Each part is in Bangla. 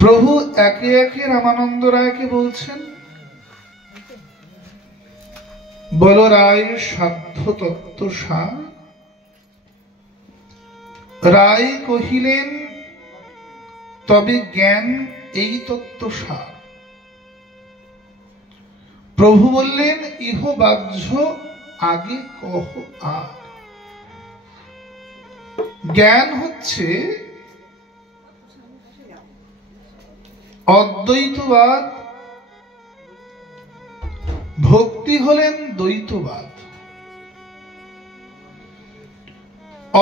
প্রভু একে একে রামানন্দ রায়কে বলছেন, বল রায় সাধ্য তত্ত্ব সার। রায় কহিলেন, তবে জ্ঞান এই তত্ত্ব সার। প্রভু বললেন, ইহ বাহ্য আগে কহ আর। জ্ঞান হচ্ছে অদ্বৈতবাদ, ভক্তি হলেন দ্বৈতবাদ।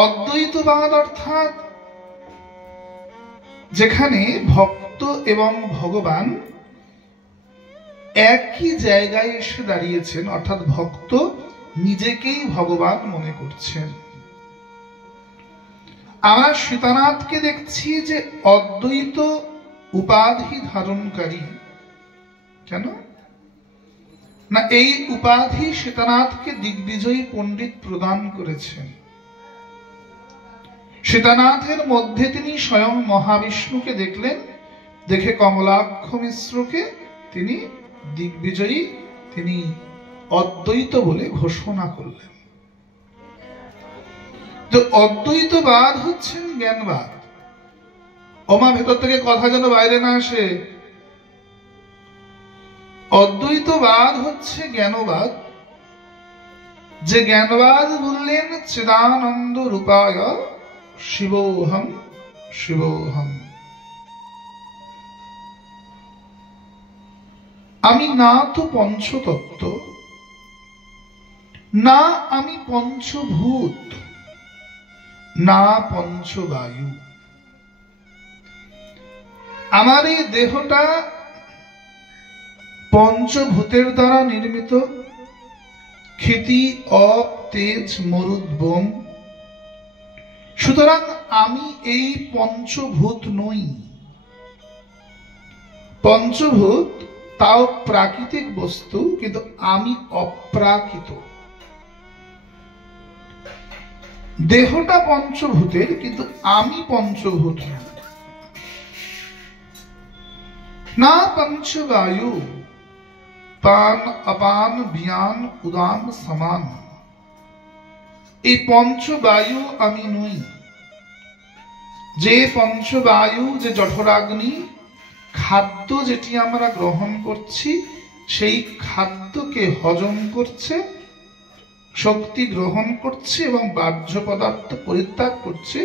অদ্বৈতবাদ অর্থাৎ যেখানে ভক্ত এবং ভগবান একই জায়গায় এসে দাঁড়িয়েছেন, অর্থাৎ ভক্ত নিজেকেই ভগবান মনে করছেন। আমরা সীতানাথকে দেখছি যে অদ্বৈত উপাধি ধারণকারী। কেন না, এই উপাধি সীতানাথকে দিগ্বিজয়ী পণ্ডিত প্রদান করেছেন। সীতানাথের মধ্যে তিনি স্বয়ং মহাবিষ্ণুকে দেখলেন, দেখে কমলাক্ষ মিশ্রকে তিনি দিগ্বিজয়ী, তিনি অদ্বৈত বলে ঘোষণা করলেন। তো অদ্বৈতবাদ হচ্ছেন জ্ঞানবাদ। ওমা ভেতর থেকে কথা যেন বাইরে না আসে। অদ্বৈতবাদ হচ্ছে জ্ঞানবাদ, যে জ্ঞানবাদ বললেন চিদানন্দ রূপায় শিবোহম শিবোহম। আমি না তো পঞ্চতত্ত্ব, না আমি পঞ্চভূত, না পঞ্চবায়ু। আমার এই দেহটা পঞ্চভূতের দ্বারা নির্মিত, ক্ষিতি অপ তেজ মরুদ বোম। সুতরাং আমি এই পঞ্চভূত নই। পঞ্চভূত তাও প্রাকৃতিক বস্তু, কিন্তু আমি অপ্রাকৃত। দেহটা পঞ্চভূতের, কিন্তু আমি পঞ্চভূত না। পঞ্চবায়ু পান অপান বিয়ান উদান সমান। এই পঞ্চবায়ু আমি নই। যে পঞ্চবায়ু, যে জঠরাগ্নি, খাদ্য যেটি আমরা গ্রহণ করছি, সেই খাদ্যকে হজম করছে, শক্তি গ্রহণ করছে এবং বাহ্য পদার্থ পরিত্যাগ করছে,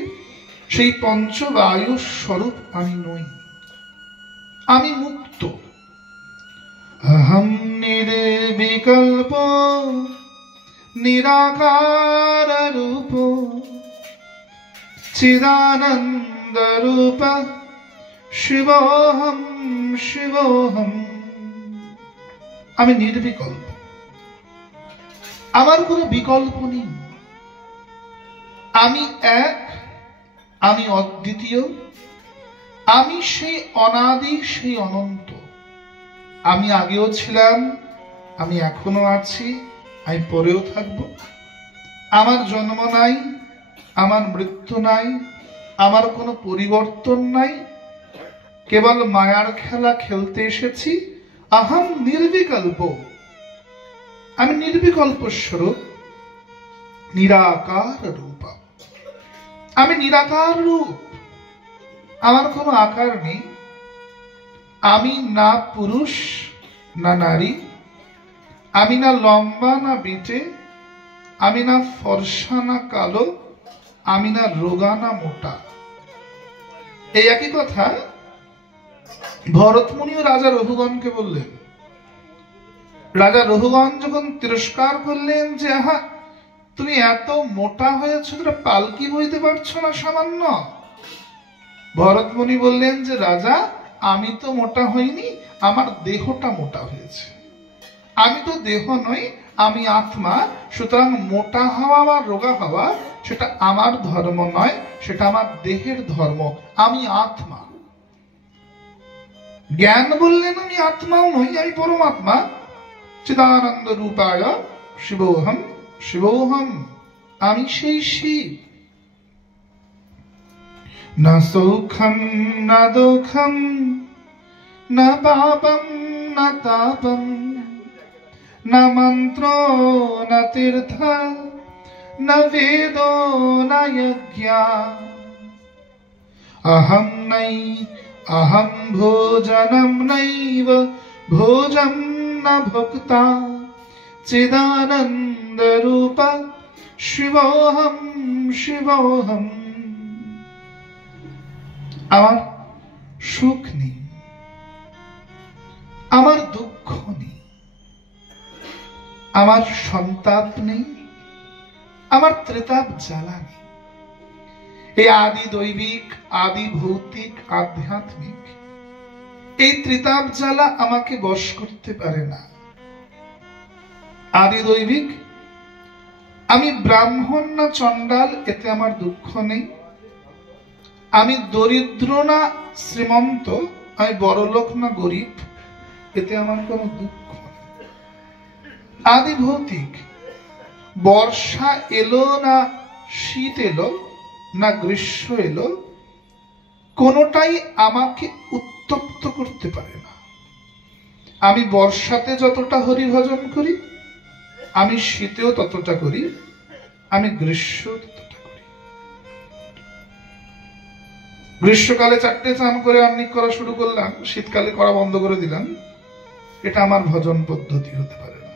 সেই পঞ্চবায়ু স্বরূপ আমি নই। আমি মুক্ত। অহম নির্বিকল্প নিরাকার রূপ চিদানন্দ রূপ শিবোহম শিবোহম। আমি নির্বিকল্প, আমার কোনো বিকল্প নেই। আমি এক, আমি অদ্বিতীয়, আমি সেই অনাদি, সেই অনন্ত। আমি আগেও ছিলাম, আমি এখনো আছি, আমি পরেও থাকব। আমার জন্ম নাই, আমার মৃত্যু নাই, আমার কোনো পরিবর্তন নাই। কেবল মায়ার খেলা খেলতে এসেছি। অহম নির্বিকল্প, আমি নির্বিকল্প স্বরূপ, নিরাকার রূপ। আমি নিরাকার রূপ, আমার কোনো আকার নেই। আমি না পুরুষ না নারী, আমি না লম্বা না বেঁটে, আমি না ফর্সা না কালো, আমি না রোগা না মোটা। এই একই কথা ভরতমুনিও রাজা রঘুগণকে বললেন। রাজা রঘুগণ যখন তিরস্কার করলেন যে আহা, তুমি এত মোটা হয়েছ, তোমরা পালকি বইতে পারছো না সামান্য। ভরতমুনি বললেন যে রাজা, আমি তো মোটা হইনি, আমার দেহটা মোটা হয়েছে। আমি তো দেহ নই, আমি আত্মা। সুতরাং মোটা হওয়া বা রোগা হওয়া সেটা আমার ধর্ম নয়, সেটা আমার দেহের ধর্ম। আমি আত্মা। জ্ঞান বললেন আমি আত্মাও নই, আমি পরমাত্মা। চিদানন্দ রূপায় শিবোহম শিবোহম। আমি সেই শিব। না সৌখম না দুঃখম न पापं न तापं न मंत्रो न तीर्थ न वेदो न यज्ञा अहं भोजनं नैव भोजं न भोक्ता चिदानंद रूप शिवोहम शिवोहम। আমার সুখ নেই, আমার দুঃখ নেই, আমার সন্তাপ নেই, আমার ত্রিতাপ জ্বালা নেই। এই আদি দৈবিক, আদি ভৌতিক, আধ্যাত্মিক এই ত্রিতাপ জ্বালা আমাকে বশ করতে পারে না। আদি দৈবিক, আমি ব্রাহ্মণ না চণ্ডাল এতে আমার দুঃখ নেই, আমি দরিদ্র না শ্রীমন্ত, আমি বড়লোক না গরিব এতে আমার কোনো দুঃখ নেই। আদি ভৌতিক, বর্ষা এলো না শীত এলো না গ্রীষ্ম এলো, কোনোটাই আমাকে উত্তপ্ত করতে পারে না। আমি বর্ষাতে যতটা হরিভজন করি, আমি শীতেও ততটা করি, আমি গ্রীষ্মেও ততটা করি। গ্রীষ্মকালে 4টে চান করে আহ্নিক করা শুরু করলাম, শীতকালে করা বন্ধ করে দিলাম, এটা আমার ভজন পদ্ধতি হতে পারে না।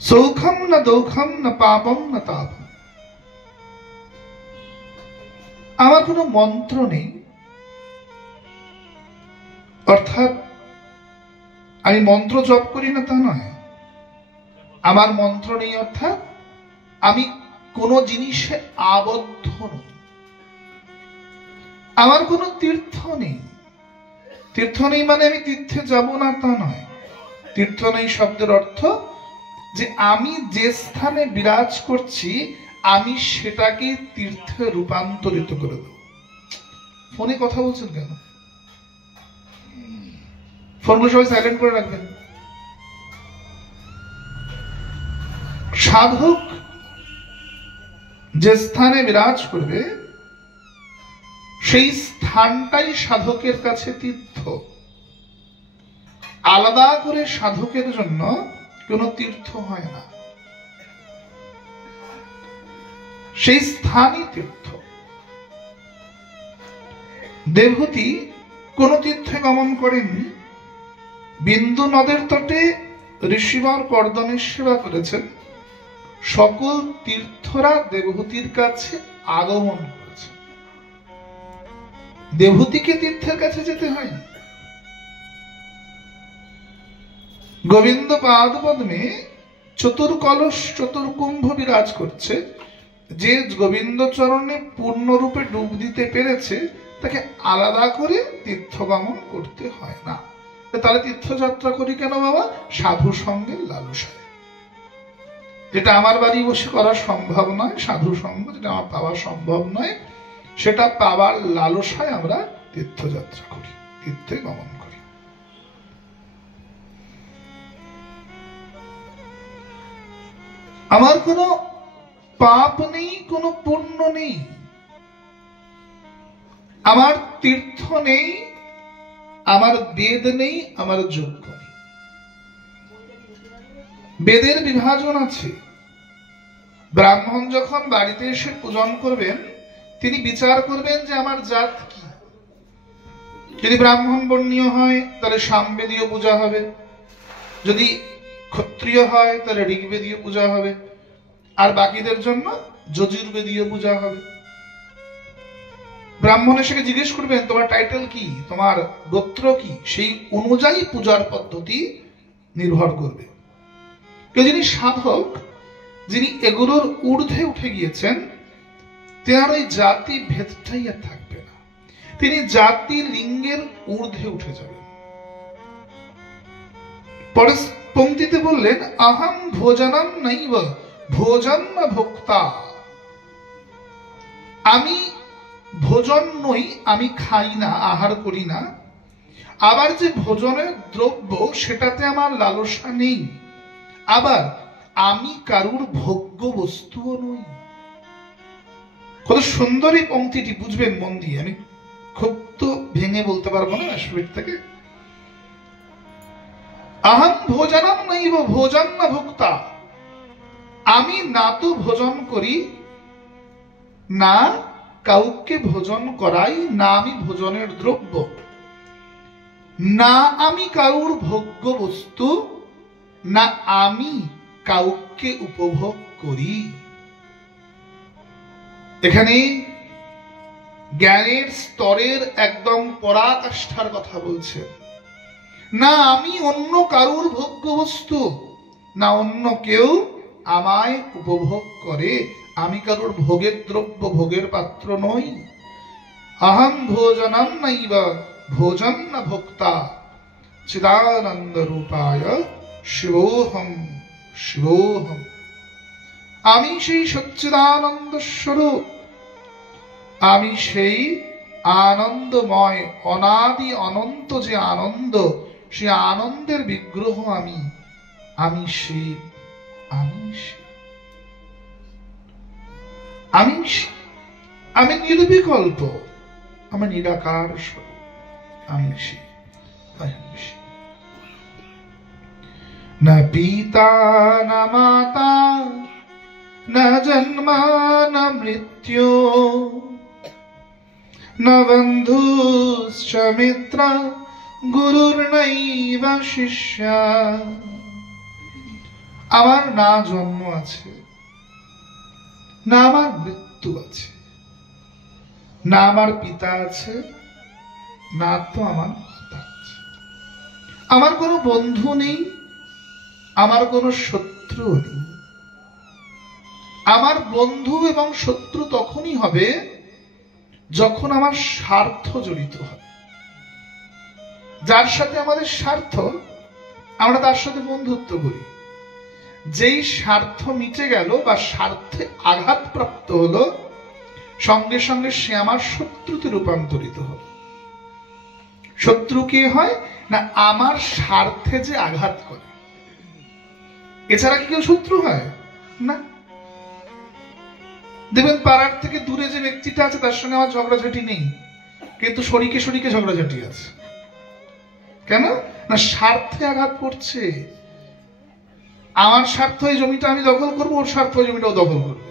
সৌখম না দৌখম না পাপম না তাপম, আমার কোনো মন্ত্র নেই, অর্থাৎ আমি মন্ত্র জপ করি না তা নয়। আমার মন্ত্র নেই অর্থাৎ আমি কোন জিনিসে আবদ্ধ নই। আমার কোনো তীর্থ নেই। তীর্থ নেই মানে আমি তীর্থে যাব না তা নয়। তীর্থ নেই শব্দের অর্থ যে আমি যে স্থানে বিরাজ করছি আমি সেটাকে তীর্থে রূপান্তরিত করে দেব। ফোনে কথা বলছেন কেন? ফোনগুলো সবাই সাইলেন্ট করে রাখবেন। সাধক যে স্থানে বিরাজ করবে সেই স্থানটাই সাধকের কাছে তীর্থ। আলাদা করে সাধকের জন্য কোনো তীর্থ হয় না, সেই স্থানই তীর্থ। দেবহূতি কোন তীর্থে গমন করেননি, বিন্দু নদের তটে ঋষিবর কর্দমের সেবা করেছেন। সকল তীর্থরা দেবহূতির কাছে আগমন করেছে। দেবহূতিকে তীর্থের কাছে যেতে হয়। গোবিন্দ পাদ পদ্মে চতুর্কলশ চতুর্কুম্ভ বিরাজ করছে। যে গোবিন্দ চরণে পূর্ণরূপে ডুব দিতে পেরেছে তাকে আলাদা করে তীর্থগমন করতে হয় না। তাহলে তীর্থযাত্রা করি কেন বাবা? সাধু সঙ্গের লালসায়। যেটা আমার বাড়ি বসে করা সম্ভব নয়, সাধু সঙ্গ যেটা আমার পাওয়া সম্ভব নয়, সেটা পাওয়ার লালসায় আমরা তীর্থযাত্রা করি, তীর্থে গমন করি। আমার কোনো পাপ নেই, কোনো পুণ্য নেই, আমার তীর্থ নেই, আমার বেদ নেই, আমার যজ্ঞ নেই। বেদের বিভাজন আছে। ব্রাহ্মণ যখন বাড়িতে এসে পূজন করবেন তিনি বিচার করবেন যে আমার জাত কি। যদি ব্রাহ্মণ বর্ণীয় হয় তাহলে সামবেদীয় পূজা হবে, যদি ক্ষত্রিয় হয় তাহলে ঋগ্বেদীয় পূজা হবে, আর বাকিদের জন্য যজুর্বেদীয় পূজা হবে। ব্রাহ্মণ এসে জিজ্ঞেস করবেন তোমার টাইটেল কি, তোমার গোত্র কি, সেই অনুযায়ী পূজার পদ্ধতি নির্ভর করবে। যিনি সাধক, যিনি এগুলোর ঊর্ধ্বে উঠে গিয়েছেন, তেনার ওই জাতি ভেদটাই আর থাকবে না। তিনি জাতি লিঙ্গের ঊর্ধ্বে উঠে যাবেন। পরে পংক্তিতে বললেন আহম ভোজনম নৈব ভোজন না ভোক্তা। আমি ভোজন নই, আমি খাই না, আহার করি না। আবার যে ভোজনের দ্রব্য সেটাতে আমার লালসা নেই। আবার আমি কারুর ভোগ্য বস্তুও নই। কত সুন্দর এই পংক্তিটি, বুঝবেন মন দিয়ে। আমি খুব তো ভেঙে বলতে পারবো না স্পিড থেকে। আহম ভোজনম নৈব ভোজন না ভোক্তা, আমি না তো ভোজন করি, না কাউকে ভোজন করাই, না আমি ভোজনের দ্রব্য, না আমি কারুর ভোগ্য বস্তু, না আমি কাউকে উপভোগ করি। এখানে জ্ঞানের স্তরের একদম পরাকাষ্ঠার কথা বলছে। না আমি অন্য কারুর ভোগ্য বস্তু, না অন্য কেউ আমায় উপভোগ করে, আমি কারুর ভোগের দ্রব্য, ভোগের পাত্র নই। अहम भोजनम नैव भोजन न भोक्ता चिदानंद रूपाय शिवोहम शिवोहम। আমি সেই সচ্চিদানন্দ স্বরূপ, আমি সেই আনন্দময় অনাদি অনন্ত যে আনন্দ, সেই আনন্দের বিগ্রহ আমি, আমি সেই, আমি সেই, আমি আমি নির্বিকল্প, আমি নিরাকার স্বরূপ, আমি সেই, না পিতা না মাতা না জন্ম না মৃত্যু না বন্ধুশ্চ মিত্র গুরুর্নৈব শিষ্য। আমার না জন্ম আছে, না আমার মৃত্যু আছে, না আমার পিতা আছে, না তো আমার মাতা আছে, আমার কোনো বন্ধু নেই, আমার কোনো শত্রু নেই। আমার বন্ধু এবং শত্রু তখনই হবে যখন আমার স্বার্থ জড়িত হবে। যার সাথে আমাদের স্বার্থ, আমরা তার সাথে বন্ধুত্ব করি। যেই স্বার্থ মিটে গেল বা স্বার্থে আঘাতপ্রাপ্ত হলো, সঙ্গে সঙ্গে সে আমার শত্রুতে রূপান্তরিত হল। শত্রু কে হয় না? আমার স্বার্থে যে আঘাত করে। এছাড়া কি কেউ শত্রু হয় না? দেখবেন পাড়ার থেকে দূরে যে ব্যক্তিটা আছে তার সঙ্গে আমার ঝগড়াঝাটি নেই, কিন্তু শরীকে শরীকে ঝগড়াঝাটি আছে। কেন না? স্বার্থে আঘাত পড়ছে। আমার স্বার্থ এই জমিটা আমি দখল করবো, ওর স্বার্থ ওই জমিটাও দখল করবে।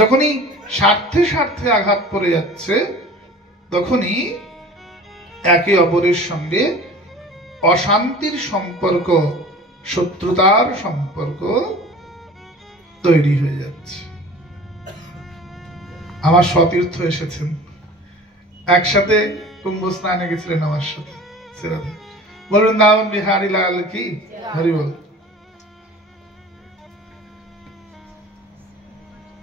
যখনই স্বার্থে স্বার্থে আঘাত পড়ে যাচ্ছে, তখনই একে অপরের সঙ্গে অশান্তির সম্পর্ক, শত্রুতার সম্পর্ক তৈরি হয়ে যাচ্ছে। আমার সতীর্থ এসেছেন, একসাথে কুম্ভ স্নানে গেছিলেন আমার সাথে। বলুন বৃন্দাবন বিহারী লাল কি হরি বল।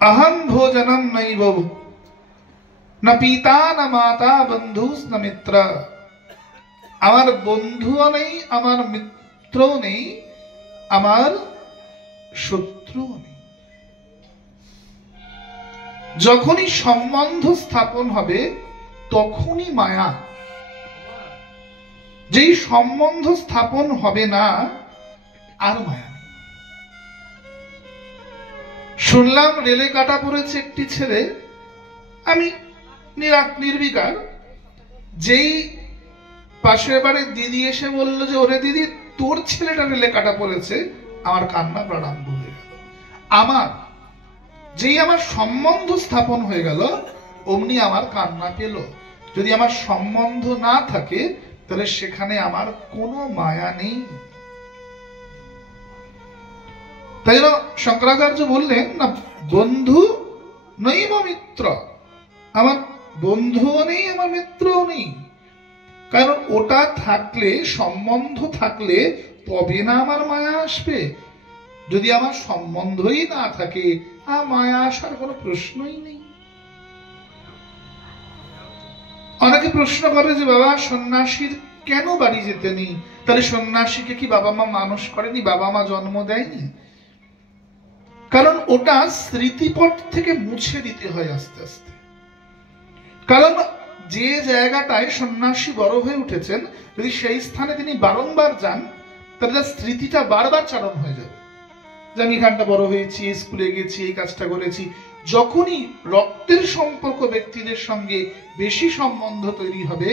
अहम भोजनम नैव न पिता न माता बंधु न मित्र। আমার বন্ধুও নেই, আমার মিত্রও নেই, আমার শত্রুও নেই। যখনই সম্বন্ধ স্থাপন হবে তখনই মায়া। যেই সম্বন্ধ স্থাপন হবে না, আর মায়া। শুনলাম রেলে কাটা পড়েছে একটি ছেলে, আমি নির্বিকার। যেই পাশের বাড়ির দিদি এসে বলল যে ওরে দিদি তোর ছেলেটা রেলে কাটা পড়েছে, আমার কান্না প্রারম্ভ হয়ে গেল। আমার যেই আমার সম্বন্ধ স্থাপন হয়ে গেল, অমনি আমার কান্না পেল। যদি আমার সম্বন্ধ না থাকে তাহলে সেখানে আমার কোনো মায়া নেই। তাই জন্য শঙ্করাচার্য বললেন না বন্ধু নৈব মিত্র, আমার বন্ধুও নেই, আমার মিত্রও নেই। কারণ ওটা থাকলে, সম্বন্ধ থাকলে তবে না আমার মায়া আসবে। যদি আমার সম্বন্ধই না থাকে, মায়া আসার কোনো প্রশ্নই নেই। অনেকে প্রশ্ন করে যে বাবা সন্ন্যাসীর কেন বাড়ি যেতে নেই? তাহলে সন্ন্যাসীকে কি বাবা মা মানুষ করেনি, বাবা মা জন্ম দেয়নি? কারণ ওটা স্মৃতিপট থেকে মুছে দিতে হয় আস্তে আস্তে। কারণ যে জায়গাটায় সন্ন্যাসী বড় হয়ে উঠেছেন, যদি সেই স্থানে তিনি বারংবার যান, তাহলে স্মৃতিটা বারবার চারণ হয়ে যাবে। যে আমি এখানটা বড় হয়েছি, স্কুলে গেছি, এই কাজটা করেছি। যখনই রক্তের সম্পর্ক ব্যক্তিদের সঙ্গে বেশি সম্বন্ধ তৈরি হবে,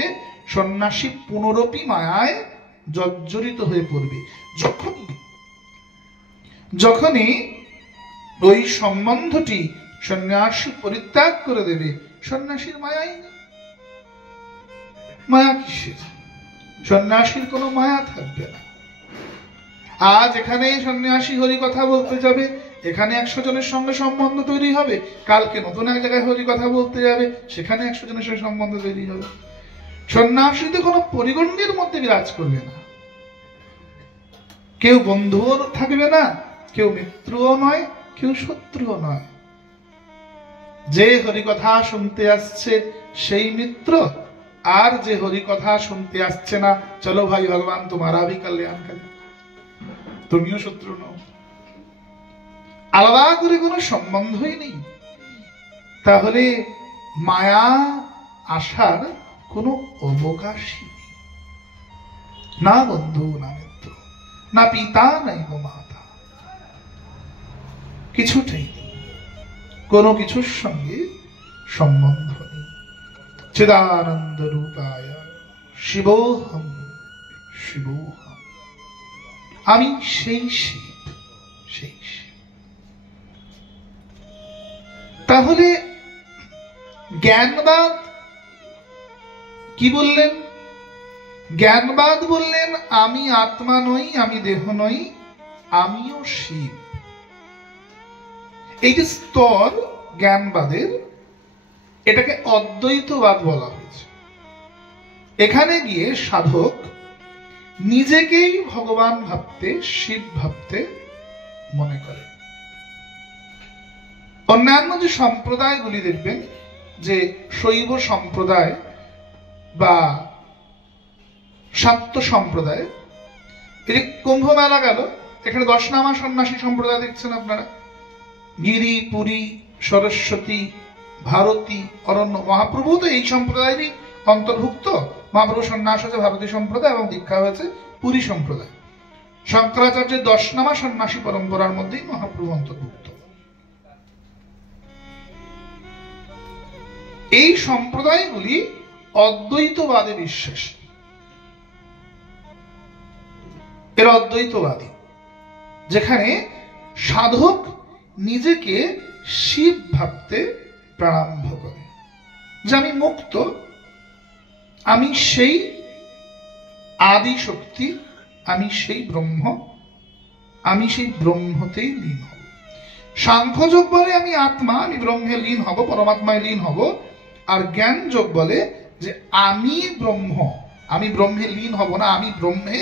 সন্ন্যাসী পুনরপি মায়ায় জর্জরিত হয়ে পড়বে। যখনই ওই সম্বন্ধটি সন্ন্যাসী পরিত্যাগ করে দেবে, সন্ন্যাসীর মায়াই নেই। মায়া কিসের? সন্ন্যাসীর কোনো মায়া থাকবে না। আজ এখানে সন্ন্যাসী হরি কথা বলতে যাবে, এখানে 100 জনের সঙ্গে সম্বন্ধ তৈরি হবে, কালকে নতুন এক জায়গায় হরি কথা বলতে যাবে, সেখানে 100 জনের সঙ্গে সম্বন্ধ তৈরি হবে। সন্ন্যাসীতে কোনো পরিগণ্যের মধ্যে বিরাজ করবে না। কেউ বন্ধুও থাকবে না, কেউ মিত্রও নয়, কেউ শত্রুও নয়। যে হরিকথা শুনতে আসছে সেই মিত্র, আর যে হরিকথা শুনতে আসছে না, চলো ভাই ভগবান তোমারা ভি কল্যাণ করে, তুমিও শত্রু নও। আলাদা করে কোনো সম্বন্ধই নেই। তাহলে মায়া আসার কোনো অবকাশই নেই। না বন্ধু, না মিত্র, না পিতা, নাই গো মাতা, কিছুটাই নেই। কোনো কিছুর সঙ্গে সম্বন্ধ নেই। চিদানন্দ রূপায় শিবোহম শিবোহম, আমি সেই শিব, সেই শিব। তাহলে জ্ঞানবাদ কি বললেন? জ্ঞানবাদ বললেন আমি আত্মা নই, আমি দেহ নই, আমিও শিব। এই যে স্তর জ্ঞানবাদের, এটাকে অদ্বৈতবাদ বলা হয়েছে। এখানে গিয়ে সাধক নিজেকেই ভগবান ভাবতে, শিব ভাবতে মনে করে। অন্যান্য যে সম্প্রদায়গুলি দেখবেন, যে শৈব সম্প্রদায় বা শাক্ত সম্প্রদায়, এই যে কুম্ভ মেলা গেল, এখানে 10 নামা সন্ন্যাসী সম্প্রদায় দেখছেন আপনারা। গিরি, পুরী, সরস্বতী, ভারতী, অরণ্য, মহাপ্রভু তো এই সম্প্রদায়েরই অন্তর্ভুক্ত। মহাপ্রভু সন্ন্যাস হয়েছে ভারতীয় সম্প্রদায় এবং দীক্ষা হয়েছে পুরী সম্প্রদায়। শঙ্করাচার্যের 10 নামা সন্ন্যাসী পরম্পরার মধ্যেই মহাপ্রভু অন্তর্ভুক্ত। এই সম্প্রদায়গুলি অদ্বৈতবাদে বিশ্বাসী। এরা অদ্বৈতবাদী, যেখানে সাধক নিজেকে শিব ভাবতে প্রারম্ভ করে, যে আমি মুক্ত, আমি সেই আদি শক্তি, আমি সেই ব্রহ্ম, আমি সেই ব্রহ্মতেই লীন হব। সাংখ্যযোগ বলে আমি আত্মা, আমি ব্রহ্মে লীন হব, পরমাত্মায় লীন হব। আর জ্ঞান যোগ বলে যে আমি ব্রহ্ম, আমি ব্রহ্মে লীন হব না, আমি ব্রহ্মে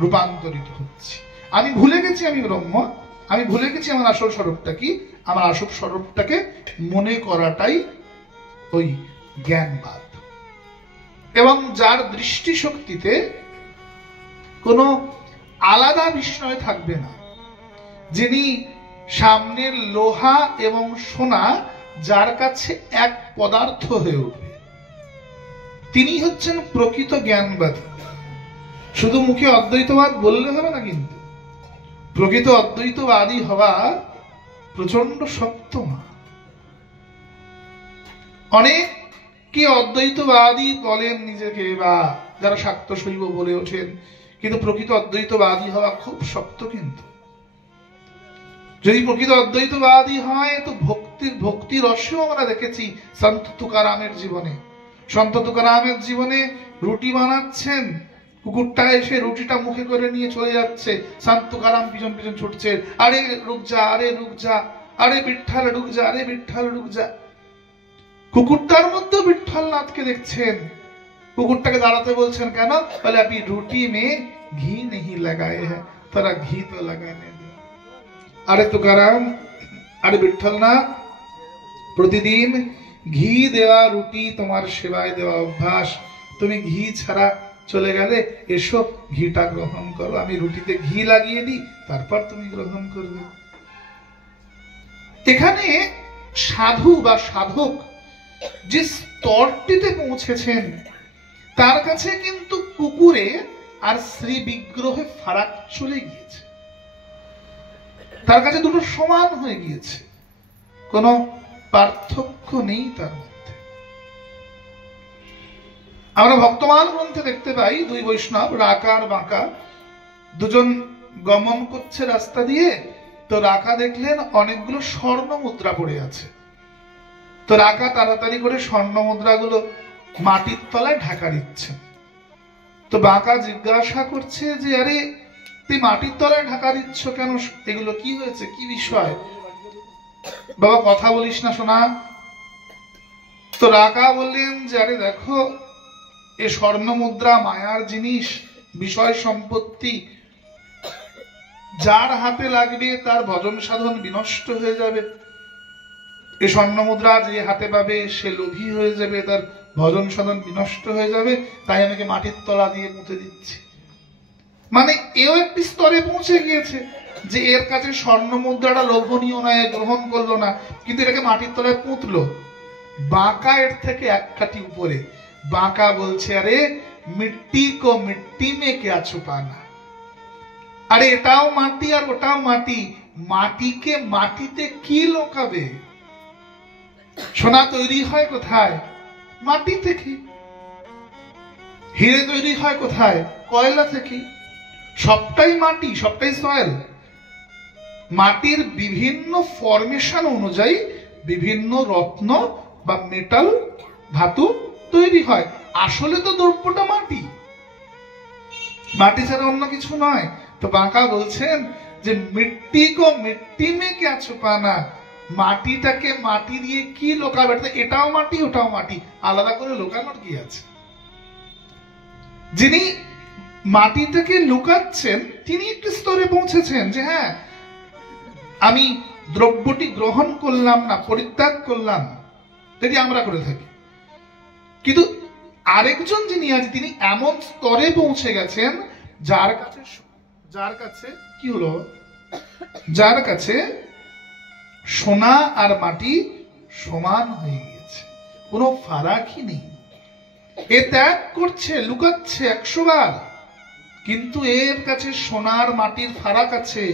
রূপান্তরিত হচ্ছি। আমি ভুলে গেছি আমি ব্রহ্ম, আমি ভুলে গেছি আমার আসল স্বরূপটা কি। আমার আসল স্বরূপটাকে মনে করাটাই ওই জ্ঞানবাদ। এবং যার দৃষ্টি শক্তিতে কোনো আলাদা বিষয় থাকবে না, যিনি সামনের লোহা এবং সোনা যার কাছে এক পদার্থ হয়ে উঠবে, তিনি হচ্ছেন প্রকৃত জ্ঞানবাদী। শুধু মুখে অদ্বৈতবাদ বললে হবে না, কিন্তু প্রকৃত অদ্বৈতবাদী হওয়া প্রচন্ড শক্ত না। অনেক কি অদ্বৈতবাদী বলেন নিজেকে, বা যারা শাক্ত শৈব বলে ওঠেন, কিন্তু প্রকৃত অদ্বৈতবাদী হওয়া খুব শক্ত। কিন্তু যদি প্রকৃত অদ্বৈতবাদী হয়, তো ভক্তি রসেও আমরা দেখেছি সন্ত তুকারামের জীবনে। সন্ত তুকারামের জীবনে রুটি বানাচ্ছেন, কুকুরটা এসে রুটিটা মুখে করে নিয়ে চলে যাচ্ছে, সন্ত তুকারাম পিছন পিছন ছুটছে, আরে রুক যা, আরে রুক যা, আরে বিঠ্ঠল রুক যা, আরে বিঠ্ঠল রুক যা। কুকুরটার মধ্যে বিঠ্ঠলনাথকে দেখছেন। কুকুরটাকে দাঁড়াতে বলছেন কেন? বলে আপনি রুটি মে ঘি नहीं लगाए हैं, थोड़ा घी तो लगाने दो। আরে তুকারাম, আরে বিঠ্ঠলনাথ, প্রতিদিন ঘি দেওয়া রুটি তোমার সেবায় দেওয়া অভ্যাস, তুমি ঘি ছাড়া চলে গেলে, এসো ঘিটা গ্রহণ করো, আমি রুটিতে ঘি লাগিয়ে দিই, তারপর তুমি গ্রহণ করবে। এখানে সাধু বা সাধক যে স্তরটিতে পৌঁছেছেন, তার কাছে কিন্তু কুকুরে আর শ্রী বিগ্রহে ফারাক চলে গিয়েছে। তার কাছে দুটো সমান হয়ে গিয়েছে, কোনো পার্থক্য নেই তার মধ্যে। আমরা ভক্তমান গ্রন্থে দেখতে পাই দুই বৈষ্ণব রাকা আর বাঁকা দুজন গমন করছে রাস্তা দিয়ে। তো রাকা দেখলেন অনেকগুলো স্বর্ণ মুদ্রা পড়ে আছে। তো রাকা তাড়াতাড়ি করে স্বর্ণ মুদ্রাগুলো মাটির তলায় ঢাকা দিচ্ছে। তো বাঁকা জিজ্ঞাসা করছে যে আরে তুই মাটির তলায় ঢাকা দিচ্ছ কেন, এগুলো কি হয়েছে, কি বিষয়? বাবা কথা বলিস না শোনা। তো রাকা বললেন যে আরে দেখো, এ স্বর্ণ মুদ্রা মায়ার জিনিস, বিষয় সম্পত্তি, যার হাতে লাগবে তার ভজন সাধন বিনষ্ট হয়ে যাবে। এই স্বর্ণ মুদ্রা যে হাতে পাবে সে লোভী হয়ে যাবে, তার ভজন সাধন বিনষ্ট হয়ে যাবে, তাই আমাকে মাটির তলা দিয়ে পুঁতে দিচ্ছি। মানে এও একটি স্তরে পৌঁছে গিয়েছে যে এর কাছে স্বর্ণ মুদ্রাটা লোভনীয় নয়, গ্রহণ করলো না, কিন্তু এটাকে মাটির তলায় পুঁতলো। বাঁকা এর থেকে এক কাঠি উপরে। বাঁকা বলছে আরে মিট্টি কো মিট্টি মে ক্যা ছুপানা, আরে এটাও মাটি আর ওটাও মাটি, মাটিকে মাটিতে কি লোকাবে? সোনা তৈরি হয় কোথায়? মাটি থেকে। হিরে তৈরি হয় কোথায়? কয়লা থেকে। সবটাই মাটি, সবটাই সয়েল। মাটির বিভিন্ন ফরমেশন অনুযায়ী বিভিন্ন রত্ন বা মেটাল ধাতু তৈরি হয়। আসলে তো দ্রব্যটা মাটি, মাটি ছাড়া অন্য কিছু নয়। তো বাঁকা বলছেন যে মিট্টি কো মিট্টি মে ক্যা ছুপানা, মাটিটাকে মাটি দিয়ে কি লোকাবে? এটাও মাটি ওটাও মাটি, আলাদা করে লোকানোর কি আছে? যিনি মাটিটাকে লুকাচ্ছেন তিনি একটি স্তরে পৌঁছেছেন যে হ্যাঁ আমি দ্রব্যটি গ্রহণ করলাম না, পরিত্যাগ করলাম, যদি আমরা করে থাকি। কিন্তু আরেকজন যিনি আছে তিনি এমন স্তরে পৌঁছে গেছেন যার কাছে কি হলো, যার কাছে সোনা আর মাটি সমান হয়ে গিয়েছে, কোনো ফারাকই নেই। এ ত্যাগ করছে, লুকাচ্ছে 100 বার, কিন্তু এর কাছে সোনার মাটির ফারাক আছে,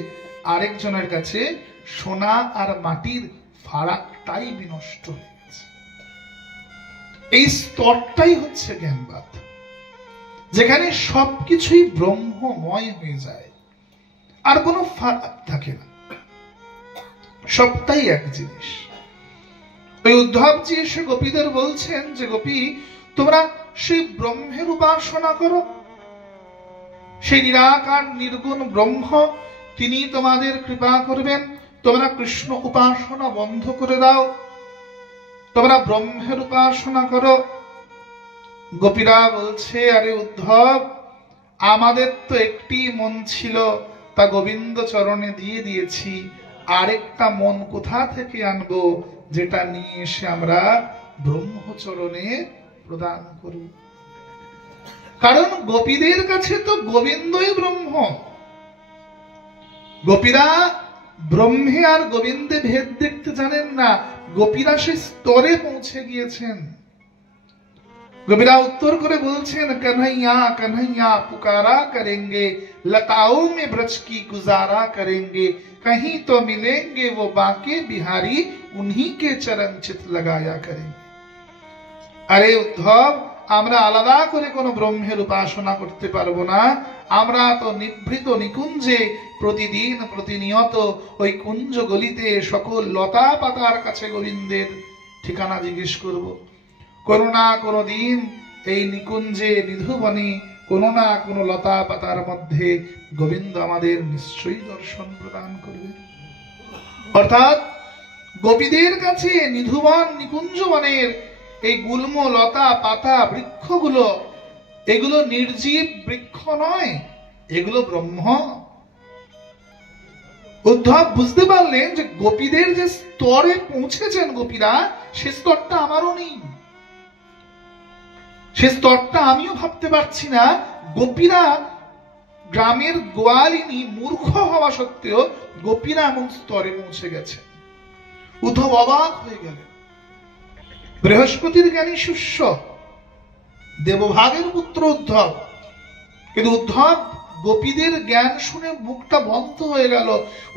আরেকজনের কাছে সোনা আর মাটির ফারাকটাই বিনষ্ট হয়ে গেছে। এই স্তরটাই হচ্ছে জ্ঞানবাদ, যেখানে সবকিছুই ব্রহ্মময় হয়ে যায়, আর কোনো ফারাক থাকে না, সবটাই এক জিনিস। ওই উদ্ধবজি এসে গোপীদের বলছেন যে গোপী তোমরা সেই ব্রহ্মের উপাসনা করো, সেই নিরাকার নির্গুণ ব্রহ্ম, তিনি তোমাদের কৃপা করবেন। তোমরা কৃষ্ণ উপাসনা বন্ধ করে দাও, তোমরা ব্রহ্মের উপাসনা করো। গোপীরা বলছে আরে উদ্ধব, আমাদের তো একটি মন ছিল, তা গোবিন্দ চরণে দিয়ে দিয়েছি, আরেকটা মন কোথা থেকে আনবো যেটা নিয়ে এসে আমরা ব্রহ্মচরণে প্রদান করব? কারণ গোপীদের কাছে তো গোবিন্দই ব্রহ্ম। গোপীরা ব্রহ্মে আর গোবিন্দে ভেদ দেখতে জানেন না, গোপীরা সে স্তরে পৌঁছে গিয়েছেন। গোপীরা উত্তর করে বলছেন কन्हैया कन्हैया पुकारा करेंगे, लताओं में ब्रज की गुजारा करेंगे, कहीं तो मिलेंगे वो बांके बिहारी, उन्हीं के चरण चित लगाया करेंगे। আরে উদ্ধব, আমরা আলাদা করে কোনো ব্রহ্মের উপাসনা করতে পারবো না, আমরা তো নিভৃত নিকুঞ্জে প্রতিদিন প্রতিনিয়ত ওই কুঞ্জ গলিতে সকল লতা পাতার কাছে গোবিন্দের ঠিকানা জিজ্ঞেস করব। কোনো না কোনো দিন এই নিকুঞ্জে নিধুবনে কোনো না কোনো লতা পাতার মধ্যে গোবিন্দ আমাদের নিশ্চয়ই দর্শন প্রদান করবে। অর্থাৎ গোপীদের কাছে নিধুবন নিকুঞ্জবনের এই গুল্ম লতা পাতা বৃক্ষগুলো, এগুলো নির্জীব বৃক্ষ নয়, এগুলো ব্রহ্ম। উদ্ধব বুঝতে পারলেন যে গোপীদের যে স্তরে পৌঁছেছেন গোপীরা, সে স্তরটা আমারও নেই, সে স্তরটা আমিও ভাবতে পারছি না। গোপীরা গ্রামের গোয়ালিনী মূর্খ হওয়া সত্ত্বেও গোপীরা এমন স্তরে পৌঁছে গেছে। উদ্ধব অবাক হয়ে গেলেন। বৃহস্পতির জ্ঞানী শিষ্য, দেবভাগের পুত্র উদ্ধব, কিন্তু উদ্ধব গোপীদের জ্ঞান শুনে মুখটা বন্ধ হয়ে গেল।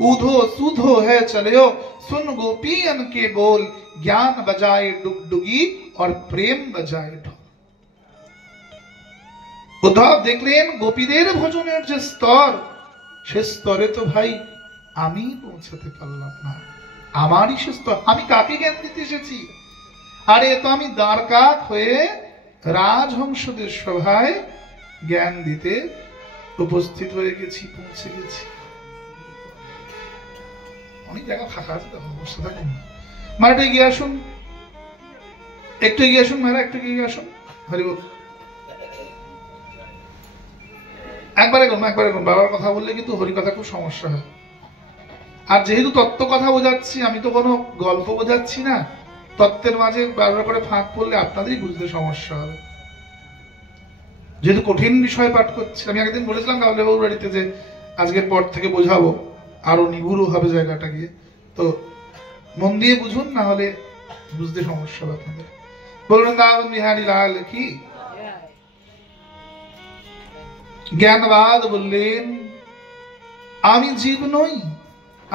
উধো সুধো হ্যাঁ চলেও सुन गोपियन के बोल, ज्ञान बजाए डुगडुगी और प्रेम बजाए ढोल। উদ্ধব দেখলেন গোপীদের ভজনের যে স্তর, সে স্তরে তো ভাই আমি পৌঁছাতে পারলাম না, আমারই সে স্তর। আমি কাকে জ্ঞান দিতে এসেছি? আরে তো আমি দ্বারকাক হয়ে রাজহংসদের সভায় জ্ঞান দিতে উপস্থিত হয়ে গেছি, পৌঁছে গেছি। অনেক জায়গা ফাঁকা আছে, তখন বসে থাকুন না। মারাটা এগিয়ে আসুন, একটু এগিয়ে আসুন, মারা একটু এগিয়ে আসুন। হরিবল। একবারে করুন, একবারে করুন। বাবার কথা বললে কিন্তু হরি কথা খুব সমস্যা হয়। আর যেহেতু তত্ত্ব কথা বোঝাচ্ছি, আমি তো কোনো গল্প বোঝাচ্ছি না, তত্ত্বের মাঝে বারবার করে ফাঁক করলে আপনাদেরই বুঝতে সমস্যা হবে। যেহেতু কঠিন বিষয় পাঠ করছি, আমি একদিন বলেছিলাম কাবুলেবাবুর বাড়িতে যে আজকের পর থেকে বোঝাবো, আরো নিগুড় হবে জায়গাটা গিয়ে। তো মন দিয়ে বুঝুন, না হলে বুঝতে সমস্যা হবে আপনাদের। বলুন বৃন্দাবন বিহারী লাল কি। জ্ঞানবাদ বললেন, আমি জীব নই,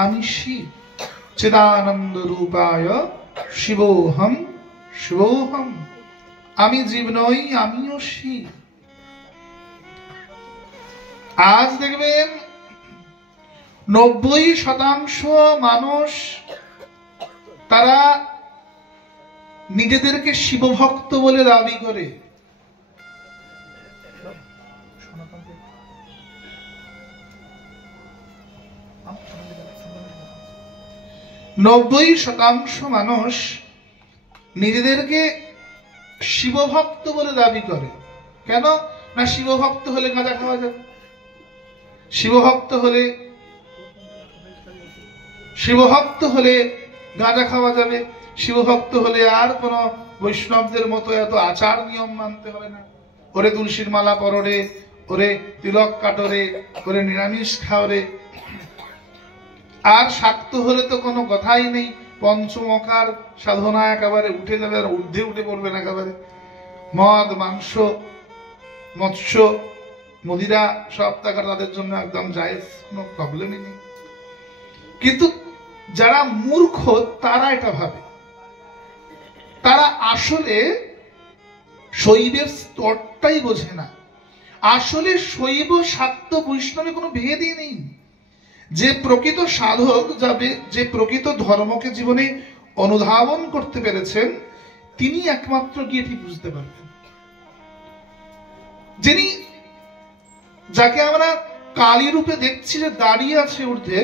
আমি শিব। চিদানন্দ রূপায় শিবোহম শিবোহম। আমি জীব নই, আমিও শিব। আজ দেখবেন 90% মানুষ তারা নিজেদেরকে শিবভক্ত বলে দাবি করে। 90% মানুষ নিজেদেরকে শিবভক্ত বলে দাবি করে। কেন না? শিবভক্ত হলে গাঁজা খাওয়া যাবে, শিবভক্ত হলে গাঁজা খাওয়া যাবে, শিবভক্ত হলে আর কোন বৈষ্ণবদের মতো এত আচার নিয়ম মানতে হবে না। ওরে তুলসীর মালা পররে, ওরে তিলক কাটরে, ওরে নিরামিষ খাওরে। আর শাক্ত হলে তো কোনো কথাই নেই, পঞ্চমকার সাধনা একেবারে উঠে যাবে, আর ঊর্ধ্বে উঠে পড়বেন একেবারে। মদ মাংস মৎস্য মদিরা সব টাকা তাদের জন্য একদম জায়েজ, কোনো প্রবলেমই নেই। কিন্তু যারা মূর্খ তারা এটা ভাবে, তারা আসলে শৈবের স্তরটাই বোঝে না। আসলে শৈব শাক্ত বৈষ্ণবে কোনো ভেদই নেই। যে প্রকৃত সাধক যাবে, যে প্রকৃত ধর্মকে জীবনে অনুধাবন করতে পেরেছেন, তিনি একমাত্র গিয়ে ঠিক বুঝতে পারবেন। যিনি, যাকে আমরা কালী রূপে দেখছি যে দাঁড়িয়ে আছে ঊর্ধ্বে,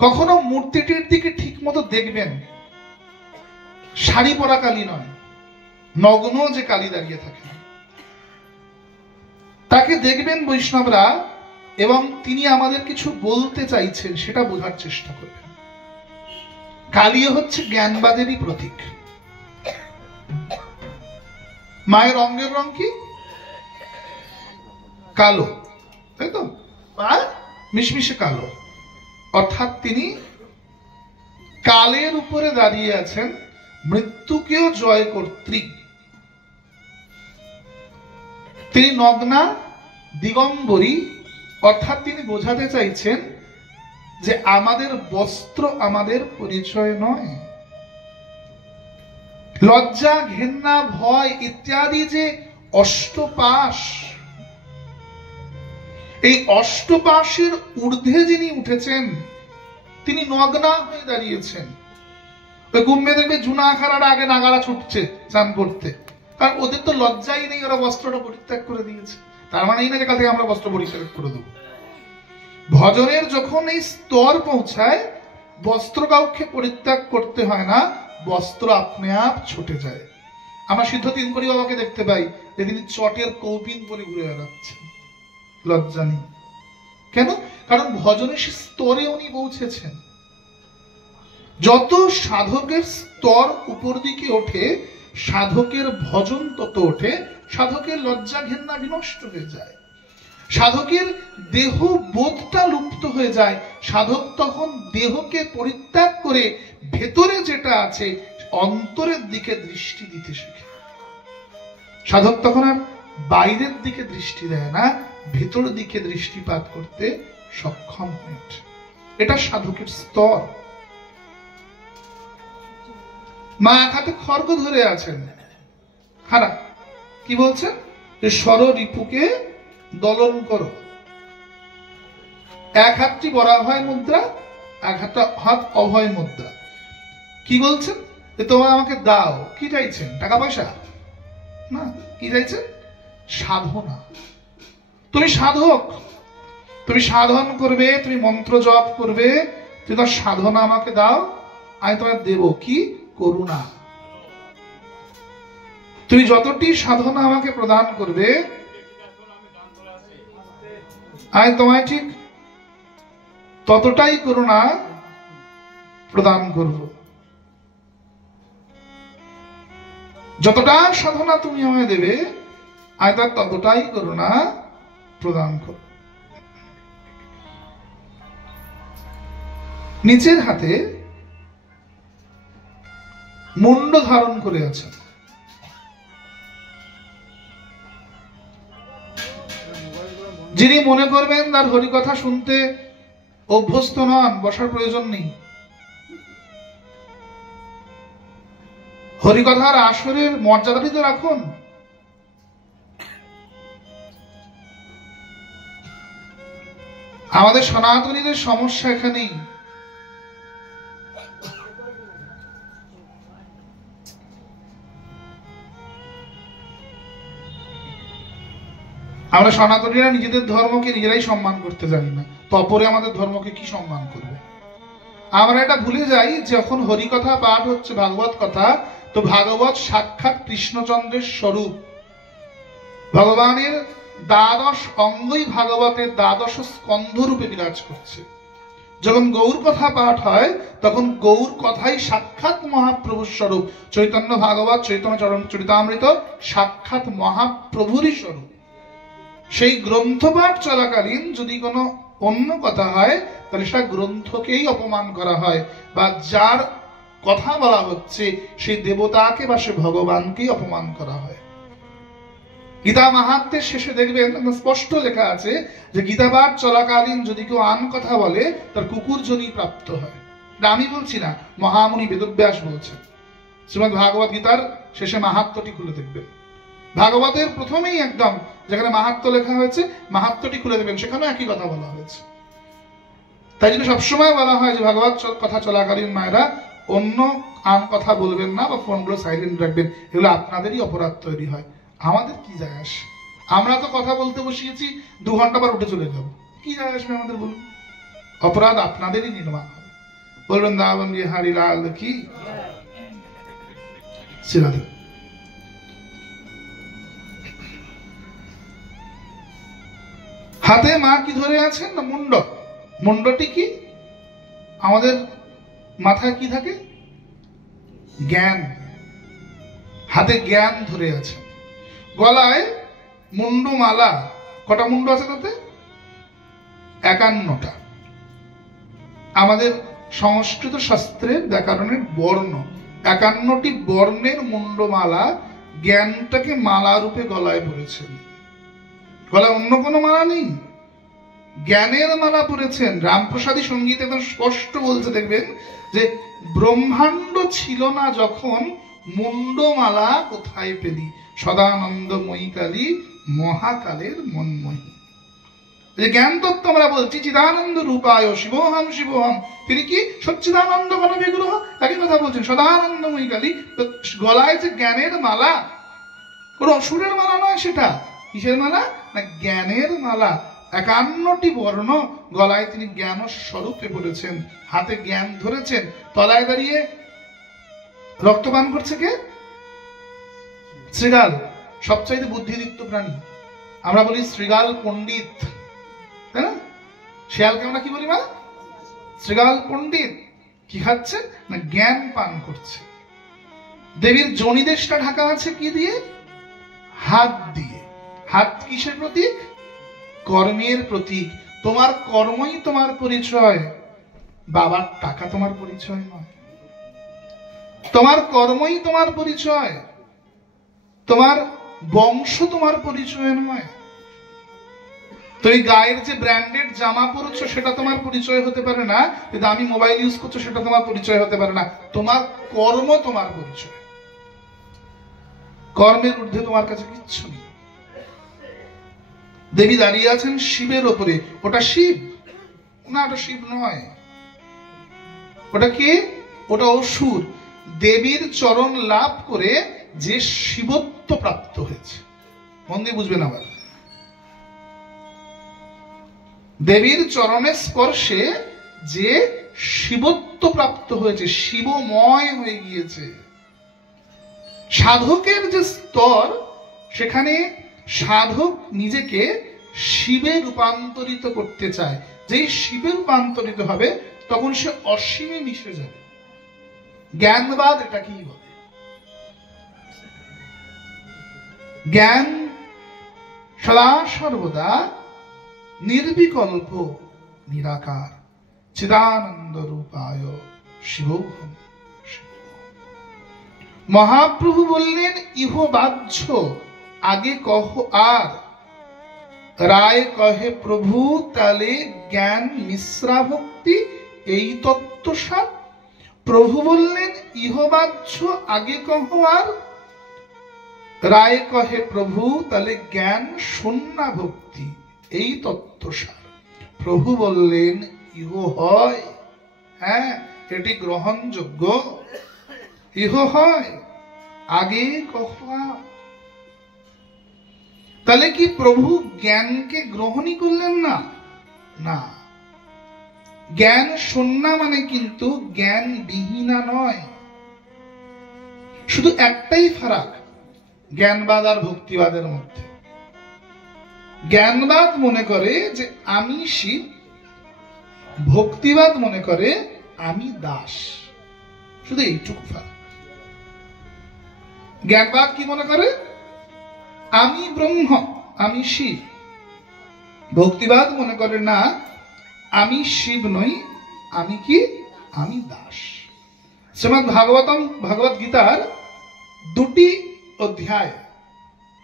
কখনো মূর্তিটির দিকে ঠিক মতো দেখবেন, শাড়ি পরা কালী নয়, নগ্ন যে কালী দাঁড়িয়ে থাকে, তাকে দেখবেন বৈষ্ণবরা, এবং তিনি আমাদের কিছু বলতে চাইছেন সেটা বোঝার চেষ্টা করবেন। কালী হচ্ছে জ্ঞানবাদেরই প্রতীক। মায়ের অঙ্গের রং কি? কালো, তাই তো? মিশমিশে কালো। অর্থাৎ তিনি কালের উপরে দাঁড়িয়ে আছেন, মৃত্যুকেও জয় কর্ত্রী। তিনি নগ্না দিগম্বরী, অর্থাৎ তিনি বোঝাতে চাইছেন যে আমাদের বস্ত্র আমাদের পরিচয় নয়। লজ্জা, ঘেন্না, ভয় ইত্যাদি যে অষ্টপাশ, এই অষ্টপাশের ঊর্ধ্বে যিনি উঠেছেন, তিনি নগ্না হয়ে দাঁড়িয়েছেন। ওই কুম্ভে দেখবে জুনা আখাড়ার আগে নাগারা ছুটছে চান করতে, কারণ ওদের তো লজ্জাই নেই, ওরা বস্ত্রটা পরিত্যাগ করে দিয়েছে। তার মানে এই না যে কাল থেকে আমরা বস্ত্র পরিত্যাগ করে দেবো। ভজনের যখন এই স্তর পৌঁছায়, বস্ত্র কাউকে পরিত্যাগ করতে হয় না, বস্ত্র আপনি আপ ছুটে যায়। আমরা সিদ্ধ তিনকড়ি বাবাকে দেখতে পাই যে তিনি চটের কৌপিন পরে ঘুরে বেড়াচ্ছেন, লজ্জা নেই। কেন? কারণ ভজনের সে স্তরে উনি পৌঁছেছেন। যত সাধকের স্তর উপর দিকে ওঠে, সাধকের ভজন তত ওঠে, সাধকের লজ্জা ঘেন্না বিনষ্ট হয়ে যায়, সাধকের দেহ বোধটা লুপ্ত হয়ে যায়। সাধক তখন দেহকে পরিত্যাগ করে ভেতরে যেটা আছে অন্তরের দিকে দৃষ্টি দিতে শেখে। সাধক তখন আর বাইরের দিকে দৃষ্টি দেয় না, ভেতর দিকে দৃষ্টিপাত করতে সক্ষম হয়েছে। এটা সাধকের স্তর। মা এক হাতে খড়গ ধরে আছেন, খারাপ কি বলছেন যে স্বর রিপুকে দলন করো। এক হাতটি বরাভয় মুদ্রা, এক হাত অভয় মুদ্রা। কি বলছেন যে তোমরা আমাকে দাও। কি চাইছেন? টাকা পয়সা না, কি চাইছেন? সাধনা। তুমি সাধক, তুমি সাধন করবে, তুমি মন্ত্র জপ করবে, তুমি তোমার সাধনা আমাকে দাও, আমি তোমায় দেব কি? করুণা। তুমি যতটি সাধনা আমাকে প্রদান করবে, আমি তোমায় ঠিক ততটাই করুণা প্রদান করব। যতটা সাধনা তুমি আমায় দেবে, আমি তার ততটাই করুণা প্রদান করব। নিচের হাতে মুন্ড ধারণ করে আছেন। যিনি মনে করবেন তার হরিকথা শুনতে অভ্যস্ত নন, বসার প্রয়োজন নেই। হরিকথার আসরের মর্যাদাটি তো রাখুন। আমাদের সনাতনীদের সমস্যা এখানেই। আমরা সনাতনীরা নিজেদের ধর্মকে নিজেরাই সম্মান করতে জানি না, তো অপরে আমাদের ধর্মকে কি সম্মান করবে? আমরা এটা ভুলে যাই, যখন হরিকথা পাঠ হচ্ছে, ভাগবত কথা, তো ভাগবত সাক্ষাৎ কৃষ্ণচন্দ্রের স্বরূপ। ভগবানের দ্বাদশ অঙ্গই ভাগবতের দ্বাদশ স্কন্ধ রূপে বিরাজ করছে। যখন গৌর কথা পাঠ হয়, তখন গৌর কথাই সাক্ষাৎ মহাপ্রভুর স্বরূপ। চৈতন্য ভাগবত, চৈতন্য চরিতামৃত সাক্ষাৎ মহাপ্রভুরই স্বরূপ। সেই গ্রন্থ পাঠ চলাকালীন যদি কোনো অন্য কথা হয়, তাহলে সেটা গ্রন্থকেই অপমান করা হয়, বা যার কথা বলা হচ্ছে সেই দেবতাকে বা সে ভগবানকেই অপমান করা হয়। গীতা মাহাত্ম্যের শেষে দেখবেন স্পষ্ট লেখা আছে যে গীতা পাঠ চলাকালীন যদি কেউ আন কথা বলে, তার কুকুর জনি প্রাপ্ত হয়। আমি বলছি না, মহামুনি বেদব্যাস বলছেন। শ্রীমদ্ ভাগবত গীতার শেষে মাহাত্ম্যটি খুলে দেখবেন। ভাগবতের প্রথমেই একদম যেখানে মাহাত্ম্য লেখা হয়েছে, মাহাত্ম্যটি খুলে দেবেন, সেখানেও একই কথা বলা হয়েছে। তাই জন্য সবসময় বলা হয় যে ভাগবত কথা চলাকালীন মায়েরা অন্য আন কথা বলবেন না, বা ফোনগুলো সাইলেন্ট রাখবেন। এগুলো আপনাদেরই অপরাধ তৈরি হয়, আমাদের কি যায় আসে? আমরা তো কথা বলতে বসিয়েছি, 2 ঘন্টা পর উঠে চলে যাব, কি যায় আসবে আমাদের বলুন? অপরাধ আপনাদেরই নির্মাণ হবে। বলবেন দাবন বিহারী লাল কি শ্রীরাধে। হাতে মা কি ধরে আছেন না? মুন্ড। মুন্ডটি কি? আমাদের মাথায় কি থাকে? জ্ঞান। হাতে জ্ঞান ধরে আছে। গলায় মুন্ডু মালা। কটা মুন্ডু আছে তাতে? 51টা। আমাদের সংস্কৃত শাস্ত্রের ব্যাকরণের বর্ণ, 51টি বর্ণের মুন্ডমালা জ্ঞানটাকে মালা রূপে গলায় পড়েছেন। গলায় অন্য কোনো মালা নেই, জ্ঞানের মালা পড়েছেন। রামপ্রসাদী সঙ্গীত একদম স্পষ্ট বলছে, দেখবেন যে ব্রহ্মাণ্ড ছিল না যখন, মুন্ডমালা কোথায় পেলি? সদানন্দময়ী কালী মহাকালের মন্ময়ী। যে জ্ঞান তত্ত্ব আমরা বলছি, চিদানন্দ রূপায় শিবোহম শিবোহম, তিনি কি? সচ্চিদানন্দ ঘন বিগ্রহ। একই কথা বলছেন, সদানন্দময়ী কালী। গলায় যে জ্ঞানের মালা, কোন অসুরের মালা নয়, সেটা কিসের মালা? না জ্ঞানের মালা। 51টি বর্ণ গলায় তিনি জ্ঞান স্বরূপে পড়েছেন, হাতে জ্ঞান ধরেছেন। তলায় দাঁড়িয়ে রক্তপান করছে কে? শৃগাল, সবচাইতে বুদ্ধিদীপ্ত প্রাণী। আমরা বলি শৃগাল পণ্ডিত, তাই না? শেয়ালকে আমরা কি বলি? মা শৃগাল পণ্ডিত। কি খাচ্ছে? না জ্ঞান পান করছে। দেবীর যোনিদেশটা ঢাকা আছে কি দিয়ে? হাত দিয়ে। হাত কিসের প্রতীক? কর্মের প্রতীক। তোমার কর্মই তোমার পরিচয়, বাবার টাকা তোমার পরিচয় নয়। তোমার কর্মই তোমার পরিচয়, তোমার বংশ তোমার পরিচয় নয়। তুমি গায়ের যে ব্র্যান্ডেড জামা পরছো সেটা তোমার পরিচয় হতে পারে না, দামি মোবাইল ইউজ করছো সেটা তোমার পরিচয় হতে পারে না। তোমার কর্ম তোমার পরিচয়। কর্মের ঊর্ধ্বে তোমার কাছে কিচ্ছু নেই। দেবী দাঁড়িয়ে আছেন শিবের ওপরে, ওটা শিব না? ওটা শিব নয়। ওটা কে? ওটা অসুর। দেবীর চরণ লাভ করে যে শিবত্ব প্রাপ্ত হয়েছে, মন দিয়ে বুঝবেন। আবার দেবীর চরণের স্পর্শে যে শিবত্ব প্রাপ্ত হয়েছে, শিবময় হয়ে গিয়েছে। সাধকের যে স্তর, সেখানে সাধক নিজেকে শিবে রূপান্তরিত করতে চায়। যেই শিবে রূপান্তরিত হবে তখন সে অসীমে মিশে যাবে। জ্ঞানবাদ এটা কি বলে? জ্ঞান সদা সর্বদা নির্বিকল্প নিরাকার চিদানন্দ রূপায় শিবোহম। মহাপ্রভু বললেন ইহ বাহ্য আগে কহ আর, রায় কহে প্রভু তালে জ্ঞান মিশ্রা ভক্তি এই তত্ত্বসার। প্রভু বললেন ইহ বাহ্য আগে কহ আর, রায় কহে প্রভু তালে জ্ঞান শূন্যা ভক্তি এই তত্ত্বসার। প্রভু বললেন ইহ হয়, হ্যাঁ এটি গ্রহণযোগ্য, ইহ হয় আগে কহ আর। তাহলে কি প্রভু জ্ঞানকে গ্রহণই করলেন না? না। জ্ঞান শূন্যা মানে কিন্তু জ্ঞান বিহীনা নয়। শুধু একটাই ফারাক জ্ঞানবাদ আর ভক্তিবাদের মধ্যে। জ্ঞানবাদ মনে করে যে আমি শিব, ভক্তিবাদ মনে করে আমি দাস। শুধু এইটুকু ফারাক। জ্ঞানবাদ কি মনে করে? আমি ব্রহ্ম, আমি শিব। ভক্তিবাদ মনে করে না, আমি শিব নই, আমি কি? আমি দাস। শ্রীমদ্ ভাগবতম, ভগবত গীতার 2টি অধ্যায়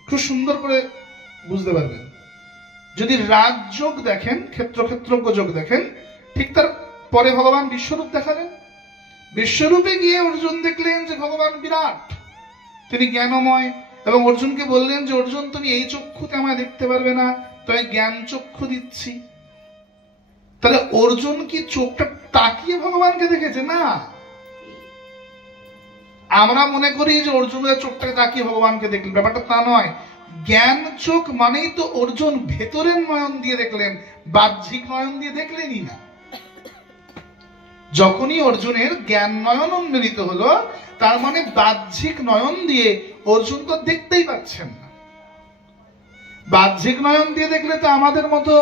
খুব সুন্দর করে বুঝতে পারবেন। যদি রাজযোগ দেখেন, ক্ষেত্রজ্ঞ যোগ দেখেন, ঠিক তার পরে ভগবান বিশ্বরূপ দেখালেন। বিশ্বরূপে গিয়ে অর্জুন দেখলেন যে ভগবান বিরাট, তিনি জ্ঞানময়, এবং অর্জুনকে বললেন যে অর্জুন তুমি এই চক্ষুতে আমায় দেখতে পারবে না, তাই জ্ঞান চক্ষু দিচ্ছি। তাহলে অর্জুন কি চোখটা তাকিয়ে ভগবানকে দেখেছে? না। আমরা মনে করি যে অর্জুনের চোখটাকে তাকিয়ে ভগবানকে দেখলেন, ব্যাপারটা তা নয়। জ্ঞান চোখ মানেই তো অর্জুন ভেতরের নয়ন দিয়ে দেখলেন, বাহ্যিক নয়ন দিয়ে দেখলেনই না। যখনই অর্জুনের জ্ঞান নয়ন উন্মিলিত হলো, তার মানে বাহ্যিক নয়ন দিয়ে অর্জুন তো দেখতেই পাচ্ছেন না। বাহ্যিক নয়ন দিয়ে দেখলে তো আমাদের মতো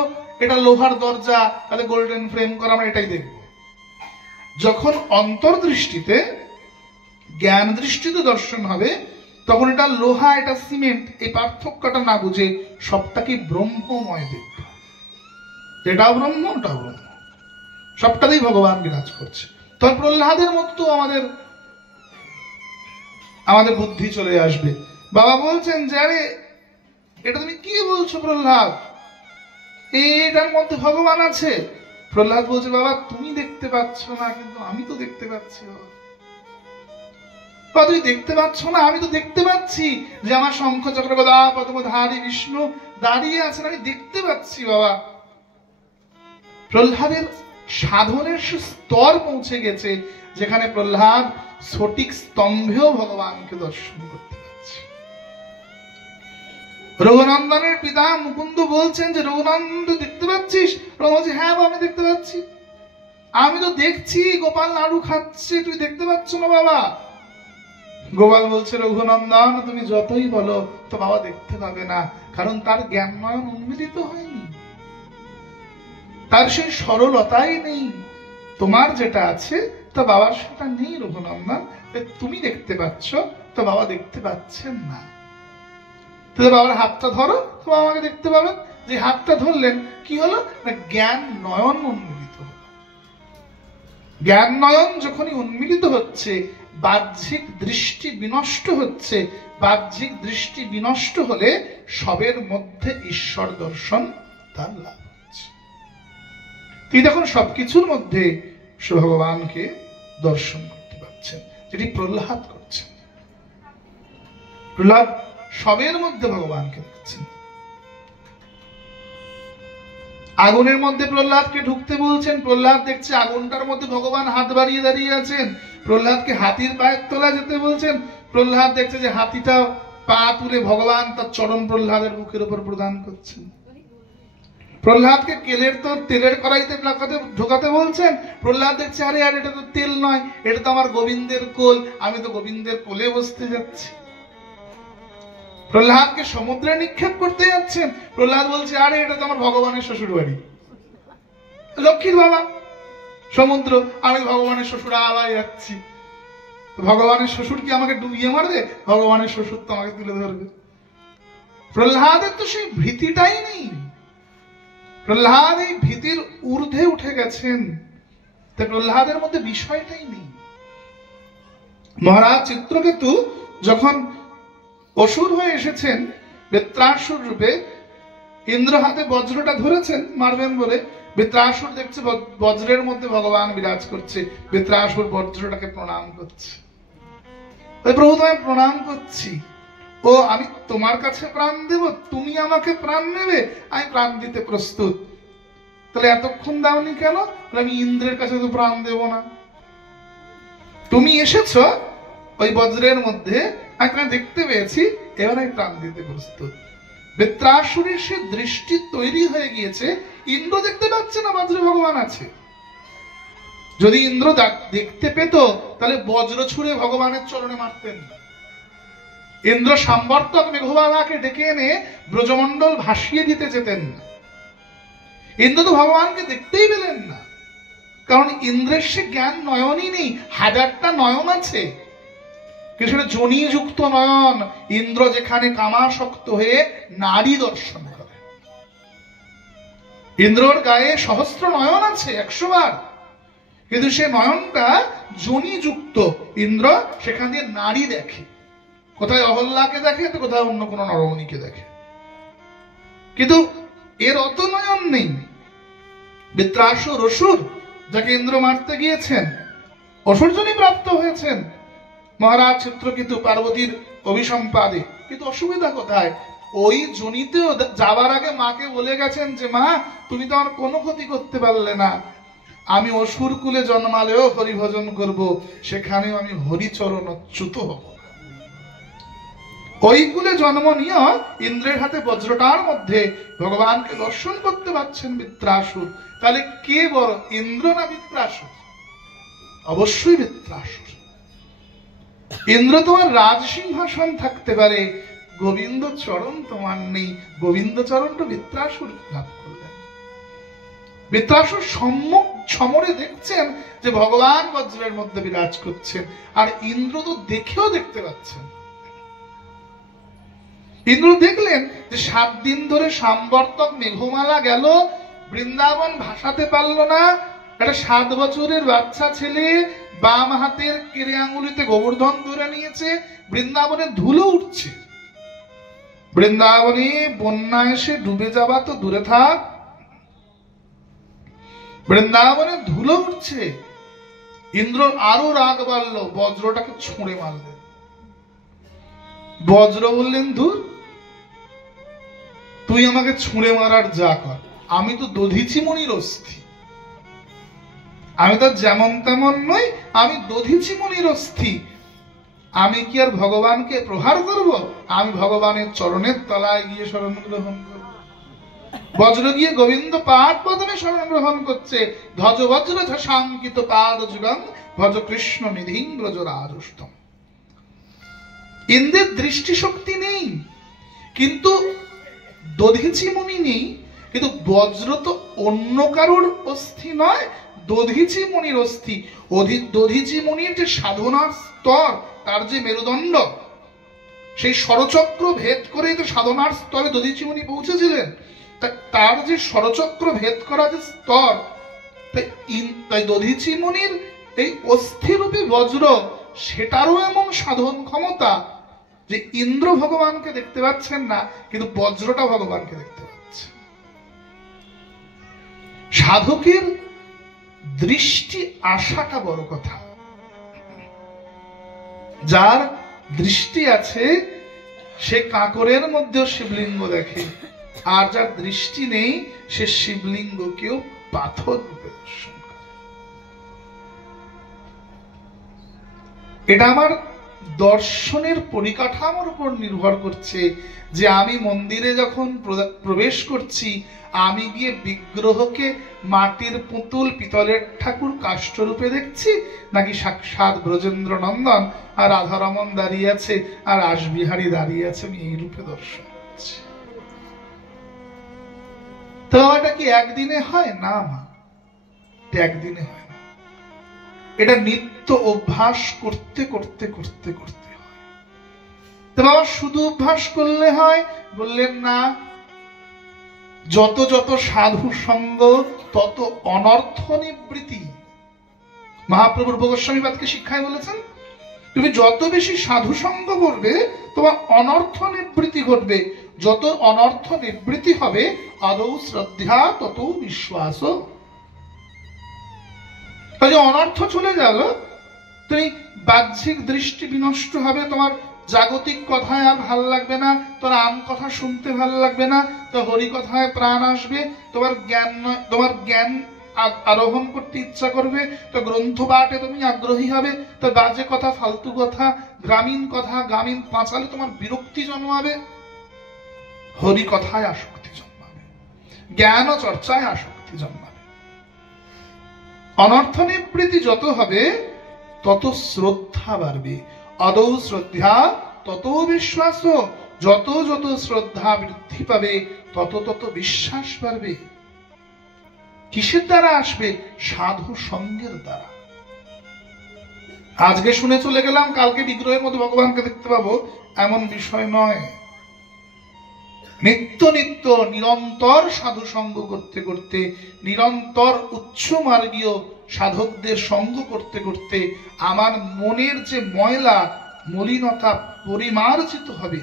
এটা লোহার দরজা, তাহলে গোল্ডেন ফ্রেম করা, আমরা এটাই দেখব। যখন অন্তর্দৃষ্টিতে, জ্ঞান দৃষ্টিতে দর্শন হবে, তখন এটা লোহা, এটা সিমেন্ট, এই পার্থক্যটা না বুঝে সবটাকে ব্রহ্মময় দেখব। এটাও ব্রহ্ম, ওটাও ব্রহ্ম, সবটাতেই ভগবান বিরাজ করছে। তখন প্রহ্লাদের মতো আমাদের বুদ্ধি চলে আসবে। বাবা বলছেন যে আরে এটা তুমি কি বলছো প্রহ্লাদ, এটার মধ্যে ভগবান আছে। প্রহ্লাদ বলছে বাবা তুমি দেখতে পাচ্ছ না, কিন্তু আমি তো দেখতে পাচ্ছি। বাবা তুমি দেখতে পাচ্ছ না, আমি তো দেখতে পাচ্ছি যে আমার শঙ্খ চক্র গদা পদ্মধারী বিষ্ণু দাঁড়িয়ে আছেন, আমি দেখতে পাচ্ছি। বাবা প্রহ্লাদের সাধনের স্তর পৌঁছে গেছে যেখানে প্রহ্লাদ স্ফটিক স্তম্ভেও ভগবানকে দর্শন করতে পারছে। রঘুনন্দনের পিতা মুকুন্দ বলছেন যে রঘুনন্দ দেখতে পাচ্ছিস? বলছে হ্যাঁ আমি দেখতে পাচ্ছি। আমি তো দেখছি গোপাল নাড়ু খাচ্ছে, তুই দেখতে পাচ্ছ না বাবা? গোপাল বলছে রঘুনন্দন তুমি যতই বলো তো বাবা দেখতে পাবে না, কারণ তার জ্ঞান নয়ন উন্মিলিত হয়নি, তার সেই সরলতাই নেই। তোমার যেটা আছে তা বাবার সেটা নেই রঘুনন্দন, তুমি দেখতে পাচ্ছ তো বাবা দেখতে পাচ্ছেন না। তাহলে বাবার হাতটা ধরো তো বাবা আমাকে দেখতে পাবেন। যে হাতটা ধরলেন কি হলো না, জ্ঞান নয়ন উন্মিলিত হলো। জ্ঞান নয়ন যখনই উন্মিলিত হচ্ছে, বাহ্যিক দৃষ্টি বিনষ্ট হচ্ছে। বাহ্যিক দৃষ্টি বিনষ্ট হলে সবের মধ্যে ঈশ্বর দর্শন তার লাভ হচ্ছে। তিনি তখন সবকিছুর মধ্যে ভগবানকে দর্শন করতে পারছেন, যেটি প্রহ্লাদ করছেন। প্রহ্লাদ সবের মধ্যে ভগবানকে দেখছেন। আগুনের মধ্যে প্রহ্লাদকে ঢুকতে বলছেন, প্রহ্লাদ দেখছে আগুনটার মধ্যে ভগবান হাত বাড়িয়ে দাঁড়িয়ে আছেন। প্রহ্লাদকে হাতির পায়ের তলা যেতে বলছেন, প্রহ্লাদ দেখছে যে হাতিটা পা তুলে ভগবান তার চরণ প্রহ্লাদের মুখের উপর প্রদান করছেন। প্রহ্লাদকে তেলের কড়াইতে ঢোকাতে বলছেন, প্রহ্লাদ দেখছে আরে আর এটা তো তেল নয়, এটা তো আমার গোবিন্দের কোল, আমি তো গোবিন্দের কোলে বসতে যাচ্ছি। প্রহ্লাদকে সমুদ্রে নিক্ষেপ করতে যাচ্ছেন, প্রহ্লাদ বলছে আরে এটা তো আমার ভগবানের শ্বশুর বাড়ি, লক্ষ্মীর বাবা সমুদ্র, আমি ভগবানের শ্বশুর আলাই যাচ্ছি। ভগবানের শ্বশুর কি আমাকে ডুবিয়ে মারবে? ভগবানের শ্বশুর তো আমাকে তুলে ধরবে। প্রহ্লাদের তো সেই ভীতিটাই নেই। প্রহ্লাদ এই ভীতির ঊর্ধ্বে উঠে গেছেন, তাই প্রহ্লাদের মধ্যে বিষয়টাই নেই। মহারাজ চিত্রকেতু যখন অসুর হয়ে এসেছেন বৃত্রাসুর রূপে, ইন্দ্র হাতে বজ্রটা ধরেছেন মারবেন বলে, বৃত্রাসুর দেখছে বজ্রের মধ্যে ভগবান বিরাজ করছে। বৃত্রাসুর বজ্রটাকে প্রণাম করছে, প্রভু তোমায় প্রণাম করছি, ও আমি তোমার কাছে প্রাণ দেব, তুমি আমাকে প্রাণ নেবে, আমি প্রাণ দিতে প্রস্তুত। তাহলে এতক্ষণ দাওনি কেন? আমি ইন্দ্রের কাছে তো প্রাণ দেব না, তুমি এসেছ ওই বজ্রের মধ্যে, আমি দেখতে পেয়েছি, এবার আমি প্রাণ দিতে প্রস্তুত। বৃত্রাসুরের সে দৃষ্টি তৈরি হয়ে গিয়েছে, ইন্দ্র দেখতে পাচ্ছে না বজ্রে ভগবান আছে। যদি ইন্দ্র দেখতে পেত তাহলে বজ্র ছুঁড়ে ভগবানের চরণে মারতেন না। ইন্দ্র সাম্বর্তক মেঘবালাকে ডেকে এনে ব্রজমণ্ডল ভাসিয়ে দিতে যেতেন না। ইন্দ্র তো ভগবানকে দেখতেই পেলেন না, কারণ ইন্দ্রের সে জ্ঞান নয়নই নেই। হাজারটা নয়ন আছে, কিন্তু সেটা যোনিযুক্ত নয়ন। ইন্দ্র যেখানে কামাসক্ত হয়ে নারী দর্শন করে, ইন্দ্রর গায়ে সহস্র নয়ন আছে 100 বার, কিন্তু সে নয়নটা যোনিযুক্ত। ইন্দ্র সেখান দিয়ে নারী দেখে, কোথায় অহল্যাকে দেখে তো কোথায় অন্য কোন নরমণীকে দেখে, কিন্তু এর অত নয়ন নেই। বৃত্রাসুর অসুর, যাকে ইন্দ্র মারতে গিয়েছেন, অসুরজনই প্রাপ্ত হয়েছেন মহারাজ চিত্রকেতু পার্বতীর অভিসম্পাদে। কিন্তু অসুবিধা কোথায়? ওই জনিতেও যাবার আগে মাকে বলে গেছেন যে মা, তুমি তো আমার কোনো ক্ষতি করতে পারলে না, আমি অসুর কুলে জন্মালেও হরিভজন করব, সেখানেও আমি হরিচরণ চ্যুত হব। ওই কুলে জন্ম নিয়ে ইন্দ্রের হাতে বজ্রটার মধ্যে ভগবানকে দর্শন করতে পারছেন বৃত্রাসুর। তাহলে কে বড়, ইন্দ্র না বৃত্রাসুর? অবশ্যই বৃত্রাসুর। ইন্দ্র তোমার রাজসিংহাসন থাকতে পারে, গোবিন্দ চরণ তোমার নেই। গোবিন্দ চরণটা বৃত্রাসুর লাভ করলেন। বৃত্রাসুর সম্মুখ সমরে দেখছেন যে ভগবান বজ্রের মধ্যে বিরাজ করছেন, আর ইন্দ্র তো দেখেও দেখতে পাচ্ছেন। ইন্দ্র দেখলেন যে 7 দিন ধরে সাম্বর্তক মেঘমালা গেল, বৃন্দাবন ভাসাতে পারল না। একটা 7 বছরের বাচ্চা ছেলে বাম হাতের কেড়ে আঙুলিতে গোবর্ধন ধরে নিয়েছে, বৃন্দাবনে ধুলো উঠছে। বৃন্দাবনে বন্যা এসে ডুবে যাওয়া তো দূরে থাক, বৃন্দাবনে ধুলো উঠছে। ইন্দ্র আরো রাগ বাড়ল, বজ্রটাকে ছুঁড়ে মারলেন। বজ্র বললেন, ধুর, তুই আমাকে ছুঁড়ে মারার যা কর, আমি তো দধিচি মনির অস্থি, আমি তো যেমন তেমন নই, আমি দধিচি মনির অস্থি। আমি কি আর ভগবানকে প্রহার করব? আমি ভগবানের চরণের তলায় গিয়ে শরণ গ্রহণ করব। বজ্র গিয়ে গোবিন্দ পাদ পদমে শরণ গ্রহণ করছে। ধ্বজ বজ্র ঝাঙ্কিত পাদ যুগং ভজ কৃষ্ণ নিধিং ব্রজ রাজুষ্টম। ইন্দ্রের দৃষ্টিশক্তি নেই, কিন্তু দধিচি মুনি নেই, কিন্তু বজ্র তো অন্য কারোর অস্থি নয়, দধিচি মুনির অস্থি। দধিচি মুনির যে সাধনার স্তর, তার যে মেরুদণ্ড, সেই ষড়চক্র ভেদ করে তো সাধনার স্তরে দধিচি মুনি পৌঁছেছিলেন। তার যে ষড়চক্র ভেদ করা যে স্তর, তাই দধিচি মুনির এই অস্থিরূপী বজ্র, সেটারও এমন সাধন ক্ষমতা যে ইন্দ্র ভগবানকে দেখতে পাচ্ছেন না, কিন্তু বজ্রটা ভগবানকে দেখতে পাচ্ছে। সাধকের দৃষ্টি আসাটা বড় কথা। যার দৃষ্টি আছে সে কাঁকরের মধ্যেও শিবলিঙ্গ দেখে, আর যার দৃষ্টি নেই সে শিবলিঙ্গকেও পাথর রূপে দর্শন করে। এটা আমার দর্শনের পরিকাঠামোর উপর নির্ভর করছে যে আমি মন্দিরে যখন প্রবেশ করছি, আমি গিয়ে বিগ্রহকে মাটির পুতুল, পিতলের ঠাকুর, কাষ্ঠরূপে দেখছি, নাকি সাক্ষাৎ ব্রজেন্দ্র নন্দন আর রাধারমন দাঁড়িয়ে আছে আর রাসবিহারী দাঁড়িয়ে আছে, আমি এই রূপে দর্শন করছি। তো এটা কি একদিনে হয়? না মা, একদিনে হয় না। এটা নিত্য অভ্যাস করতে করতে করতে করতে হয়। তো বাবা শুধু অভ্যাস করলে হয়? বললেন না, যত যত সাধু সঙ্গ তত অনর্থ নিবৃত্তি। মহাপ্রভুর গোস্বামীপাদকে শিক্ষায় বলেছেন, তুমি যত বেশি সাধু সঙ্গ করবে তোমার অনর্থ নিবৃত্তি ঘটবে। যত অনর্থ নিবৃত্তি হবে, আদৌ শ্রদ্ধা তত বিশ্বাস। অনর্থ চলে গেল, তুমি বাহ্যিক দৃষ্টি বিনষ্ট হবে, তোমার জাগতিক কথায় আর ভাল লাগবে না, তোর আম কথা শুনতে ভাল লাগবে না, তো হরি কথায় প্রাণ আসবে, তোমার জ্ঞান আরোহণ করতে ইচ্ছা করবে, তো গ্রন্থ পাঠে তুমি আগ্রহী হবে, তো বাজে কথা, ফালতু কথা, গ্রামীণ পাঁচালে তোমার বিরক্তি জন্মাবে, হরি কথায় আসক্তি জন্মাবে, জ্ঞান ও চর্চায় আসক্তি জন্মাবে। অনর্থ নিবৃত্তি যত হবে তত শ্রদ্ধা বাড়বে, আদৌ শ্রদ্ধা তত বিশ্বাস। যত যত শ্রদ্ধা বৃদ্ধি পাবে তত তত বিশ্বাস বাড়বে। কিসের দ্বারা আসবে? সাধু সঙ্গের দ্বারা। আজকে শুনে চলে গেলাম, কালকে বিগ্রহের মধ্যে ভগবানকে দেখতে পাবো, এমন বিষয় নয়। নিত্য নিত্য নিরন্তর সাধু সঙ্গ করতে করতে, নিরন্তর উচ্চ মার্গীয় সাধকদের সঙ্গ করতে করতে আমার মনের যে ময়লা মলিনতা পরিমার্জিত হবে।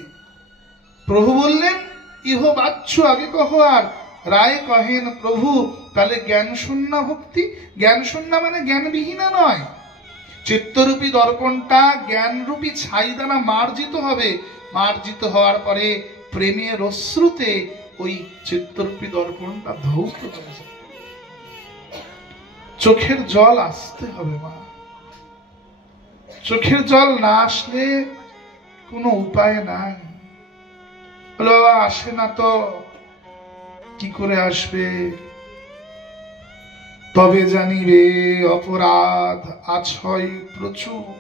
প্রভু বললেন, ইহ বাচ্চ আগে কহ আর রায় কহেন প্রভু। তাহলে জ্ঞান শূন্য ভক্তি, জ্ঞান শূন্য মানে জ্ঞানবিহীনা নয়। চিত্তরূপী দর্পণটা জ্ঞানরূপী ছাই দ্বারা মার্জিত হবে। মার্জিত হওয়ার পরে প্রেমের অশ্রুতে ওই চিত্তরূপী দর্পণটা ধৌত হয়ে যাবে। চোখের জল আসতে হবে মা। চোখের জল না আসলে কোনো উপায় নাই। আসে না তো কি করে আসবে? তবে জানিবে অপরাধ আছয় প্রচুর,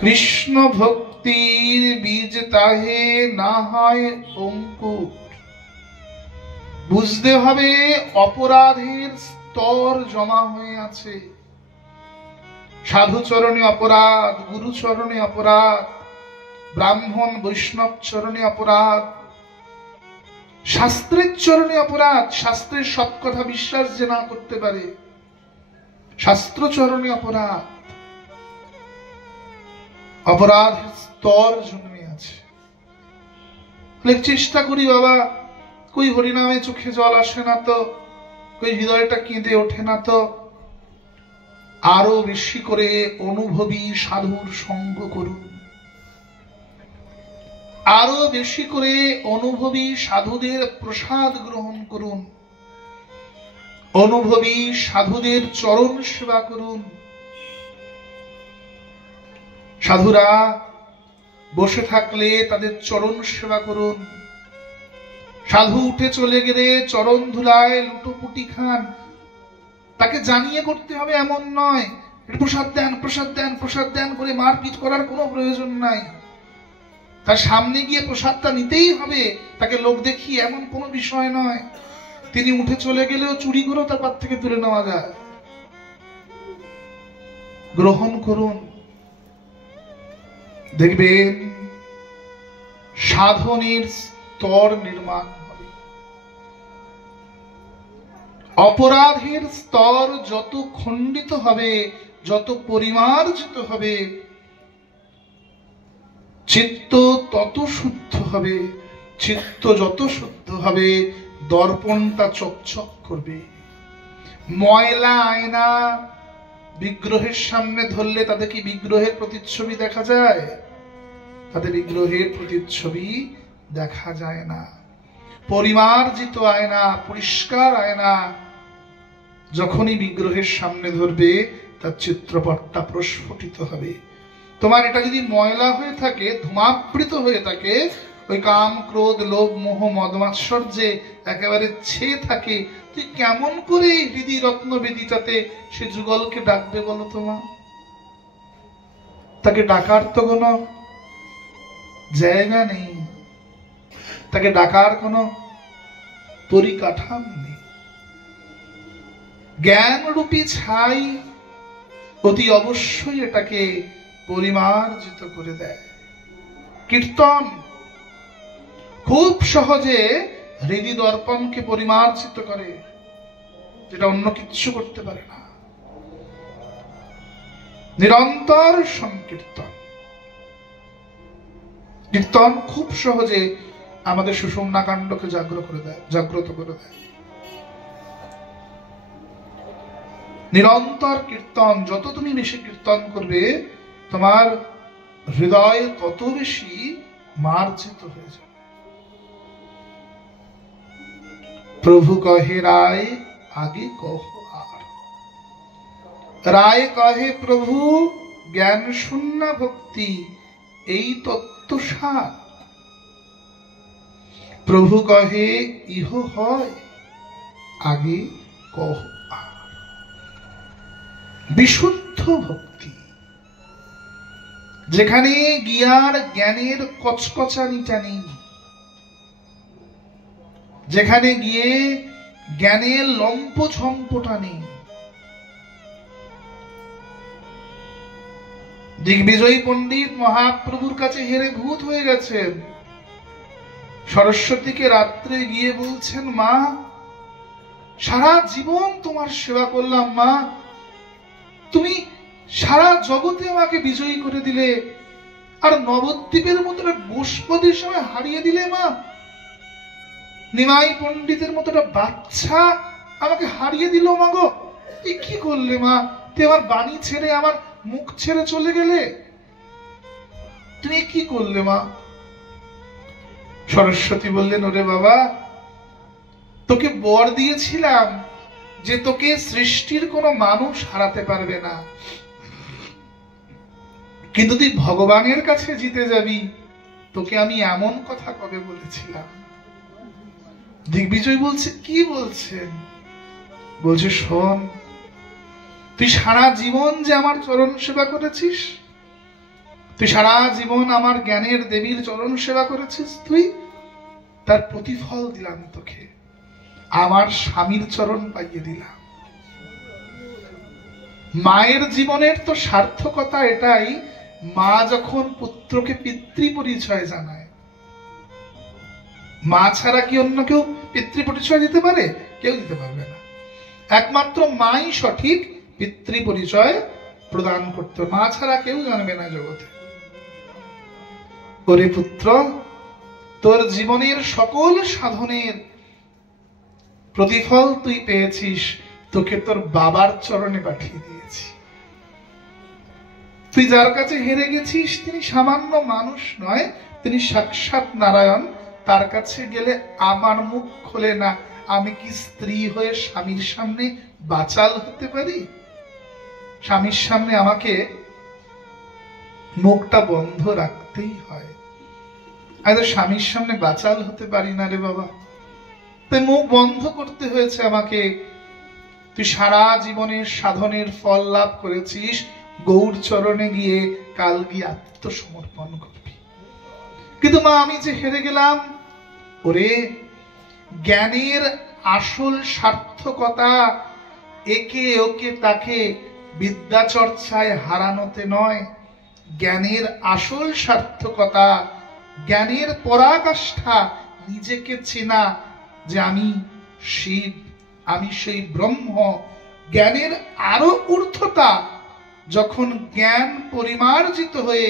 কৃষ্ণ ভক্তির বীজ তাহে না হয় অঙ্কুর। বুঝতে হবে অপরাধের স্তর জমা হয়ে আছে। সাধুচরণে অপরাধ, গুরুচরণে অপরাধ, ব্রাহ্মণ বৈষ্ণব চরণে অপরাধ, শাস্ত্রের চরণে অপরাধ। শাস্ত্রের সব কথা বিশ্বাস যে না করতে পারে, শাস্ত্র চরণে অপরাধ। অপরাধের স্তর জন্মে আছে। চেষ্টা করি বাবা, কই হরিনামে চোখে জল আসে না তো, কই হৃদয়টা কেঁদে ওঠে না তো। আরো বেশি করে অনুভবী সাধুর সঙ্গ করুন, আরো বেশি করে অনুভবী সাধুদের প্রসাদ গ্রহণ করুন, অনুভবী সাধুদের চরণ সেবা করুন। সাধুরা বসে থাকলে তাদের চরণ সেবা করুন। সাধু উঠে চলে গেলে চরণ ধুলায় লুটোপুটি খান। তাকে জানিয়ে করতে হবে এমন নয়, প্রসাদ দেন প্রসাদ দেন প্রসাদ দেন করে মারপিট করার কোনো প্রয়োজন নাই। তার সামনে গিয়ে প্রসাদটা নিতেই হবে, তাকে লোক দেখিয়ে এমন কোনো বিষয় নয়। তিনি উঠে চলে গেলেও চুরি করেও তার পাত থেকে তুলে নেওয়া যায়। গ্রহণ করুন, দেখবেন সাধনের স্তর নির্মাণ হবে। অপরাধের স্তর যত খণ্ডিত হবে, যত পরিমার্জিত হবে, চিত্ত তত শুদ্ধ হবে। চিত্ত যত শুদ্ধ হবে, দর্পণটা চকচক করবে। ময়লা আয়না বিগ্রহের সামনে ধরলে তাদের কি বিগ্রহের প্রতিচ্ছবি দেখা যায়? তাদের বিগ্রহের প্রতিচ্ছবি দেখা যায় না। পরিমার্জিত আয়না, পরিষ্কার আয়না যখনই বিগ্রহের সামনে ধরবে তার চিত্রপটটা প্রস্ফুটিত হবে। তোমার এটা যদি ময়লা হয়ে থাকে, ধূমাবৃত হয়ে থাকে, ওই কাম ক্রোধ লোভ মোহ মদ মাৎসর্যে একেবারে ছেয়ে থাকে, তুই কেমন করে হৃদি রত্ন বেদিটাতে সে যুগলকে ডাকবে বলো তোমা? তাকে ডাকার তো কোনো জায়গা নেই, তাকে ডাকার কোনো পরিকাঠাম নেই। জ্ঞান রূপী ছাই অতি অবশ্যই এটাকে পরিমার্জিত করে দেয়। কীর্তন খুব সহজে হৃদয় দর্পণকে পরিমার্জিত করে, যেটা অন্য কিচ্ছু করতে পারে না। নিরন্তর সংকীর্তন, কীর্তন খুব সহজে আমাদের সুষুম্না কাণ্ডকে জাগ্রত করে দেয়। নিরন্তর কীর্তন, যত তুমি বেশি কীর্তন করবে তোমার হৃদয় তত বেশি মার্জিত হয়ে যাবে। প্রভু কহে রায় আগে কহ আর, রায় কহে প্রভু জ্ঞান শূন্য ভক্তি এই তত্ত্ব সার। প্রভু কহে ইহ হয় আগে কহ আর। বিশুদ্ধ ভক্তি, যেখানে গিয়ার জ্ঞানের কচকচানিটা নেই, যেখানে গিয়ে জ্ঞানের লম্প ঝম্পটা নেই। দিগ্বিজয়ী পণ্ডিত মহাপ্রভুর কাছে হেরে ভূত হয়ে গেছেন। সরস্বতীকে রাত্রে গিয়ে বলছেন, মা সারা জীবন তোমার সেবা করলাম, মা তুমি সারা জগতে আমাকে বিজয়ী করে দিলে, আর নবদ্বীপের মতো গোষ্পদের সময় হারিয়ে দিলে। মা নিমাই পণ্ডিতের মতো একটা বাচ্চা আমাকে হারিয়ে দিল। মা গো, তুই কি করলে? মা তুই আমার বাণী ছেড়ে, আমার মুখ ছেড়ে চলে গেলে, তুমি কি করলে? মা সরস্বতী বললেন, ওরে বাবা, তোকে বর দিয়েছিলাম যে তোকে সৃষ্টির কোনো মানুষ হারাতে পারবে না, কিন্তু তুই ভগবানের কাছে জিতে যাবি, তোকে আমি এমন কথা কবে বলেছিলাম? দিগ্বিজয় বলছে, কি বলছেন? বলছে, শোন, তুই সারা জীবন যে আমার চরণ সেবা করেছিস, তুই সারা জীবন আমার জ্ঞানের দেবীর চরণ সেবা করেছিস, তুই তার প্রতিফল দিলাম তোকে, আমার স্বামীর চরণ পাইয়ে দিলাম। মায়ের জীবনের তো সার্থকতা এটাই, মা যখন পুত্রকে পিতৃ পরিচয় জানায়। মা ছাড়া কি অন্য কেউ পিতৃ পরিচয় দিতে পারে? কেউ দিতে পারবে না। একমাত্র মাই সঠিক পিতৃ পরিচয় প্রদান করতে, মা ছাড়া কেউ জানবে না জগতে। ওরে পুত্র, তোর জীবনের সকল সাধনের প্রতিফল তুই পেয়েছিস, তোকে তোর বাবার চরণে পাঠিয়ে দিয়েছি। তুই যার কাছে হেরে গেছিস তিনি সামান্য মানুষ নয়, তিনি সাক্ষাৎ নারায়ণ। তার কাছে গেলে আমার মুখ খোলে না। আমি কি স্ত্রী হয়ে স্বামীর সামনে বাচাল হতে পারি? স্বামীর সামনে আমাকে মুখটা বন্ধ রাখতেই হয়। আমি তো স্বামীর সামনে বাচাল হতে পারি না রে বাবা, তাই মুখ বন্ধ করতে হয়েছে আমাকে। তুই সারা জীবনের সাধনের ফল লাভ করেছিস, গৌর চরণে গিয়ে কাল গিয়ে আত্মসমর্পণ করবি। কিন্তু মা আমি যে হেরে গেলাম। ওরে, জ্ঞানের আসল সার্থকতা একে ওকে তাকে বিদ্যা চর্চায় হারানোতে নয়। জ্ঞানের আসল সার্থকতা, জ্ঞানের পরাকাষ্ঠা নিজেকে চেনা, যে আমি শিব, আমি সেই ব্রহ্ম। জ্ঞানের আরো ঊর্ধ্বতা, যখন জ্ঞান পরিমার্জিত হয়ে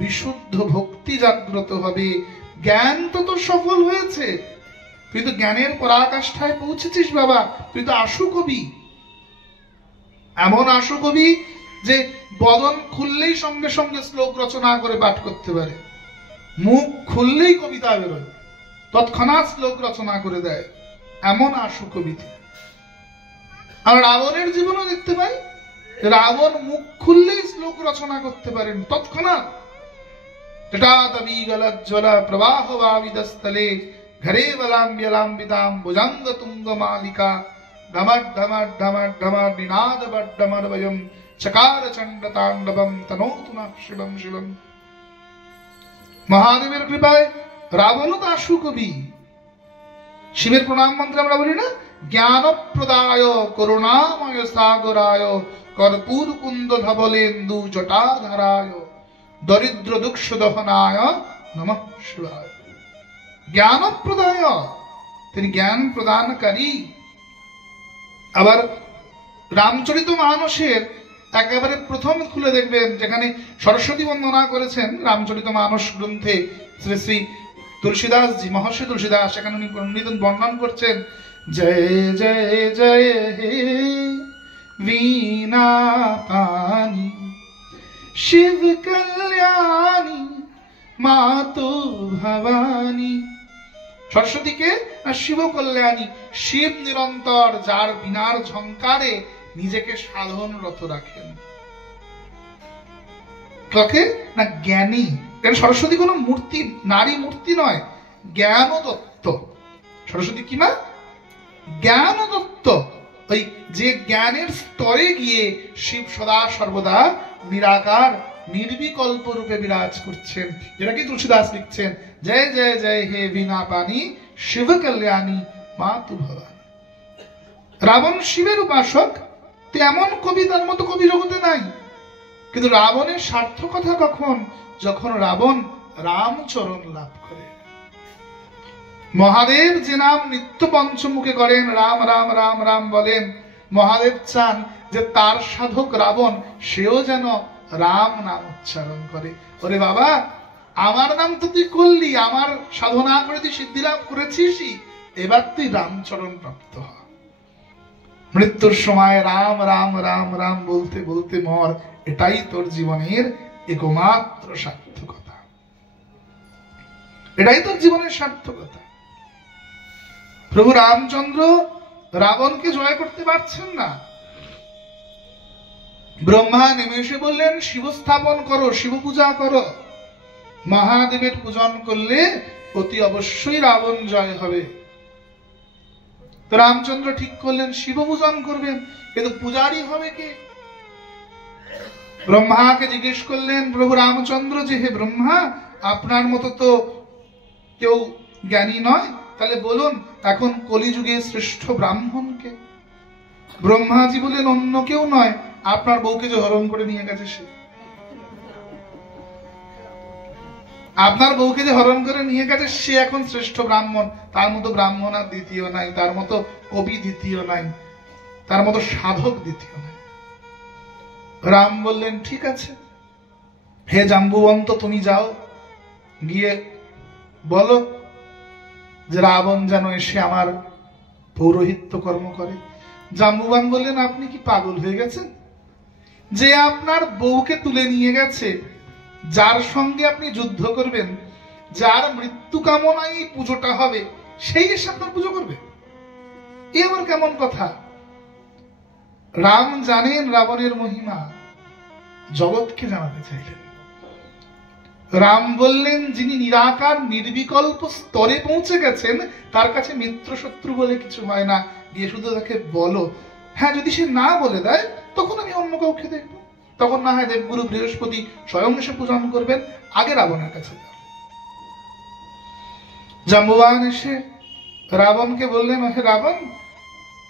বিশুদ্ধ ভক্তি জাগ্রত হবে। জ্ঞান তো তোর সফল হয়েছে, তুই তো জ্ঞানের পরাকাষ্ঠায় পৌঁছেছিস বাবা, তুই তো আশু কবি। এমন আশু কবি যে বদন খুললেই সঙ্গে সঙ্গে শ্লোক রচনা করে পাঠ করতে পারে, মুখ খুললেই কবিতা বেরোয়, তৎক্ষণাৎ শ্লোক রচনা করে দেয়, এমন আশু কবিতা। আর রাবণের জীবনও দেখতে পাই, রাবণ মুখ খুললেই শ্লোক রচনা করতে পারেন তৎক্ষণাৎ। জটাতবীগলজ্জ্বলা প্রবাহভাবিদস্থলে ঘরে বলাম্ব্যলাম্বিতাম ভুজঙ্গ তুঙ্গ মালিকা ধমট ধমট ধমট ধমট নিনাদ বড্ডমরবয়ম চকার চণ্ড তাণ্ডবম তনোতু নঃ শিবম শিবম। মহাদেবের কৃপায় রাবণও তো আশু কবি। শিবের প্রণাম মন্ত্রে আমরা বলি না, জ্ঞানপ্রদায় করুণাময় সাগরায় কর্পূর কুন্দ ধবলেন্দু জটাধারায় দরিদ্র দুঃখ দহনায় নমঃ শিবায়। জ্ঞানপ্রদায়, তিনি জ্ঞান প্রদানকারী। আবার রামচরিত মানসের একেবারে প্রথম খুলে দেখবেন, যেখানে সরস্বতী বন্দনা করেছেন রামচরিত মানস গ্রন্থে শ্রী শ্রী তুলসীদাস জি, মহর্ষি তুলসীদাস, সেখানে উনি বর্ণন করছেন, জয় জয় জয় হে वीणा पानी शिव कल्याणी मातु भवानी। সরস্বতীকে শিব কল্যাণী, শিব নিরন্তর, যার বিনার ঝংকারে নিজেকে সাধনরত রাখেন। কাকে না? জ্ঞানী। কারণ সরস্বতী কোনো মূর্তি, নারী মূর্তি নয়, জ্ঞান দত্ত। সরস্বতী কি না? জ্ঞান দত্ত। ওই যে জ্ঞানের স্তরে গিয়ে শিব সদা সর্বদা নিরাকার নির্বিকল্প রূপে বিরাজ করছেন, যেটাকে তুলসীদাস লিখছেন, জয় জয় জয় হে বীণা পানি শিব কল্যাণী মাতু ভবানী। রাবণ শিবের উপাসক, তেমন কবি তার মতো কবি জগতে নাই। কিন্তু রাবণের সার্থকতা কখন? যখন রাবণ রামচরণ লাভ করে। মহাদেব যে নাম নিত্য পঞ্চমুখে করেন, রাম রাম রাম রাম বলেন, মহাদেব চান যে তার সাধক রাবণ সেও যেন রাম নাম উচ্চারণ করে। ওরে বাবা, আমার নাম তো তুই করলি, আমার সাধনা করে তুই সিদ্ধি লাভ করেছিসই, এবার তুই রামচরণ প্রাপ্ত হ। মৃত্যুর সময় রাম রাম রাম রাম বলতে বলতে মর, এটাই তোর জীবনের একমাত্র সার্থকতা, এটাই তোর জীবনের সার্থকতা। প্রভু রামচন্দ্র রাবণকে জয় করতে পারছেন না। ব্রহ্মা নেমে এসে বললেন, শিব স্থাপন করো, শিব পূজা করো। মহাদেবের পূজন করলে অতি অবশ্যই রাবণ জয় হবে। তো রামচন্দ্র ঠিক করলেন শিব পূজন করবেন, কিন্তু পূজারই হবে কে? ব্রহ্মাকে জিজ্ঞেস করলেন প্রভু রামচন্দ্র যে, হে ব্রহ্মা, আপনার মতো তো কেউ জ্ঞানী নয়, তাহলে বলুন এখন কলিযুগে শ্রেষ্ঠ ব্রাহ্মণকে? ব্রহ্মাজি বলেন, অন্য কেউ নয়, আপনার বউকে যে হরণ করে নিয়ে গেছে সে। আপনার বউকে যে হরণ করে নিয়ে গেছে সে এখন শ্রেষ্ঠ ব্রাহ্মণ। তার মতো ব্রাহ্মণ আর দ্বিতীয় নাই, তার মতো কবি দ্বিতীয় নাই, তার মতো সাধক দ্বিতীয় নাই। রাম বললেন, ঠিক আছে, হে জাম্বুবন্ত, তুমি যাও, গিয়ে বলো যে রাবণ যেন এসে আমার পৌরোহিত্য কর্ম করে। জাম্বুবান বললেন, আপনি কি পাগল হয়ে গেছেন? যে আপনার বউকে তুলে নিয়ে গেছে, যার সঙ্গে আপনি যুদ্ধ করবেন, যার মৃত্যু কামনায় এই পুজোটা হবে, সেই এসে আপনার পুজো করবে? এ আবার কেমন কথা? রাম জানেন রাবণের মহিমা, জগৎকে জানাতে চাইলেন। রাম বললেন, যিনি নিরাকার নির্বিকল্প স্তরে পৌঁছে গেছেন, তার কাছে মিত্র শত্রু বলে কিছু হয় না। গিয়ে শুধু তাকে বলো, হ্যাঁ যদি সে না বলে দেয় তখন আমি অন্য কাউকে দেখবো, তখন না হয় দেবগুরু বৃহস্পতি স্বয়ং এসে পূজন করবেন, আগে রাবণের কাছে যাও। জাম্বুবান এসে রাবণকে বললেন, হে রাবণ,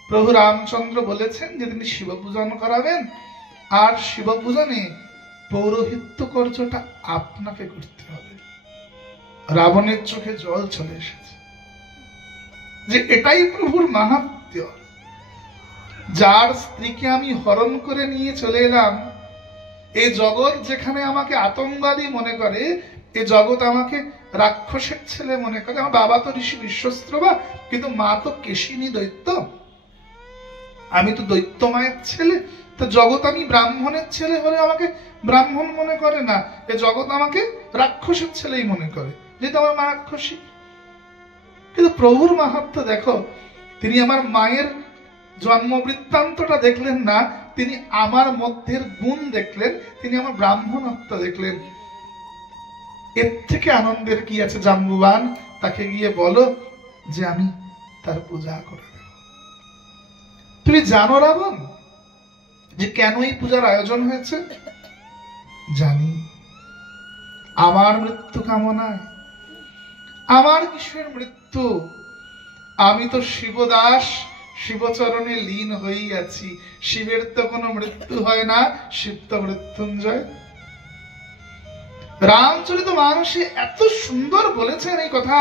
প্রভু রামচন্দ্র বলেছেন যে তিনি শিব পূজন করাবেন, আর শিব পূজনে পৌরোহিত্য কার্যটা আপনাকে করতে হবে। রাবণের চোখে জল চলে এসেছে, যে এটাই প্রভুর মাহাত্ম্য। যার স্ত্রীকে আমি হরণ করে নিয়ে চলে এলাম, এই জগৎ যেখানে আমাকে আতঙ্কবাদী মনে করে, এই জগৎ আমাকে রাক্ষসের ছেলে মনে করে। আমার বাবা তো ঋষি বিশ্বস্ত্রবা, কিন্তু মা তো কেশিনী দৈত্য। আমি তো দৈত্য মায়ের ছেলে, তো জগৎ আমি ব্রাহ্মণের ছেলে হলে আমাকে ব্রাহ্মণ মনে করে না, এ জগৎ আমাকে রাক্ষসের ছেলেই মনে করে, যেহেতু আমার মা রাক্ষসী। কিন্তু প্রভুর মাহাত্ম্য দেখো, তিনি আমার মায়ের জন্ম বৃত্তান্তটা দেখলেন না, তিনি আমার মধ্যের গুণ দেখলেন, তিনি আমার ব্রাহ্মণত্ব দেখলেন। এর থেকে আনন্দের কি আছে? জাম্বুবান, তাকে গিয়ে বলো যে আমি তার পূজা করে দেব। তুমি জানো রাবণ যে কেন এই পূজার আয়োজন হয়েছে? জানি, আমার মৃত্যু কামনায়। আমার কিসের মৃত্যু? আমি তো শিবদাস, শিবচরণে লীন হয়েই আছি। শিবের তো কোনো মৃত্যু হয় না, শিব তো মৃত্যুঞ্জয়। রামচরিত মানসে এত সুন্দর বলেছেন এই কথা,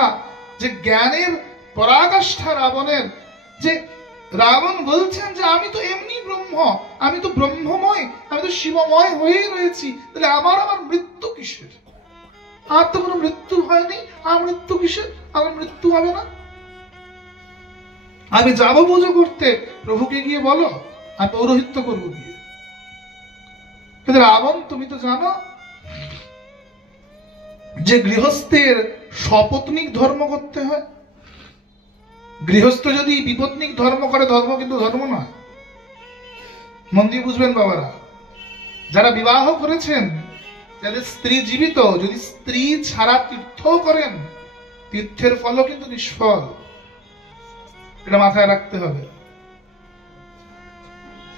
যে জ্ঞানের পরাকাষ্ঠা রাবণের, যে রাবণ বলছেন যে আমি তো এমনি ব্রহ্ম, আমি তো ব্রহ্মময়, আমি তো শিবময় হয়েই রয়েছি, তাহলে আমার মৃত্যু কিসের? আর তো কোনো মৃত্যু হয়নি, আর মৃত্যু কিসের? আমার মৃত্যু হবে না। আমি যাবো পুজো করতে, প্রভুকে গিয়ে বলো আমি পৌরোহিত্য করবো গিয়ে। কিন্তু রাবণ, তুমি তো জানো যে গৃহস্থের সপত্নিক ধর্ম করতে হয়। গৃহস্থ যদি বিপত্নিক ধর্ম করে, ধর্ম কিন্তু ধর্ম নয়। মন দিয়ে বুঝবেন বাবারা, যারা বিবাহ করেছেন, যাদের স্ত্রী জীবিত, যদি স্ত্রী ছাড়া তীর্থ করেন, তীর্থের ফলও কিন্তু নিষ্ফল। এটা মাথায় রাখতে হবে।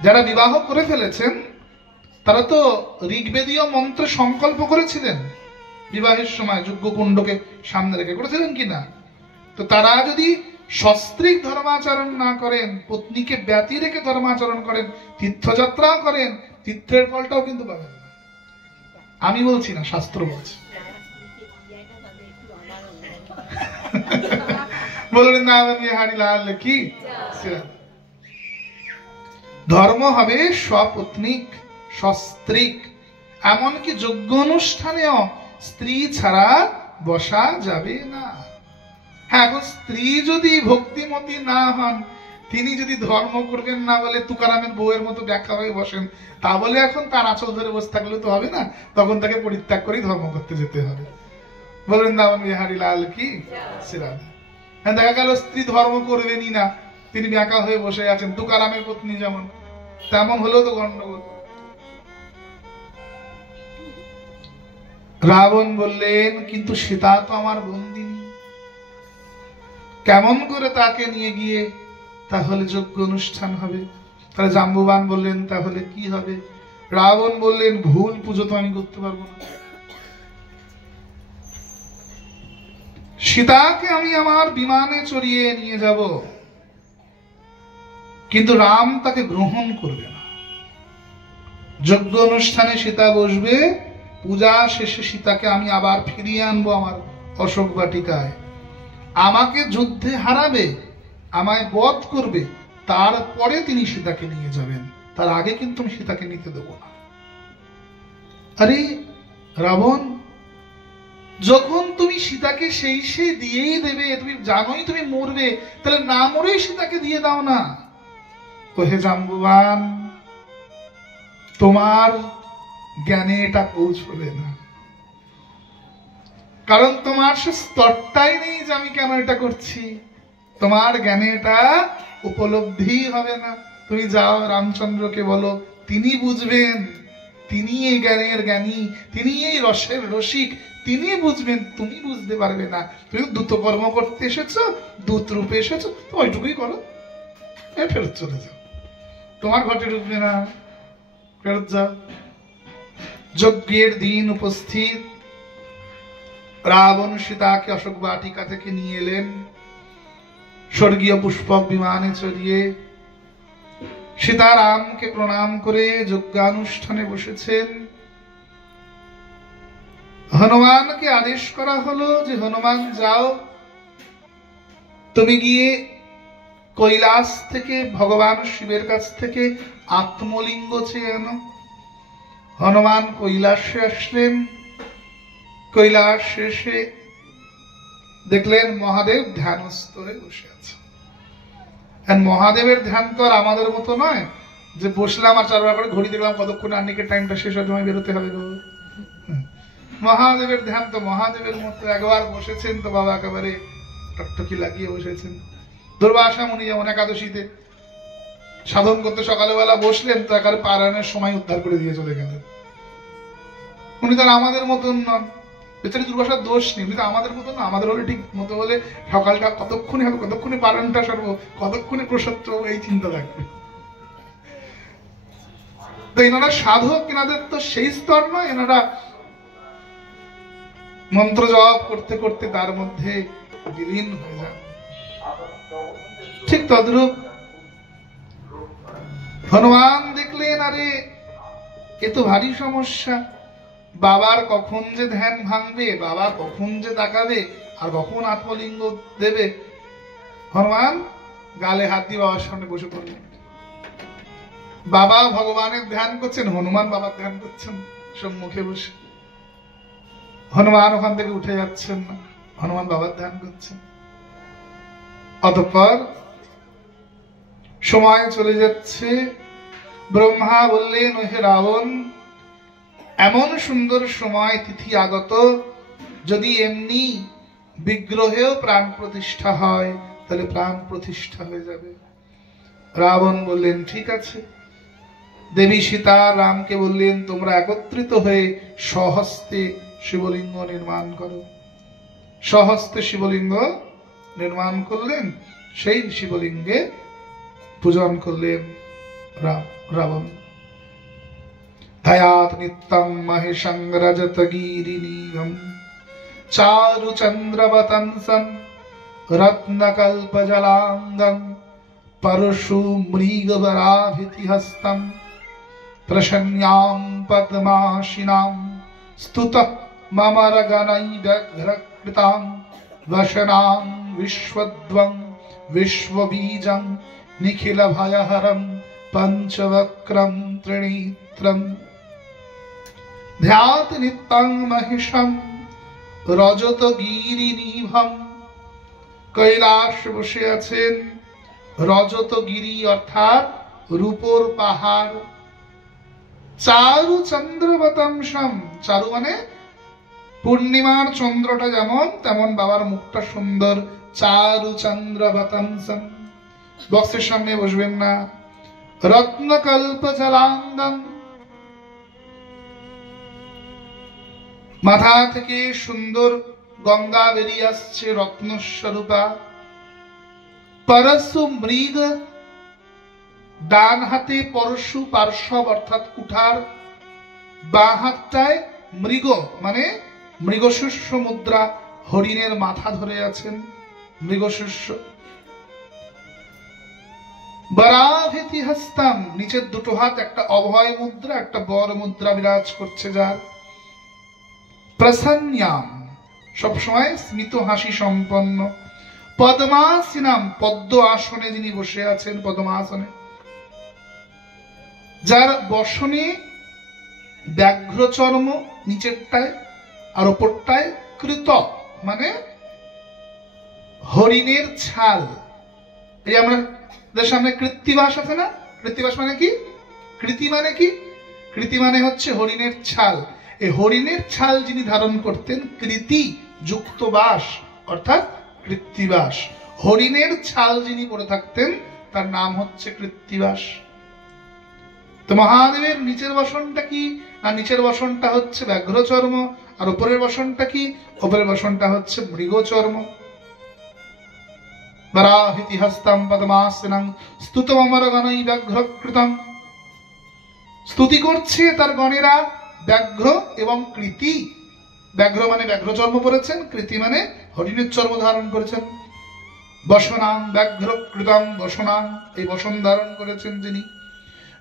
যারা বিবাহ করে ফেলেছেন, তারা তো ঋগ্বেদীয় মন্ত্র সংকল্প করেছিলেন বিবাহের সময়, যজ্ঞকুণ্ডকে সামনে রেখে, করেছিলেন কিনা? তো তারা যদি সস্ত্রীক ধর্মাচরণ না করেন, পত্নীকে ব্যতি রেখে ধর্মাচরণ করেন, তীর্থযাত্রা করেন, তীর্থের ফলটাও কিন্তু পাবেন না। আমি বলছি না, শাস্ত্র বলছে। বললেন না হারিলাল কি? ধর্ম হবে স্বপত্নিক, সস্ত্রীক। এমনকি যজ্ঞ অনুষ্ঠানেও স্ত্রী ছাড়া বসা যাবে না। হ্যাঁ, এখন স্ত্রী যদি ভক্তিমতী না হন, তিনি যদি ধর্ম করবেন না বলে তুকারামের বউয়ের মতো ব্যাখ্যা হয়ে বসেন, তা বলে এখন তার আঁচল ধরে বসে থাকলে তো হবে না, তখন তাকে পরিত্যাগ করেই ধর্ম করতে যেতে হবে। বলবেন দামন বিহারী লাল কি? হ্যাঁ, দেখা গেল স্ত্রী ধর্ম করবেনই না, তিনি ব্যাখ্যা হয়ে বসে আছেন, তুকারামের পত্নী যেমন, তেমন হলেও তো গন্ডগোল। রাবণ বললেন, কিন্তু সীতা তো আমার বন্দিনী, কেমন করে তাকে নিয়ে গিয়ে তাহলে যজ্ঞ অনুষ্ঠান হবে? তাহলে জাম্বুবান বললেন, তাহলে কি হবে? রাবণ বললেন, ভুল পুজো তো আমি করতে পারবো না। সীতাকে আমি আমার বিমানে চড়িয়ে নিয়ে যাব, কিন্তু রাম তাকে গ্রহণ করবে না। যজ্ঞ অনুষ্ঠানে সীতা বসবে, পূজা শেষে সীতাকে আমি আবার ফিরিয়ে আনবো আমার অশোক বাটিকায়। আমাকে যুদ্ধে হারাবে, আমায় বধ করবে, তারপরে তিনি সীতাকে নিয়ে যাবেন, তার আগে কিন্তু আমি সীতাকে নিতে দেব না। আরে রাবণ, যখন তুমি সীতাকে সেই দিয়েই দেবে, তুমি জানোই তুমি মরবে, তাহলে না মরেই সীতাকে দিয়ে দাও না। ওহে জাম্বুবান, তোমার জ্ঞানে এটা পৌঁছবে না, কারণ তোমার সে স্তরটাই নেই যে আমি কেন এটা করছি। তোমার জ্ঞানে এটা উপলব্ধি হবে না। তুমি যাও রামচন্দ্রকে বলো, তিনি বুঝবেন, তিনি এই জ্ঞানের জ্ঞানী, তিনি এই রসের রসিক, তিনি বুঝবেন, তুমি বুঝতে পারবে না। তুমি দ্রুত কর্ম করতে এসেছো, দূত রূপে এসেছো, তো ওইটুকুই করো, ফেরত চলে যাও, তোমার ঘটে ঢুকবে না, ফেরত যাও। যজ্ঞের দিন উপস্থিত, রাবণ সীতাকে অশোক বাটিকা থেকে নিয়ে এলেন স্বর্গীয় পুষ্পক বিমানে চড়িয়ে। সীতারামকে প্রণাম করে যজ্ঞানুষ্ঠানে বসেছেন। হনুমানকে আদেশ করা হলো যে, হনুমান যাও, তুমি গিয়ে কৈলাস থেকে ভগবান শিবের কাছ থেকে আত্মলিঙ্গ চেয়ে আনো। হনুমান কৈলাসে আসলেন। কৈলাস শেষে দেখলেন মহাদেব ধ্যানস্থ হয়ে বসে আছে। মহাদেবের ধ্যান তো আর আমাদের মতো নয় যে বসলাম আর 4 বার করে ঘড়ি দেখলাম কতক্ষণ আর্নিকের টাইমটা শেষ হয়, তোমায় বেরোতে হবে। মহাদেবের ধ্যান তো মহাদেবের মতো, একবার বসেছেন তো বাবা একেবারে টকটকি লাগিয়ে বসেছেন। দুর্বাসা মুনি যেমন একাদশীতে সাধন করতে সকালবেলা বসলেন তো একেবারে পারায়ণের সময় উদ্ধার করে দিয়ে চলে গেলেন। উনি তার আমাদের মতন নন, বেচারি দুর্বাসার দোষ নেই, উনি তো আমাদের মতো না। আমাদের হলে ঠিক মতো হলে সকালটা কতক্ষণে হবে, কতক্ষণে পারায়ণটা সরবো, কতক্ষণে প্রসাদ এই চিন্তা থাকবে। তো এনারা সাধক, এনাদের তো সেই স্তর নয়, এনারা মন্ত্র জপ করতে করতে তার মধ্যে বিলীন হয়ে যান। ঠিক তদ্রূপ হনুমান দেখলেন আরে এ তো ভারী সমস্যা, বাবার কখন যে ধ্যান ভাঙবে, বাবা কখন যে তাকাবে আর কখন আত্মলিঙ্গ দেবে। হনুমান গালে হাত দিয়ে বাবার সামনে বসে পড়লেন। বাবা ভগবানের ধ্যান করছেন, হনুমান বাবার ধ্যান করছেন সম্মুখে বসে। হনুমান ওখান থেকে উঠে যাচ্ছেন না, হনুমান বাবার ধ্যান করছেন। অতঃপর সময় চলে যাচ্ছে। ব্রহ্মা বললেন, ওহে রাবণ, এমন সুন্দর সময় তিথি আগত, যদি এমনি বিগ্রহেও প্রাণ প্রতিষ্ঠা হয় তাহলে প্রাণ প্রতিষ্ঠা হয়ে যাবে। রাবণ বললেন ঠিক আছে। দেবী সীতা রামকে বললেন, তোমরা একত্রিত হয়ে স্বহস্তে শিবলিঙ্গ নির্মাণ করো। স্বহস্তে শিবলিঙ্গ নির্মাণ করলেন, সেই শিবলিঙ্গে পূজন করলেন রাবণ। ধায়াত নিত্যং মহেশং রজত গিরিনীগম চারু চন্দ্রবতংসং রত্নকল্পজলাঙ্গং পরশু মৃগবরাভিতি হস্তম প্রসন্যাম পদ্মাসিনাম স্তুতঃ মমরগণৈর্ঘ্রকৃতাং वशनां विश्वद्वं विश्वबीजं निखिल भयहरं पंचवक्रं त्रिनेत्रं ध्यात नित्यं महिषं रजतगिरिनिभं। কৈলাস বসে আছেন রজতগিরি অর্থাৎ রূপোর পাহাড়। চারু চন্দ্রবতংসম, চারু মানে পূর্ণিমার চন্দ্রটা যেমন তেমন বাবার মুখটা সুন্দর। চারু চন্দ্রবতংসম, বক্সের সামনে বসবেন না। রত্নকল্প জলাঙ্গম, মাথা থেকে সুন্দর গঙ্গা বেরিয়ে আসছে রত্নস্বরূপা। পরশু মৃগ, ডান হাতে পরশু পার্শ্বব অর্থাৎ কুঠার, বাঁ হাতটায় মৃগ মানে মৃগশস্য মুদ্রা, হরিণের মাথা ধরে আছেন মৃগশস্য। বরাভিতি হস্তাম, নিচের দুটো হাত একটা অভয় মুদ্রা একটা বর মুদ্রা বিরাজ করছে যার। প্রসন্যাম, সবসময় স্মিত হাসি সম্পন্ন। পদ্মাসিনাম, পদ্ম আসনে যিনি বসে আছেন, পদ্মাসনে যার বসনে ব্যাঘ্র চর্ম নিচেরটায় আর ওপরটায় কৃত মানে হরিণের ছাল। এই আমাদের সামনে কৃত্তিবাস আছে না, কৃত্তিবাস মানে কি, কৃতি মানে কি, কৃতি মানে হচ্ছে হরিণের ছাল। এই হরিণের ছাল যিনি ধারণ করতেন, কৃতি যুক্ত বাস অর্থাৎ কৃত্তিবাস। হরিণের ছাল যিনি পরে থাকতেন তার নাম হচ্ছে কৃত্তিবাস। তো মহাদেবের নিচের বসনটা কি, আর নিচের বসনটা হচ্ছে ব্যাঘ্র চর্ম, আর উপরের বসনটা কি, উপরের বসনটা হচ্ছে মৃগ চর্ম। বরাহিতি হস্তম পদ্মাসনং স্তুতম অমরগণৈ ব্যাঘ্রকৃতম, স্তুতি করছে তার গণেরা ব্যাঘ্র এবং কৃতি। ব্যাঘ্র মানে ব্যাঘ্র চর্ম পরেছেন, কৃতি মানে হরিণের চর্ম ধারণ করেছেন। বসনাং ব্যাঘ্রকৃতম, বসনাং এই বসন ধারণ করেছেন যিনি।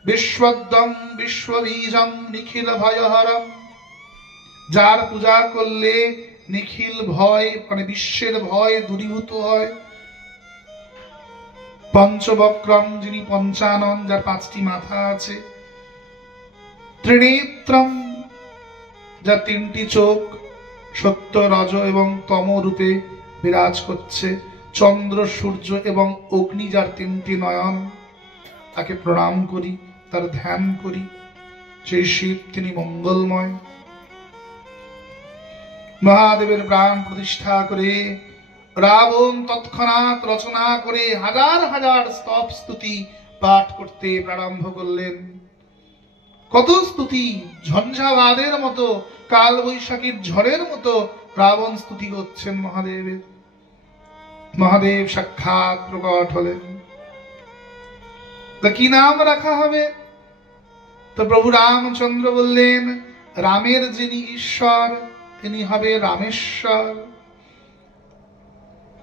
বিশ্বদ্বং বিশ্ববীজং নিখিল ভয়হরম, যার পূজা করলে নিখিল ভয় মানে বিশ্বের ভয় দূরীভূত হয়। পঞ্চবক্রম, যিনি পঞ্চানন, যার 5টি মাথা আছে। ত্রিনেত্রম, যার 3টি চোখ, সত্য রজ এবং তম রূপে বিরাজ করছে। চন্দ্র, সূর্য এবং অগ্নি, যার তিনটি নয়ন, তাকে প্রণাম করি, তার ধ্যান করি। সেই শিব তিনি মঙ্গলময়। মহাদেবের প্রাণ প্রতিষ্ঠা করে রাবণ তৎক্ষণাৎ রচনা করে হাজার হাজার স্তব স্তুতি পাঠ করতে প্রারম্ভ করলেন। কত স্তুতি, ঝঞ্ঝাবাদের মতো, কাল বৈশাখীর ঝড়ের মতো রাবণ স্তুতি করছেন মহাদেবের। মহাদেব সাক্ষাৎ প্রকট হলেন। তা কি নাম রাখা হবে? তো প্রভু রামচন্দ্র বললেন, রামের যিনি ঈশ্বর তিনি হবে রামেশ্বর।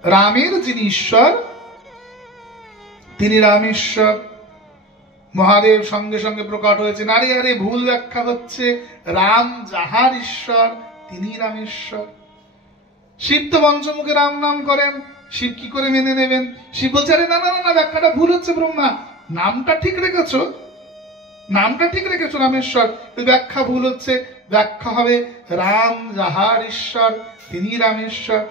রামের যিনি ঈশ্বর তিনি রামেশ্বর। মহাদেব সঙ্গে সঙ্গে প্রকট হয়েছে, আরে আরে ভুল ব্যাখ্যা হচ্ছে, রাম যাহার ঈশ্বর তিনি রামেশ্বর। শিব তো পঞ্চমুখে রাম নাম করেন, শিব কি করে মেনে নেবেন? শিব বলছে, আরে না না না, ব্যাখ্যাটা ভুল হচ্ছে ব্রহ্মা, নামটা ঠিক রেখেছ, নামটা ঠিক রেখেছ রামেশ্বর, ব্যাখ্যা ভুল হচ্ছে। ব্যাখ্যা হবে রাম যাহার ঈশ্বর তিনি রামেশ্বর।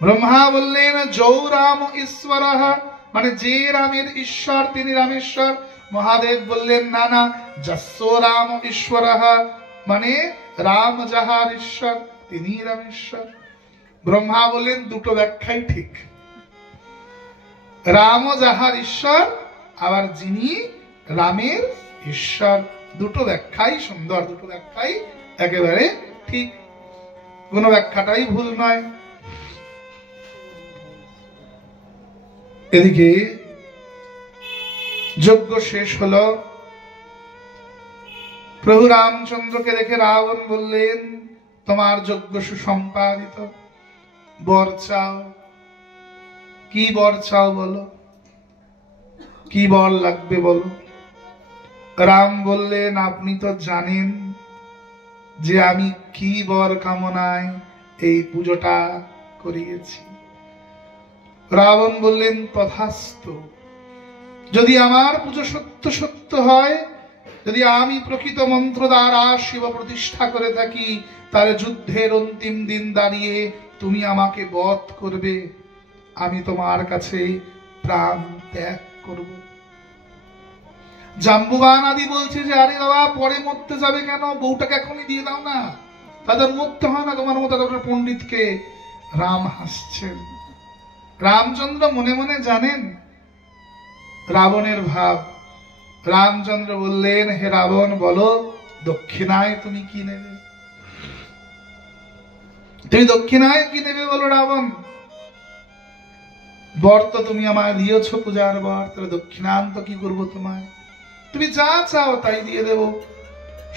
ব্রহ্মা বললেন যৌ রাম ঈশ্বর, মানে যে রামের ঈশ্বর তিনি রামেশ্বর। মহাদেব বললেন না না, যস্য রাম ঈশ্বর, মানে রাম যাহার ঈশ্বর তিনি রামেশ্বর। ব্রহ্মা বললেন দুটো ব্যাখ্যাই ঠিক, রাম যাহার ঈশ্বর আবার যিনি রামের ঈশ্বর, দুটো ব্যাখ্যাই সুন্দর, দুটো ব্যাখ্যাই একেবারে ঠিক, কোন ব্যাখ্যাটাই ভুল নয়। এদিকে যজ্ঞ শেষ হলো। প্রভু রামচন্দ্রকে দেখে রাবণ বললেন, তোমার যজ্ঞ সুসম্পাদিত, বর চাও। কি বর চাও বলো, কি বর লাগবে বলো। রাম বললেন, আপনি তো জানেন যে আমি কি বর কামনায় এই পুজোটা করিয়েছি। রাবণ বললেন, তথাস্তু, যদি আমার পুজো সত্য সত্য হয়, যদি আমি প্রকৃত মন্ত্র দ্বারা শিব প্রতিষ্ঠা করে থাকি, তাহলে যুদ্ধের অন্তিম দিন দাঁড়িয়ে তুমি আমাকে বধ করবে, আমি তোমার কাছে প্রাণ ত্যাগ করব। জাম্বুবান আদি বলছে যে আরে বাবা পরে মরতে যাবে কেন, বউটাকে এখনই দিয়ে দাও না, তাদের মরতে হয় না তোমার মতো একটা পণ্ডিতকে। রাম হাসছেন। রামচন্দ্র মনে মনে জানেন রাবণের ভাব। রামচন্দ্র বললেন, হে রাবণ বলো দক্ষিণায় তুমি কি নেবে, তুমি দক্ষিণায় কি নেবে বলো রাবণ। বর তো তুমি আমায় দিয়েছ পূজার বর, তাহলে দক্ষিণান্ত কি করবো তোমায়, তুমি যা চাও তাই দিয়ে দেব।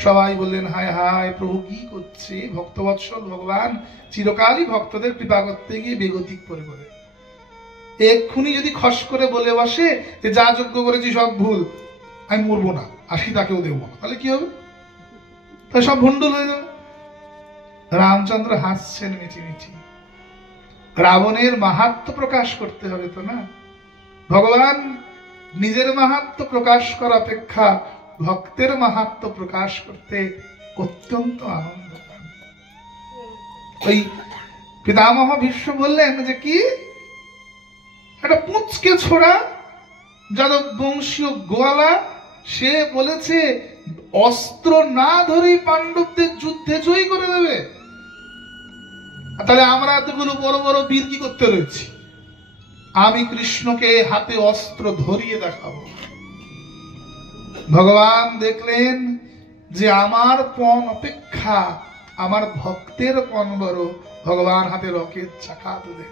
সবাই বললেন, হায় হায় প্রভু কি করছে, ভক্তবৎসল ভগবান চিরকালই ভক্তদের কৃপা করতে গিয়ে বেগতিক করে বলে, এক্ষুনি যদি খস করে বলে বসে যে যা যজ্ঞ করেছি সব ভুল, আমি মরবো না আর সীতাকেও দেবো না, তাহলে কি হবে, তাহলে সব ভণ্ডুল হয়ে যাবে। রামচন্দ্র হাসছেন মিটি মিটি। রাবণের মাহাত্ম্য প্রকাশ করতে হবে তো না, ভগবান নিজের মাহাত্ম্য প্রকাশ করা অপেক্ষা ভক্তের মাহাত্ম্য প্রকাশ করতে অত্যন্ত আনন্দ পান। ওই পিতামহ ভীষ্ম বললেন যে কি একটা পুঁচকে ছোড়া যাদব বংশীয় গোয়ালা, সে বলেছে অস্ত্র না ধরেই পাণ্ডবদের যুদ্ধে জয়ী করে দেবে। তাহলে আমরা এতগুলো বড় বড় বীর কি করতে রয়েছি, আমি কৃষ্ণকে হাতে অস্ত্র ধরিয়ে দেখাবো। ভগবান দেখলেন যে আমার পণ অপেক্ষা আমার ভক্তের পণ বড়, ভগবান হাতে রকেট চাকা তুলে।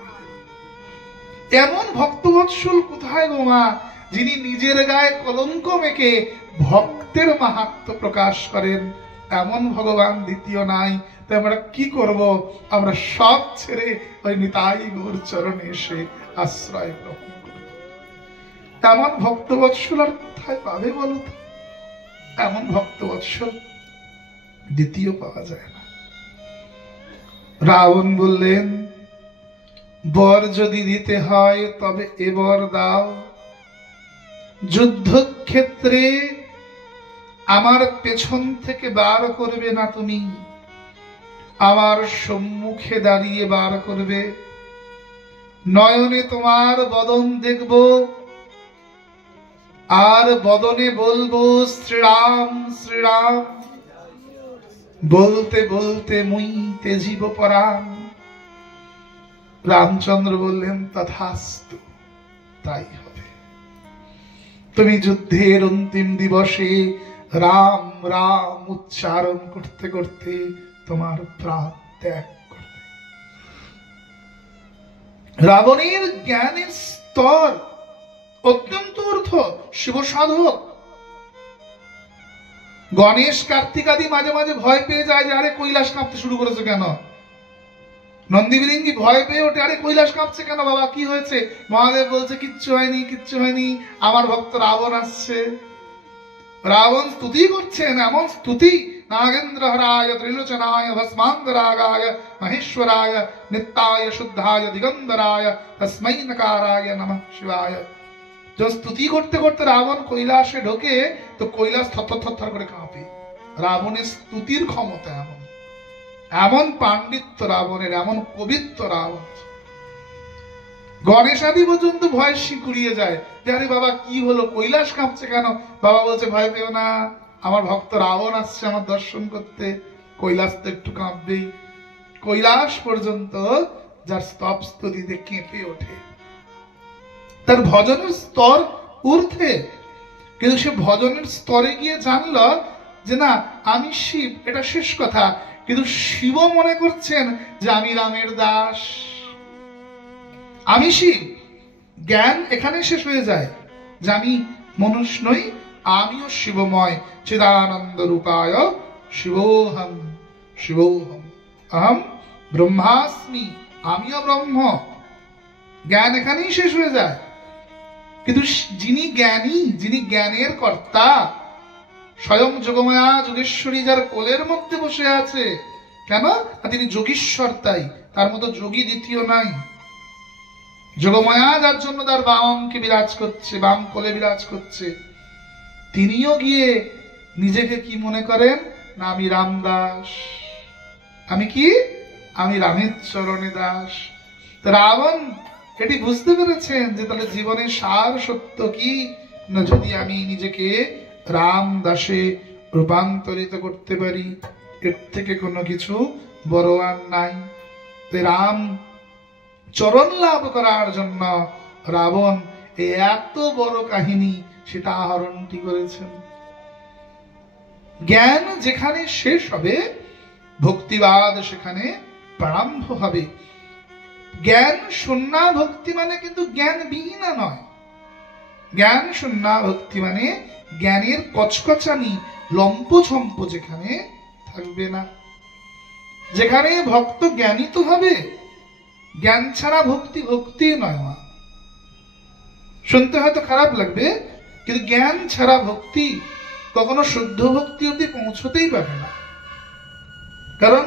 এমন ভক্তবৎসল কোথায় গো মা, যিনি নিজের গায়ে কলঙ্ক মেখে ভক্তের মাহাত্ম্য প্রকাশ করেন, এমন ভগবান দ্বিতীয় নাই। তাই আমরা কি করব, আমরা সব ছেড়ে ওই নিতাই গৌর চরণে এসে আশ্রয় গ্রহণ করব। এমন ভক্তবৎসল আর কোথায় পাবে বলো তো, এমন ভক্তবৎসল দ্বিতীয় পাওয়া যায় না। রাবণ বললেন, বর যদি দিতে হয় তবে এ বর দাও, যুদ্ধক্ষেত্রে আমার পেছন থেকে বার করবে না তুমি, আমার সম্মুখে দাঁড়িয়ে বার করবে। নয়নে তোমার বদন দেখব, আর বদনে বলবো শ্রীরাম শ্রীরাম। বলতে বলতে মুই তেজিব পরাণ। রামচন্দ্র বললেন তথাস্তু, তাই হবে। তুমি যুদ্ধের অন্তিম দিবসে রাম রাম উচ্চারণ করতে করতে তোমার প্রাণ ত্যাগ করবে। রাবণের জ্ঞানের স্তর অত্যন্ত ঊর্ধ্ব, শিব সাধক। গণেশ কার্তিক আদি মাঝে মাঝে ভয় পেয়ে যায় যে আরে কৈলাস কাঁপতে শুরু করেছে কেন। নন্দী বিলিঙ্গি ভয় পেয়ে ওঠে, আরে কৈলাস কাঁপছে কেন বাবা, কি হয়েছে? মহাদেব বলছে কিচ্ছু হয়নি, কিচ্ছু হয়নি, আমার ভক্ত রাবণ আসছে। রাবণ স্তুতি করছেন, এমন স্তুতি, নাগেন্দ্র হরায় ত্রিলোচনায় ভস্মান্তরাগায় মহেশ্বরায় নিত্যায় শুদ্ধায় দিগম্বরায় তস্मै নকারায় নমঃ শিবায়। जो स्तुति করতে করতে রাবণ কৈলাসে ঢোকে তো কৈলাস থরথর করে কাঁপে। রাবণের স্তুতির ক্ষমতা এমন, এমন পাণ্ডিত্য রাবণের, এমন কবিত্ব রাবণ। গণেশ আদি পর্যন্ত ভয় শিকুড়িয়ে যায় যে আরে বাবা কি হলো, কৈলাস কাঁপছে কেন? বাবা বলছে ভয় পেও না, আমার ভক্ত রাবণ আসছে আমার দর্শন করতে, কৈলাস তো একটু কাঁপবেই। কৈলাস পর্যন্ত যার স্তব স্তুতিতে কেঁপে ওঠে, তার ভজনের স্তর ঊর্ধ্বে। কিন্তু সে ভজনের স্তরে গিয়ে জানল যে না আমি শিব, এটা শেষ কথা। কিন্তু শিব মনে করছেন যে আমি রামের দাস, আমি শিব। জ্ঞান এখানে শেষ হয়ে যায় যে আমি মনুষ্য নই, আমিও শিবময়। চিদানন্দ রূপায় শিবোহম শিবোহম অহম ব্রহ্মাস্মি, আমিও ব্রহ্ম। জ্ঞান এখানেই শেষ হয়ে যায়। কিন্তু যিনি জ্ঞানী, যিনি জ্ঞানের কর্তা, স্বয়ং যোগমায়া যোগেশ্বরী যার কোলের মধ্যে বসে আছে, কেন? তিনি যোগীশ্বর, তাই তার মতো যোগী দ্বিতীয় নাই। যোগমায়া যার জন্য তার বাম অঙ্কে বিরাজ করছে, বাম কোলে বিরাজ করছে, তিনিও গিয়ে নিজেকে কি মনে করেন না আমি রামদাস। আমি কি? আমি রামের চরণে দাস। রাবণ এটি বুঝতে পেরেছেন যে তাহলে জীবনের সার সত্য কি না, যদি আমি নিজেকে রাম দাসে রূপান্তরিত করতে পারি, এর থেকে কোনো কিছু বড় আর নাই। রাম চরণ লাভ করার জন্য রাবণ এত বড় কাহিনী সেটা আহরণটি করেছেন। জ্ঞান যেখানে শেষ হবে, ভক্তিবাদ সেখানে প্রারম্ভ হবে। জ্ঞান শূন্যা ভক্তি মানে কিন্তু জ্ঞান বিহীনা নয়। জ্ঞান শূন্যা ভক্তি মানে জ্ঞানের কচকচানি লম্পঝম্প যেখানে থাকবে না, যেখানে ভক্ত জ্ঞানী তো হবে। জ্ঞান ছাড়া ভক্তি ভক্তি নয়। শুনতে হয়তো খারাপ লাগবে, কিন্তু জ্ঞান ছাড়া ভক্তি কখনো শুদ্ধ ভক্তি অবধি পৌঁছতেই পারে না। কারণ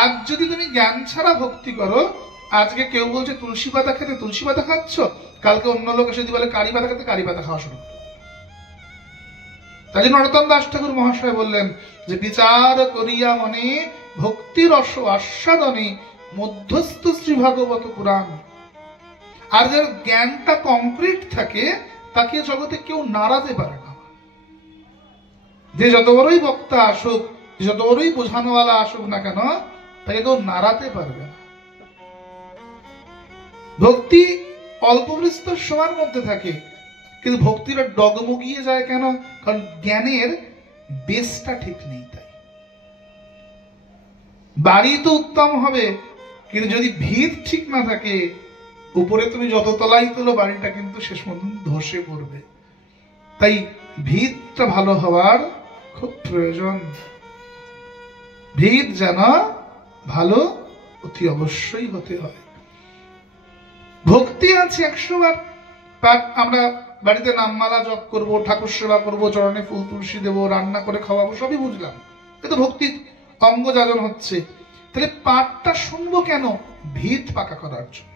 আজ যদি তুমি জ্ঞান ছাড়া ভক্তি করো, আজকে কেউ বলছে তুলসী পাতা খেতে, তুলসী পাতা খাচ্ছ, কালকে অন্য লোক এসে যদি বলে কারি পাতা খেতে, কারি পাতা খাওয়া শুরু করো। তাই জন্য নরোত্তম দাস ঠাকুর মহাশয় বললেন যে বিচার করিয়া মনে ভক্তি রস আস্বাদনে মধ্যস্থ শ্রী ভাগবত পুরাণ। আর যার জ্ঞানটা কমপ্লিট থাকে তাকে জগতে কেউ নাড়াতে পারে না। যে যত বড়ই বক্তা আসুক, যত বড়ই বোঝানোওয়ালা আসুক না কেন, তাকে কেউ নাড়াতে পারবে না। ভক্তি অল্প বিস্তর সময়ের মধ্যে থাকে, কিন্তু ভক্তিটা ডগমগিয়ে যায় কেন? কারণ জ্ঞানের বেসটা ঠিক নেই। তাই বাড়ি তো উত্তম হবে, কিন্তু যদি ভিত ঠিক না থাকে, উপরে তুমি যত তলাই তোলো বাড়িটা কিন্তু শেষ পর্যন্ত ধসে পড়বে। তাই ভিতটা ভালো হওয়ার খুব প্রয়োজন। ভিত যেন ভালো অতি অবশ্যই হতে হয়। ভক্তি আছে 100 বার। আমরা বাড়িতে নামমালা জপ করবো, ঠাকুর সেবা করবো, চরণে ফুল তুলসী দেবো, রান্না করে খাওয়াবো, সবই বুঝলাম, এটা ভক্তির অঙ্গ যাজন হচ্ছে। তাহলে পাঠটা শুনবো কেন? ভিত পাকা করার জন্য,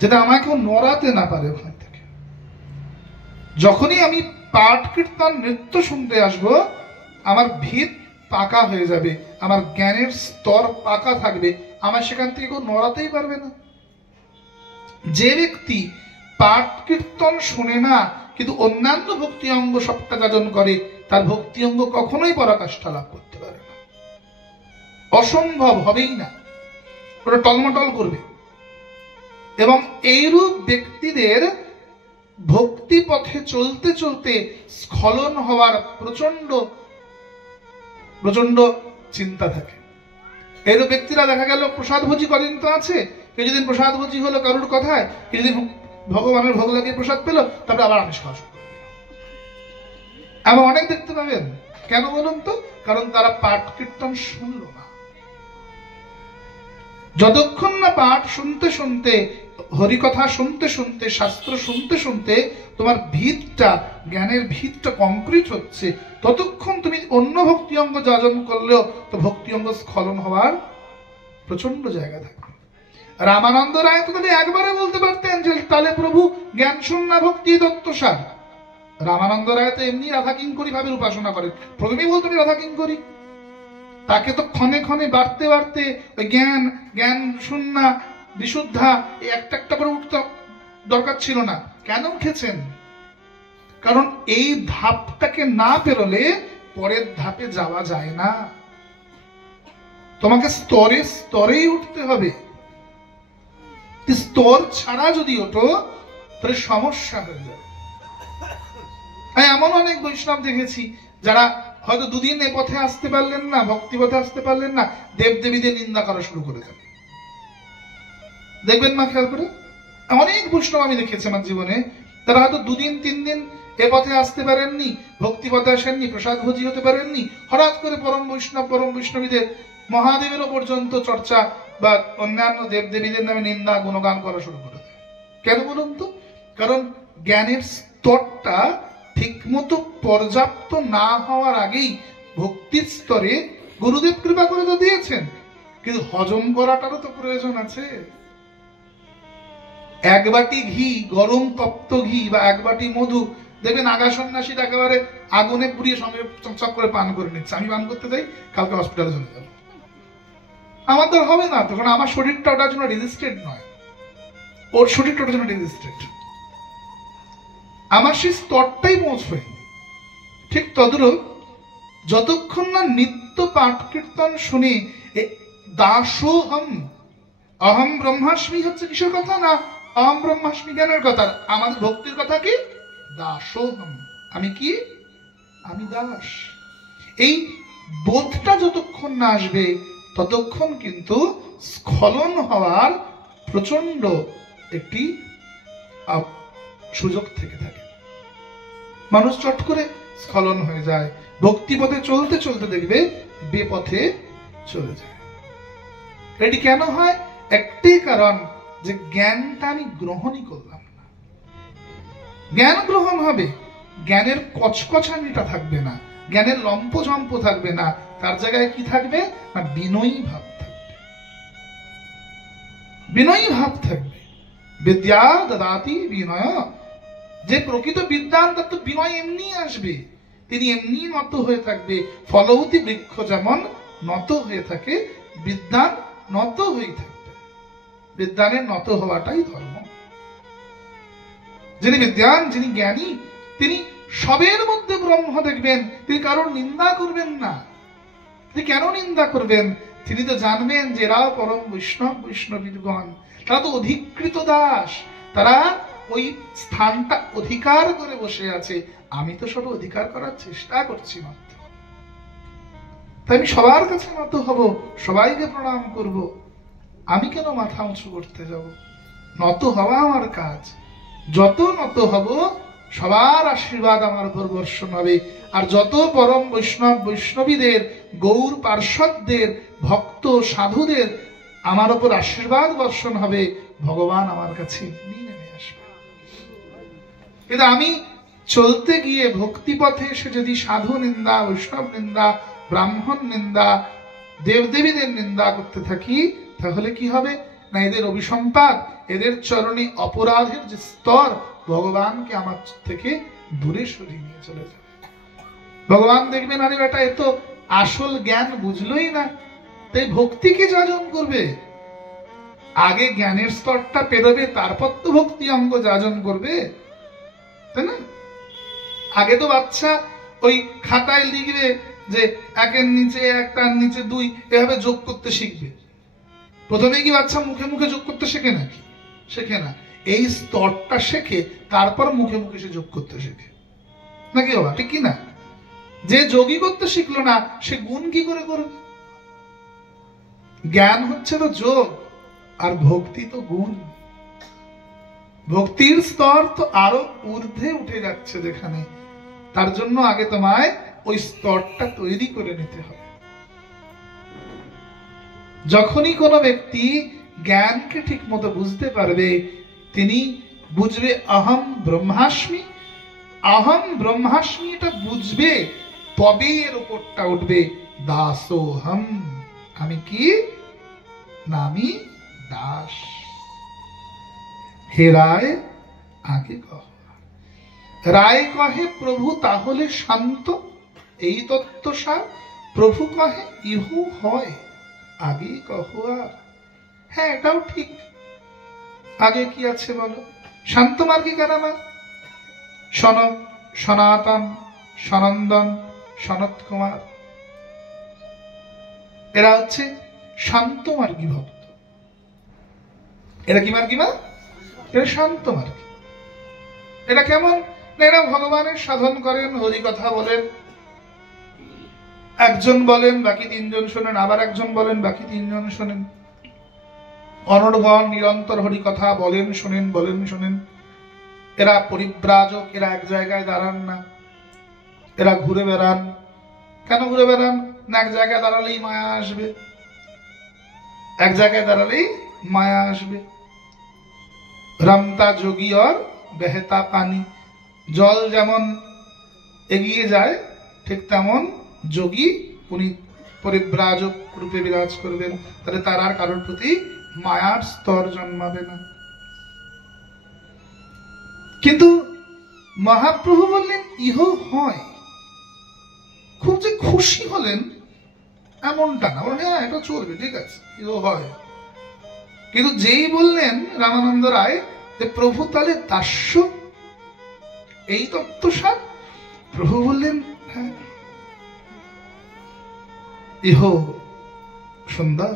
যেটা আমাকে নড়াতে না পারে ওখান থেকে। যখনই আমি পাঠ কীর্তন নৃত্য শুনতে আসবো, আমার ভিত পাকা হয়ে যাবে, আমার জ্ঞানের স্তর পাকা থাকবে, আমার সেখান থেকে কেউ নড়াতেই পারবে না। যে ব্যক্তি পাঠ কীর্তন শোনে না কিন্তু অন্যান্য ভক্তি অঙ্গ সবটা যাজন করে, তার ভক্তি অঙ্গ কখনোই পরাকাষ্ঠা লাভ করতে পারে না, অসম্ভব, হবেই না, ওটা টলমটল করবে। এবং এইরূপ ব্যক্তিদের ভক্তি পথে চলতে চলতে স্খলন হওয়ার প্রচন্ড প্রচন্ড চিন্তা থাকে। এইরূপ ব্যক্তিরা দেখা গেল প্রসাদভোজী কদিন তো আছে, কিছুদিন প্রসাদভোজী হলো কারোর কথায়, কিছুদিন ভগবানের ভোগ লাগিয়ে প্রসাদ পেল, তারপরে আবার আমিষ খাওয়া শুরু করবে। এমন অনেক দেখতে পাবেন। কেন বলুন তো? কারণ তারা পাঠ কীর্তন শুনল না। যতক্ষণ না পাঠ শুনতে শুনতে, হরিকথা শুনতে শুনতে, শাস্ত্র শুনতে শুনতে তোমার ভিতটা, জ্ঞানের ভিতটা কংক্রিট হচ্ছে, ততক্ষণ তুমি অন্য ভক্তি অঙ্গ যাজন করলেও তো ভক্তি অঙ্গ স্খলন হওয়ার প্রচন্ড জায়গা থাকে। রামানন্দ রায় তো একবারে বলতে পারতেন যে তাহলে প্রভু জ্ঞান শূন্য ভক্তি দত্তসার। রামানন্দ রায় তো এমনি রাধা কিঙ্করী ভাবে উপাসনা করেন, প্রথমেই বলতেন রাধা কিঙ্করী। তাকে তো ক্ষণে ক্ষণে বাড়তে বাড়তে ওই জ্ঞান, জ্ঞান শূন্য, বিশুদ্ধা একটা একটা করে উঠতে দরকার ছিল না। কেন উঠেছেন? কারণ এই ধাপটাকে না পেরোলে পরের ধাপে যাওয়া যায় না। তোমাকে স্তরে স্তরেই উঠতে হবে। স্তর ছাড়া যদি ওঠো তাহলে সমস্যা হয়ে যাবে। এমন অনেক বৈষ্ণব দেখেছি যারা হয়তো দুদিন এ পথে আসতে পারলেন না, ভক্তি পথে আসতে পারলেন না, দেবদেবীদের নিন্দা করা শুরু করে দেন। দেখবেন না খেয়াল করে? অনেক বৈষ্ণব আমি দেখেছি আমার জীবনে, তারা হয়তো দুদিন তিন দিন এ পথে আসতে পারেননি, ভক্তি পথে আসেননি, প্রসাদ ভোজী হতে পারেননি, হঠাৎ করে পরম বৈষ্ণবীদের, মহাদেবেরও পর্যন্ত চর্চা বা অন্যান্য দেবদেবীদের নামে নিন্দা গুণগান করা শুরু করে দেয়। কেন বলুন তো? কারণ জ্ঞানের স্তরটা ঠিকমতো পর্যাপ্ত না হওয়ার আগেই ভক্তির স্তরে গুরুদেব কৃপা করে তো দিয়েছেন, কিন্তু হজম করাটারও তো প্রয়োজন আছে। এক বাটি ঘি, গরম তপ্ত ঘি বা এক বাটি মধু, দেখবেন আগা সন্ন্যাসীটা একেবারে আগুনে পুড়িয়ে সঙ্গে চকচক করে পান করে নিচ্ছে। আমি পান করতে যাই, কালকে হসপিটালে চলে যাবো। আমার তো হবে না, তখন আমার শরীরটা ওটার জন্য রেজিস্ট্রেড নয়, ওর শরীরটা ওটার জন্য রেজিস্ট্রেড। আমার সেই স্তরটাই পৌঁছয়। ঠিক তদ্রূপ যতক্ষণ না নিত্য পাঠ কীর্তন শুনি, দাসোহম, অহম ব্রহ্মাস্মি হচ্ছে কিসের কথা? না অহম ব্রহ্মাস্মি জ্ঞানের কথা। আমাদের ভক্তির কথা কি? দাসোহম, আমি কি? আমি দাস। এই বোধটা যতক্ষণ না আসবে ততক্ষণ কিন্তু স্খলন হওয়ার প্রচন্ড একটি সুযোগ থেকে থাকে। মানুষ চট করে স্খলন হয়ে যায়, ভক্তি পথে চলতে চলতে দেখবে বেপথে চলে যায়। এটি কেন হয়? একটি কারণ, যে জ্ঞানটা আমি গ্রহণই করলাম না। জ্ঞান গ্রহণ হবে, জ্ঞানের কচকচানিটা থাকবে না, জ্ঞানের লম্পঝম্প থাকবে না, তার জায়গায় কি থাকবে? না বিনয়ী ভাব থাকবে। বিনয়ী ভাব থাকবে। বিদ্যা দদাতি বিনয়, যে প্রকৃত বিদ্যান তার তো বিনয় এমনি আসবে, তিনি এমনি নত হয়ে থাকবে। ফলবতী বৃক্ষ যেমন নত হয়ে থাকে, বিদ্যান নত হয়ে থাকবে। বিদ্যানের নত হওয়াটাই ধর্ম। যিনি বিদ্যান, যিনি জ্ঞানী, তিনি সবের মধ্যে ব্রহ্ম দেখবেন, তিনি কারোর নিন্দা করবেন না। তিনি কেন নিন্দা করবেন? তিনি তো জানবেন যে এরা পরম বৈষ্ণবীগণ, তারা তো অধিকৃত দাস, তারা ওই স্থানটা অধিকার করে বসে আছে। আমি তো সব অধিকার করার চেষ্টা করছি মাত্র। তাই আমি সবার কাছে নত হব, সবাইকে প্রণাম করব। আমি কেন মাথা উঁচু করতে যাব? নত হওয়া আমার কাজ। যত নত হব সবার আশীর্বাদ আমার উপর বর্ষণ হবে। আর যত পরম বৈষ্ণবীদের, গৌর পার্ষদদের, ভক্ত সাধুদের আমার উপর আশীর্বাদ বর্ষণ হবে, ভগবান আমার কাছে নেমে আসবে। কিন্তু আমি চলতে গিয়ে ভক্তি পথে এসে যদি সাধু নিন্দা, বৈষ্ণব নিন্দা, ব্রাহ্মণ নিন্দা, দেবদেবীদের নিন্দা করতে থাকি, তাহলে কি হবে? না এদের অভিসম্পাদ, এদের চরণে অপরাধের যে স্তর, ভগবানকে আমার থেকে দূরে সরিয়ে নিয়ে চলে যাবে। ভগবান দেখবেন, আরে বেটা এ তো আসল জ্ঞান বুঝলোই না, তাই ভক্তিকে যাজন করবে। আগে জ্ঞানের স্তরটা পেরোবে, তারপর তো ভক্তি অঙ্গ যাজন করবে, তাই না? আগে তো বাচ্চা ওই খাতায় লিখবে যে একের নিচে এক, তার নিচে দুই, এভাবে যোগ করতে শিখবে। প্রথমে কি বাচ্চা মুখে মুখে যোগ করতে শেখে নাকি? শেখে না। এই স্তরটা শেখে, তারপর মুখে মুখে সে যোগ করতে শেখে, নাকি বাবা? ঠিক কি না? যে যোগই করতে শিখলো না, সে গুণ কি করে করবে? জ্ঞান হচ্ছে তো যোগ, আর ভক্তি তো গুণ। ভক্তির স্তর তো আরো ঊর্ধ্বে উঠে যাচ্ছে যেখানে, তার জন্য আগে তোমায় ওই স্তরটা তৈরি করে নিতে হবে। যখনই কোনো ব্যক্তি জ্ঞানকে ঠিক মতো বুঝতে পারবে, তিনি বুঝবে অহম ব্রহ্মাস্মি। অহম ব্রহ্মাস্মি এটা বুঝবে, তবে এর উপরটা উঠবে দাসোহম। আমি কি? না, আমি দাস। হে রায়, আগে কহ। রায় কহে প্রভু তাহলে শান্ত, এই তত্ত্বসার। প্রভু কহে ইহু হয়, আগে কহ আর। হ্যাঁ, এটাও ঠিক। আগে কি আছে বলো? শান্ত মার্গী কারা? সনক, সনাতন, সনন্দন, সনত কুমার, এরা হচ্ছে শান্ত মার্গী ভক্ত। এরা কি মার্গী? এরা শান্ত মার্গী। এটা কেমন? এরা ভগবানের সাধন করেন, হরি কথা বলেন। একজন বলেন, বাকি তিনজন শোনেন, আবার একজন বলেন, বাকি তিনজন শোনেন। অনর্গণ নিরন্তর হরি কথা বলেন, শোনেন, বলেন, শোনেন। এরা পরিব্রাজক, এরা এক জায়গায় দাঁড়ান না, এরা ঘুরে বেড়ান। কেন ঘুরে বেড়ান? না, এক জায়গায় দাঁড়ালেই মায়া আসবে, এক জায়গায় দাঁড়ালেই মায়া আসবে। রমতা যোগী আর বেহতা পানি। জল যেমন এগিয়ে যায়, ঠিক তেমন যোগী, উনি পরিব্রাজক রূপে বিরাজ করবেন। তাহলে তার আর কারোর প্রতি মায়ার স্তর জন্মাবে না। কিন্তু মহাপ্রভু বললেন ইহ হয়। খুব যে খুশি হলেন এমনটা না, বলেন হ্যাঁ এটা চলবে, ঠিক আছে, ইহ হয়। কিন্তু যেই বললেন রামানন্দ রায় যে প্রভু তাহলে দাস্য, এই তত্ত্বসার, প্রভু বললেন হ্যাঁ, ইহ সুন্দর,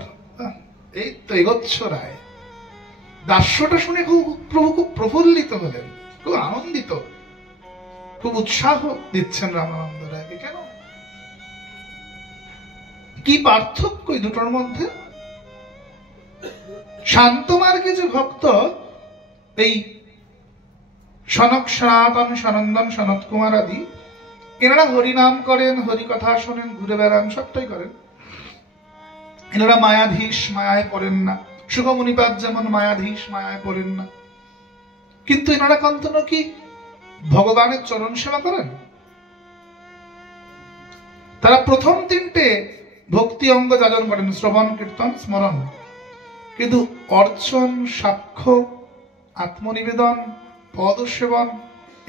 এই তো এগোচ্ছ রায়। দাস্যটা শুনে প্রভু খুব প্রফুল্লিত হলেন, খুব আনন্দিত, খুব উৎসাহ দিচ্ছেন রামানন্দ রায়কে। কেন? কি পার্থক্য এই দুটোর মধ্যে? শান্ত মার্গে যে ভক্ত, এই সনক, সনাতন, সনন্দন, সনত কুমার আদি, এনারা হরিনাম করেন, হরি কথা শোনেন, ঘুরে বেড়ান, সবটাই করেন। এনারা মায়াধীশ, মায়ায় পড়েন না। সুখমুনিপাদ যেমন মায়াধীশ, মায়ায় পড়েন না। কিন্তু এনারা কন্তন কি ভগবানের চরণ সেবা করেন? তারা প্রথম তিনটে ভক্তি অঙ্গ যাজন করেন, শ্রবণ, কীর্তন, স্মরণ। কিন্তু অর্চন, সাক্ষ্য, আত্মনিবেদন, পদ সেবন,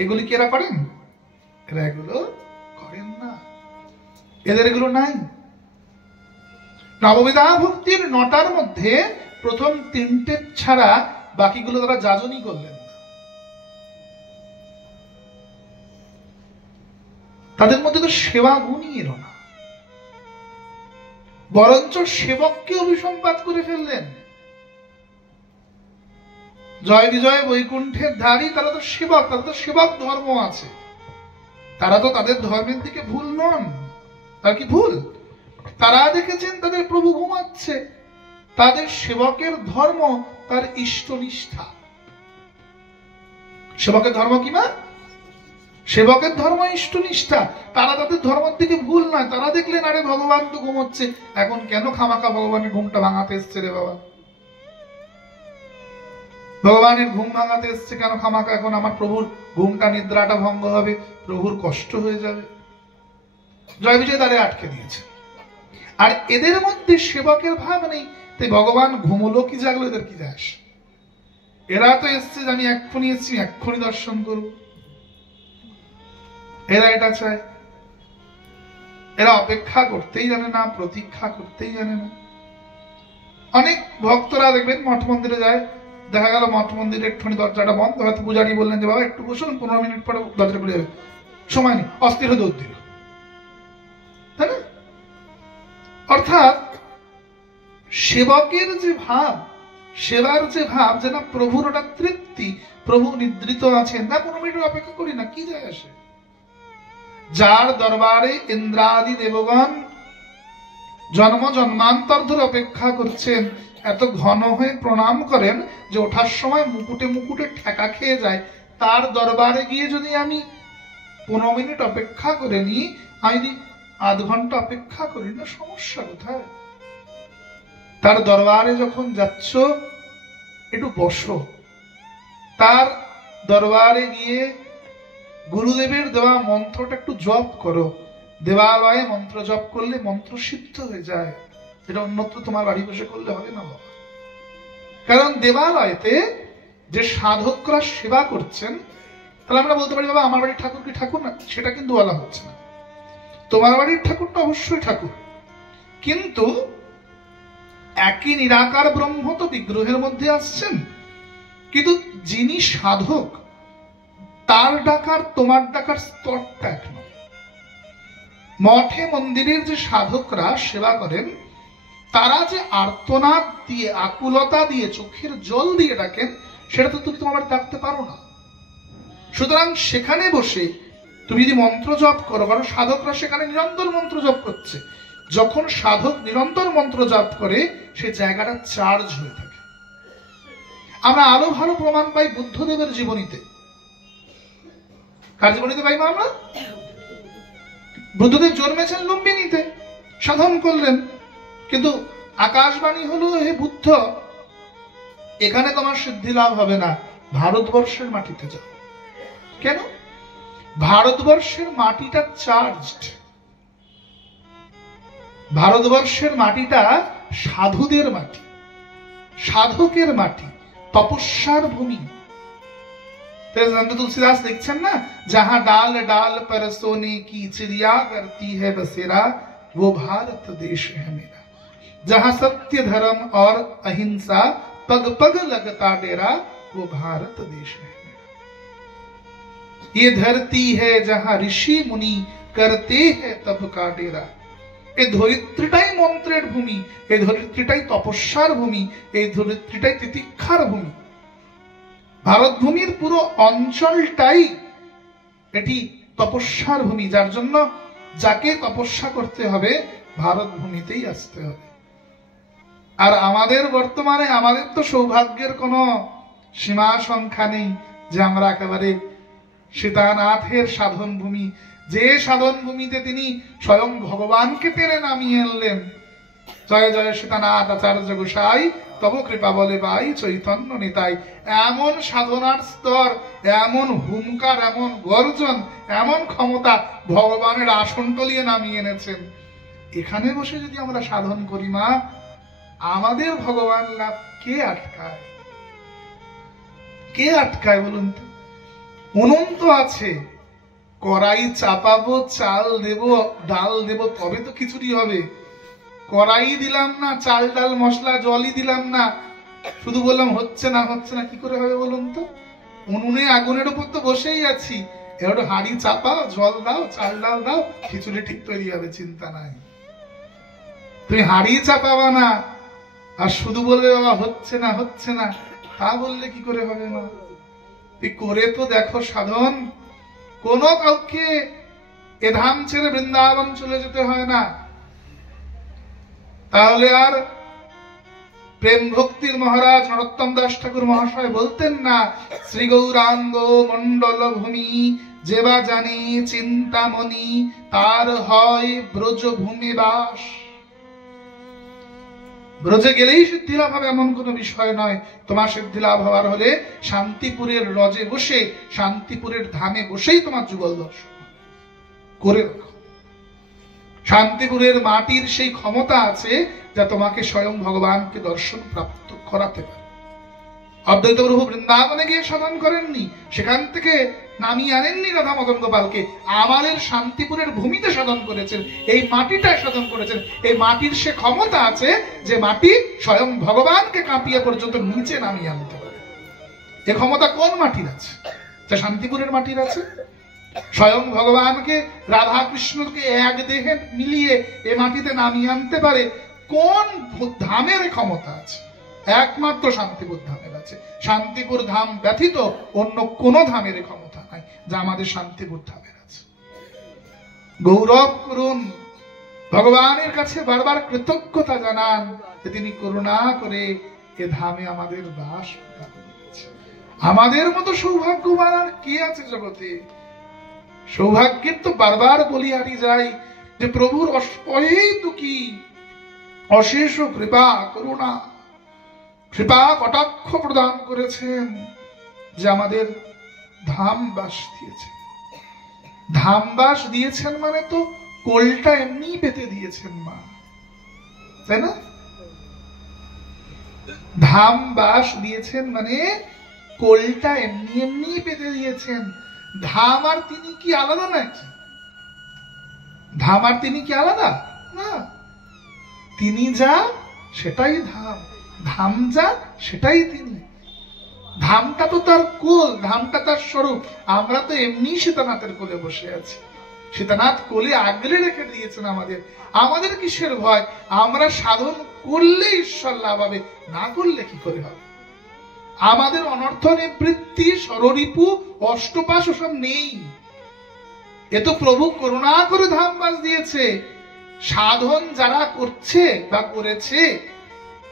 এগুলি কি এরা করেন? এরা এগুলো করেন না, এদের এগুলো নাই। নববিধা ভক্তির 9টার মধ্যে প্রথম 3টে ছাড়া বাকিগুলো তারা যাজনই করলেন না। তাদের মধ্যে তো সেবা গুণই এলো না, বরঞ্চ সেবককে অভিসম্পাত করে ফেললেন। জয় বিজয় বৈকুণ্ঠের ধারী, তারা তো সেবক, তাদের তো সেবক ধর্ম আছে। তারা তো তাদের ধর্মের দিকে ভুল নন। তার কি ভুল? তারা দেখেছেন তাদের প্রভু ঘুমাচ্ছে। তাদের সেবকের ধর্ম তার ইষ্টনিষ্ঠা। সেবকের ধর্ম কি মা? সেবকের ধর্ম ইষ্টনিষ্ঠা। তারা তাদের ধর্মের দিকে ভুল নয়। তারা দেখলেন আরে ভগবান তো ঘুমোচ্ছে, এখন কেন খামাখা ভগবানের ঘুমটা ভাঙাতে এসছে রে বাবা? ভগবানের ঘুম ভাঙাতে এসছে কেন খামাখা? এখন আমার প্রভুর ঘুমটা, নিদ্রাটা ভঙ্গ হবে, প্রভুর কষ্ট হয়ে যাবে। জয় বিজয় তাদের আটকে দিয়েছে। আর এদের মধ্যে সেবকের ভাব নেই, তাই ভগবান ঘুমলো কি জাগলো এদের কি যায় আসে? এরা তো এসছে যে আমি এক্ষুনি এসছি, এক্ষুনি দর্শন করব। এরা এটা চায়। এরা অপেক্ষা করতেই জানে না, প্রতীক্ষা করতেই জানে না। অনেক ভক্তরা দেখবেন মঠ মন্দিরে যায়, দেখা গেল মঠ মন্দিরে একটুখানি দরজাটা বন্ধ, হয়তো পূজারি বললেন যে বাবা একটু বসুন, 15 মিনিট পরে দরজা খুলে যাবে, সময় নেই, অস্থির হয়ে দৌড় দিল, তাই না? অর্থাৎ সেবকের যে ভাব, সেবার যে ভাব, যে না প্রভুর ওটা তৃপ্তি, প্রভু নিদ্রিত আছেন, না 15 মিনিট অপেক্ষা করি না, কি যায় আসে। যার দরবারে ইন্দ্রাদি দেবগণ জন্ম জন্মান্তর ধরে অপেক্ষা করছেন, এত ঘন হয়ে প্রণাম করেন যে ওঠার সময় মুকুটে মুকুটে ঠেকা খেয়ে যায়, তার দরবারে গিয়ে যদি আমি 15 মিনিট অপেক্ষা করে নিই, আমি যদি আধ ঘন্টা অপেক্ষা করি, না সমস্যা কোথায়? তার দরবারে যখন যাচ্ছ একটু বসো, তার দরবারে গিয়ে গুরুদেবের দেওয়া মন্ত্রটা একটু জপ করো। দেবালয়ে মন্ত্র জপ করলে মন্ত্র সিদ্ধ হয়ে যায়, এটা অন্যত্র তোমার বাড়ি বসে করলে হবে না বাবা। কারণ দেবালয়তে যে সাধকরা সেবা করছেন, তাহলে আমরা বলতে পারি বাবা আমার বাড়ির ঠাকুর কি ঠাকুর না, সেটা কিন্তু বলা হচ্ছে না। তোমার বাড়ির ঠাকুরটা অবশ্যই ঠাকুর, কিন্তু একই নিরাকার ব্রহ্ম তো বিগ্রহের মধ্যে আসছেন, কিন্তু যিনি সাধক তার ডাকার তোমার ডাকার স্তরটা এক নয়। মঠে মন্দিরের যে সাধকরা সেবা করেন, তারা যে আর্তনাদ দিয়ে, আকুলতা দিয়ে, চোখের জল দিয়ে ডাকেন, সেটা তো তুমি তোমার ডাকতে পারো না। সুতরাং সেখানে বসে তুমি যদি মন্ত্র জপ করো, কারণ সাধকরা সেখানে নিরন্তর মন্ত্র জপ করছে, যখন সাধক নিরন্তর মন্ত্র জপ করে সে জায়গাটা চার্জ হয়ে থাকে। আমরা আরো ভালো প্রমাণ পাই বুদ্ধদেবের জীবনীতে। কার জীবনীতে পাই না আমরা? বুদ্ধদেব জন্মেছেন লুম্বিনীতে, সাধন করলেন, কিন্তু আকাশবাণী হলো হে বুদ্ধ, এখানে তোমার সিদ্ধি লাভ হবে না, ভারতবর্ষের মাটিতে যাও। কেন? ভারতবর্ষের মাটিটা চার্জড, ভারতবর্ষের মাটিটা সাধুদের মাটি, সাধকের মাটি, তপস্যার ভূমি। तुलसीदास देखছেন না, जहां डाल डाल पर सोने की चिड़िया करती है बसेरा, वो भारत देश है मेरा, जहां सत्य धर्म और अहिंसा पग पग लगता डेरा, वो भारत देश है मेरा। ये धरती है जहां ऋषि मुनि करते हैं तप का डेरा। এই ধরিত্রীটাই মন্ত্রের ভূমি, এই ধরিত্রীটাই তপস্যার ভূমি, এই ধরিত্রীটাই তিতিক্ষার ভূমি। ভারত ভূমির পুরো অঞ্চলটাই এটি তপস্যার ভূমি, যার জন্য যাকে তপস্যা করতে হবে ভারত ভূমিতেই আসতে হবে। আর আমাদের বর্তমানে আমাদের তো সৌভাগ্যের কোনো সীমা সংখ্যা নেই যে আমরা একেবারে সীতানাথের সাধন ভূমি, যে সাধন ভূমিতে তিনি স্বয়ং ভগবানকে টেনে নামিয়ে আনলেন। জয় জয় সীতানাথ আচার্য গোসাই, তব কৃপা বলে ভাই চৈতন্য নিতাই। এমন সাধনার স্তর, এমন হুঙ্কার, এমন গর্জন, এমন ক্ষমতা ভগবানের আসন তলিয়ে নামিয়ে এনেছেন। এখানে বসে যদি আমরা সাধন করি মা, আমাদের ভগবান লাভ কে আটকায়? কে আটকায় বলুন তো? উনুন তো আছে, কড়াই চাপাবো, চাল দেব, ডাল দেব, তবে তো খিচুড়ি হবে। কড়াই দিলাম না, চাল ডাল মশলা জলই দিলাম না, শুধু বললাম হচ্ছে না হচ্ছে না, কি করে হবে বলুন তো? উনুনে আগুনের উপর তো বসেই আছি, এবার হাঁড়ি চাপাও, জল দাও, চাল ডাল দাও, খিচুড়ি ঠিক তৈরি হবে, চিন্তা নাই। তুমি হাঁড়ি চাপাবা না আর শুধু বলবে বাবা হচ্ছে না হচ্ছে না, তা বললে কি করে হবে মা? তুই করে তো দেখো সাধন। কোন কাউকে এ ধাম ছেড়ে বৃন্দাবন চলে যেতে হয় না। তাহলে আর প্রেম ভক্তির মহারাজ নরোত্তম দাস ঠাকুর মহাশয় বলতেন না, শ্রী গৌরাঙ্গ মন্ডল ভূমি যেবা জানি চিন্তামণি, তার হয় ব্রজ ভূমি বাস। ব্রজে গেলেই সিদ্ধি লাভ হবে এমন কোন বিষয় নয়। তোমার সিদ্ধি লাভ হওয়ার হলে শান্তিপুরের রজে বসে, শান্তিপুরের ধামে বসেই তোমার যুগল দর্শন করে রাখো। শান্তিপুরের মাটির সেই ক্ষমতা আছে যা তোমাকে স্বয়ং ভগবানকে দর্শন প্রাপ্ত করাতে পারে। অদ্বৈত প্রভু বৃন্দাবনে গিয়ে সাধন করেননি, সেখান থেকে নামিয়ে আনেননি রাধা মদন গোপালকে, আমাদের শান্তিপুরের ভূমিতে সাধন করেছেন, এই মাটিটায় সাধন করেছেন। এই মাটির সে ক্ষমতা আছে যে মাটি স্বয়ং ভগবানকে কাঁপিয়ে পর্যন্ত নিচে নামিয়ে আনতে পারে। এ ক্ষমতা কোন মাটির আছে? যা শান্তিপুরের মাটির আছে। স্বয়ং ভগবানকে, রাধা কৃষ্ণকে এক দেহে মিলিয়ে এ মাটিতে নামিয়ে আনতে পারে কোন ধামের ক্ষমতা আছে? একমাত্র শান্তিপুর ধামের আছে। শান্তিপুর ধাম ব্যতীত অন্য কোন ধামের ক্ষমতা নাই যা আমাদের শান্তিপুর ধামের আছে। গৌরব করুন, ভগবানের কাছে বারবার কৃতজ্ঞতা জানান যে তিনি করুণা করে এ ধামে আমাদের বাস করেছে। আমাদের মতো সৌভাগ্যবান আর কে আছে জগতে? সৌভাগ্যের তো বারবার বলি হারিয়ে যায় যে প্রভুর অহেতুকী অশেষ কৃপা করুণা কৃপা কটাক্ষ প্রদান করেছেন যে আমাদের ধামবাস দিয়েছেন। ধামবাস দিয়েছেন মানে তো কোলটা এমনি পেতে দিয়েছেন মা, তাই না? ধামবাস দিয়েছেন মানে কোলটা এমনি এমনি পেতে দিয়েছেন। ধাম আর তিনি কি আলাদা নাকি? ধাম আর তিনি কি আলাদা না? তিনি যা সেটাই ধাম, ধাম যা সেটাই তিনি। ধামটা তো তার কোল, ধামটা তার স্বরূপ। আমরা তো এমনি সীতানাথের কোলে বসে আছি, সীতানাথ কোলে আগলে রেখে দিয়েছেন আমাদের। আমাদের কিসের ভয়? আমরা সাধন করলে ঈশ্বর লাভ হবে, না করলে কি করে হবে? আমাদের অনর্থ নিবৃত্তি, সররিপু, অষ্টপাশ ওসব নেই। এ তো প্রভু করুণা করে ধামবাস দিয়েছে। সাধন যারা করছে বা করেছে,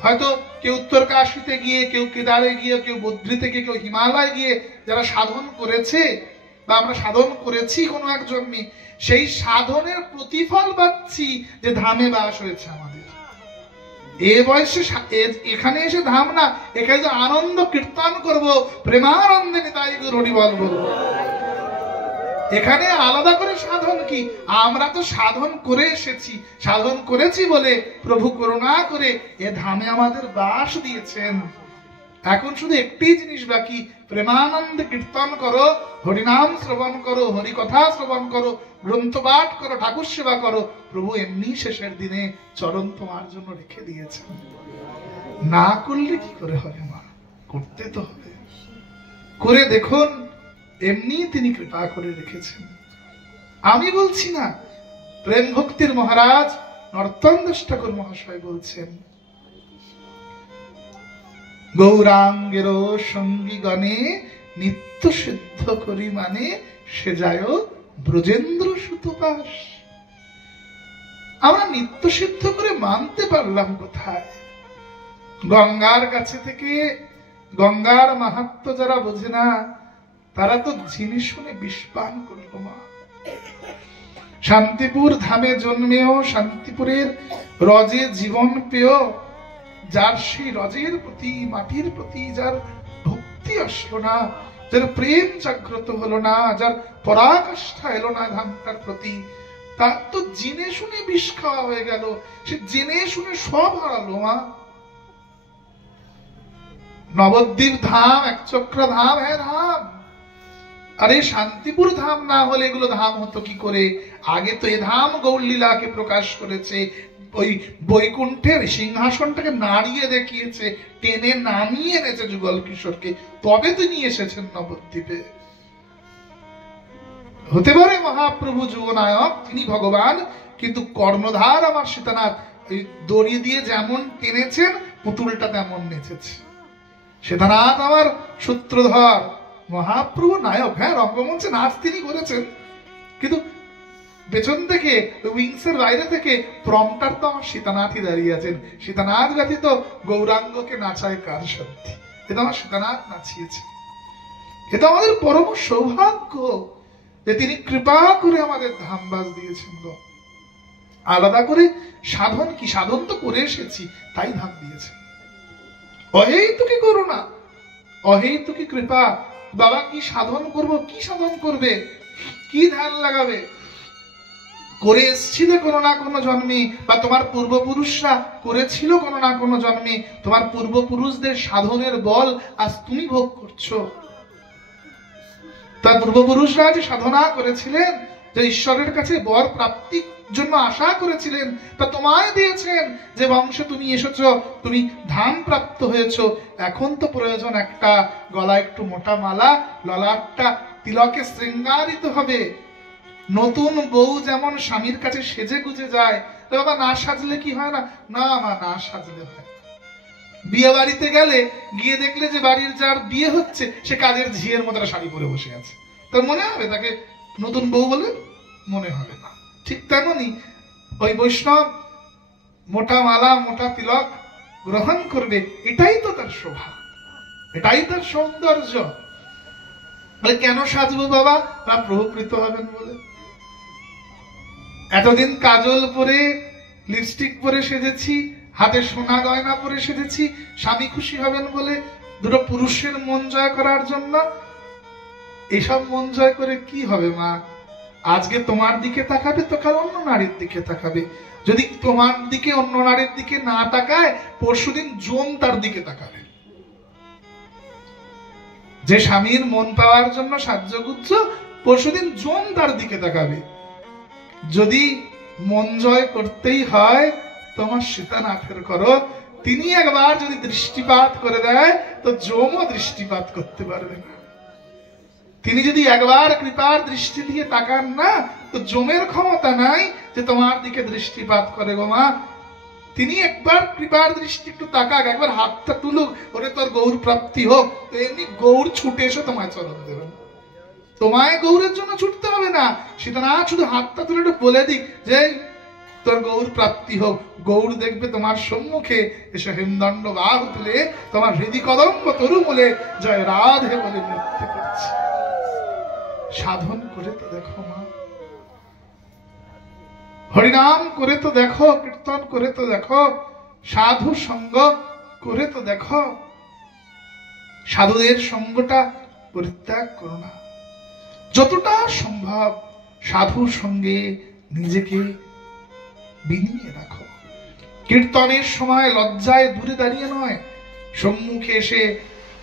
হয়তো কেউ উত্তরকাশীতে গিয়ে, কেউ কেদারে গিয়ে, কেউ বদ্রী থেকে, কেউ হিমালয় গিয়ে যারা সাধন করেছে বা আমরা সাধন করেছি কোনো এক জন্মে, সেই সাধনের প্রতিফল পাচ্ছি যে ধামে বাস হয়েছে আমাদের। এ বয়সে এখানে এসে ধাম না, এখানে যে আনন্দ কীর্তন করব, প্রেমানন্দে নিতাই গৌর হরি বল বলবো। এখানে আলাদা করে সাধন কি? আমরা তো সাধন করে এসেছি, সাধন করেছি বলে প্রভু করুণা করে এ ধামে আমাদের বাস দিয়েছেন। এখন শুধু একটি জিনিস বাকি, প্রেমানন্দে কীর্তন করো, হরিনাম শ্রবণ করো, হরি কথা শ্রবণ করো, গ্রন্থ পাঠ করো, ঠাকুর সেবা করো। প্রভু এমনি শেষের দিনে চরণ তোমার জন্য রেখে দিয়েছেন। না করলে কি করে হবে মা? করতে তো হবে। করে দেখুন, এমনি তিনি কৃপা করে রেখেছেন। আমি বলছি না, প্রেম ভক্তির মহারাজ নর্তন দাস ঠাকুর মহাশয় বলছেন, গৌরাঙ্গের সঙ্গী গণে নিত্য সিদ্ধ করি মানে সে যায় ব্রজেন্দ্র সুতপাস। আমরা নিত্য সিদ্ধ করে মানতে পারলাম কোথায়? গঙ্গার কাছে থেকে। গঙ্গার মাহাত্ম্য যারা বোঝে না তারা তো জেনে শুনে বিষপান করলো মা। শান্তিপুর ধামে জন্মেও, শান্তিপুরের রজে জীবন পেয়েও যার সেই রজের প্রতি, মাটির প্রতি যার ভক্তি আসলো না, যার প্রেম জাগ্রত হলো না, যার পরাকাষ্ঠা এলো না ধামটার প্রতি, তার তো জেনে শুনে বিষ খাওয়া হয়ে গেল। সে জেনে শুনে সব হারালো মা। নবদ্বীপ ধাম, একচক্রা ধাম, হ্যাঁ ধাম। আরে শান্তিপুর ধাম না হলে এগুলো ধাম হতো কি করে? আগে তো এ ধাম গৌরলীলাকে প্রকাশ করেছে, ওই বৈকুণ্ঠের সিংহাসনটাকে নাড়িয়ে দেখিয়েছে, টেনে নামিয়ে এনেছে যুগল কিশোরকে, তবে তিনি এসেছেন নবদ্বীপে। হতে পারে মহাপ্রভু যুগনায়ক, তিনি ভগবান, কিন্তু কর্ণধার আমার সীতানাথ। ওই দড়ি দিয়ে যেমন টেনেছেন, পুতুলটা তেমন নেচেছে। সীতানাথ আমার সূত্রধর, মহাপ্রভু নায়ক। হ্যাঁ, রঙ্গমঞ্চে নাচ তিনি করেছেন, কিন্তু পেছন থেকে, উইংসের বাইরে থেকে প্রম্পটার তো আমার সীতানাথই দাঁড়িয়ে আছেন। সীতানাথ ব্যতীত গৌরাঙ্গকে নাচায় কার সাধ্যি? এটা আমার সীতানাথ নাচিয়েছে। এটা আমাদের পরম সৌভাগ্য যে তিনি কৃপা করে আমাদের ধামবাস দিয়েছেন গো। আলাদা করে সাধন কি? সাধন তো করে এসেছি, তাই ধাম দিয়েছেন। অহেতুকি করুণা, অহেতুকি কৃপা। বাবা কি সাধন করব? কি সাধন করবে? কি ধ্যান লাগাবে? করে এসছিলে কোনো না কোনো জন্মে, বা তোমার পূর্বপুরুষরা করেছিল কোনো না কোনো জন্মে, তোমার পূর্বপুরুষদের সাধনের বল আজ তুমি ভোগ করছো। তার পূর্বপুরুষরা যে সাধনা করেছিলেন, যে ঈশ্বরের কাছে বর প্রাপ্তির জন্য আশা করেছিলেন, তা তোমায় দিয়েছেন। যে বংশে তুমি এসেছো, তুমি ধাম প্রাপ্ত হয়েছো। এখন তো প্রয়োজন একটা গলা একটু মোটা মালা, ললাটটা তিলকে শৃঙ্গারিত হবে। নতুন বউ যেমন স্বামীর কাছে সেজে গুজে যায়, বাবা না সাজলে কি হয় না? না মা, না সাজলে হয়। বিয়ে বাড়িতে গেলে গিয়ে দেখলে যে বাড়ির যার বিয়ে হচ্ছে সে কাজের ঝিয়ের মতো শাড়ি পরে বসে আছে, তার মনে হবে তাকে নতুন বউ বলে? মনে হবে না। ঠিক তেমনি ওই বৈষ্ণব মোটা মালা মোটা তিলক গ্রহণ করবে, এটাই তো তার শোভা, এটাই তার সৌন্দর্য। কেন সাজবো বাবা? না প্রভুকৃত হবেন বলে। এতদিন কাজল পরে লিপস্টিক পরে সেজেছি, হাতে সোনা গয়না পরে সেজেছি, স্বামী খুশি হবেন বলে, দুটো পুরুষের মন জয় করার জন্য। এসব মন জয় করে কি হবে মা? আজকে তোমার দিকে তাকাবে তো কাল অন্য নারীর দিকে তাকাবে। যদি তোমার দিকে অন্য নারীর দিকে না তাকায়, পরশুদিন জম তার দিকে তাকাবে। যে স্বামীর মন পাওয়ার জন্য সাজগুজ্জ, পরশুদিন জম তার দিকে তাকাবে। যদি মন জয় করতেই হয় তোমার সীতানাথের করো, তিনি একবার যদি দৃষ্টিপাত করে দেয় তো জমও দৃষ্টিপাত করতে পারবে না। তিনি যদি একবার কৃপার দৃষ্টি দিয়ে তাকান না, তো জমের ক্ষমতা নাই যে তোমার দিকে দৃষ্টিপাত করে গো মা। তিনি একবার কৃপার দৃষ্টি একটু তাকাক, একবার হাতটা তুলুক, ওরে তোর গৌর প্রাপ্তি হোক, তো এমনি গৌর ছুটে এসে তোমায় চরণ দেবেন। তোমায় গৌরের জন্য ছুটতে হবে না, সীতানাথ শুধু হাতটা তুলে একটু বলে দিক যে তোর গৌর প্রাপ্তি হোক। গৌর দেখবে তোমার সম্মুখে এসে হিমদণ্ড বাহু তুলে তোমার হৃদি কদম্ব তরু বলে জয় রাধে বলে নৃত্য করছে। সাধন করে তো দেখো মা, হরিনাম করে তো দেখো, কীর্তন করে তো দেখো, সাধু সঙ্গ করে তো দেখো। সাধুদের সঙ্গটা পরিত্যাগ করো না। যতটা সম্ভব সাধুর সঙ্গে নিজেকে বিনিয়ে রাখো। কীর্তনের সময় লজ্জায় দূরে দাঁড়িয়ে নয়, সম্মুখে এসে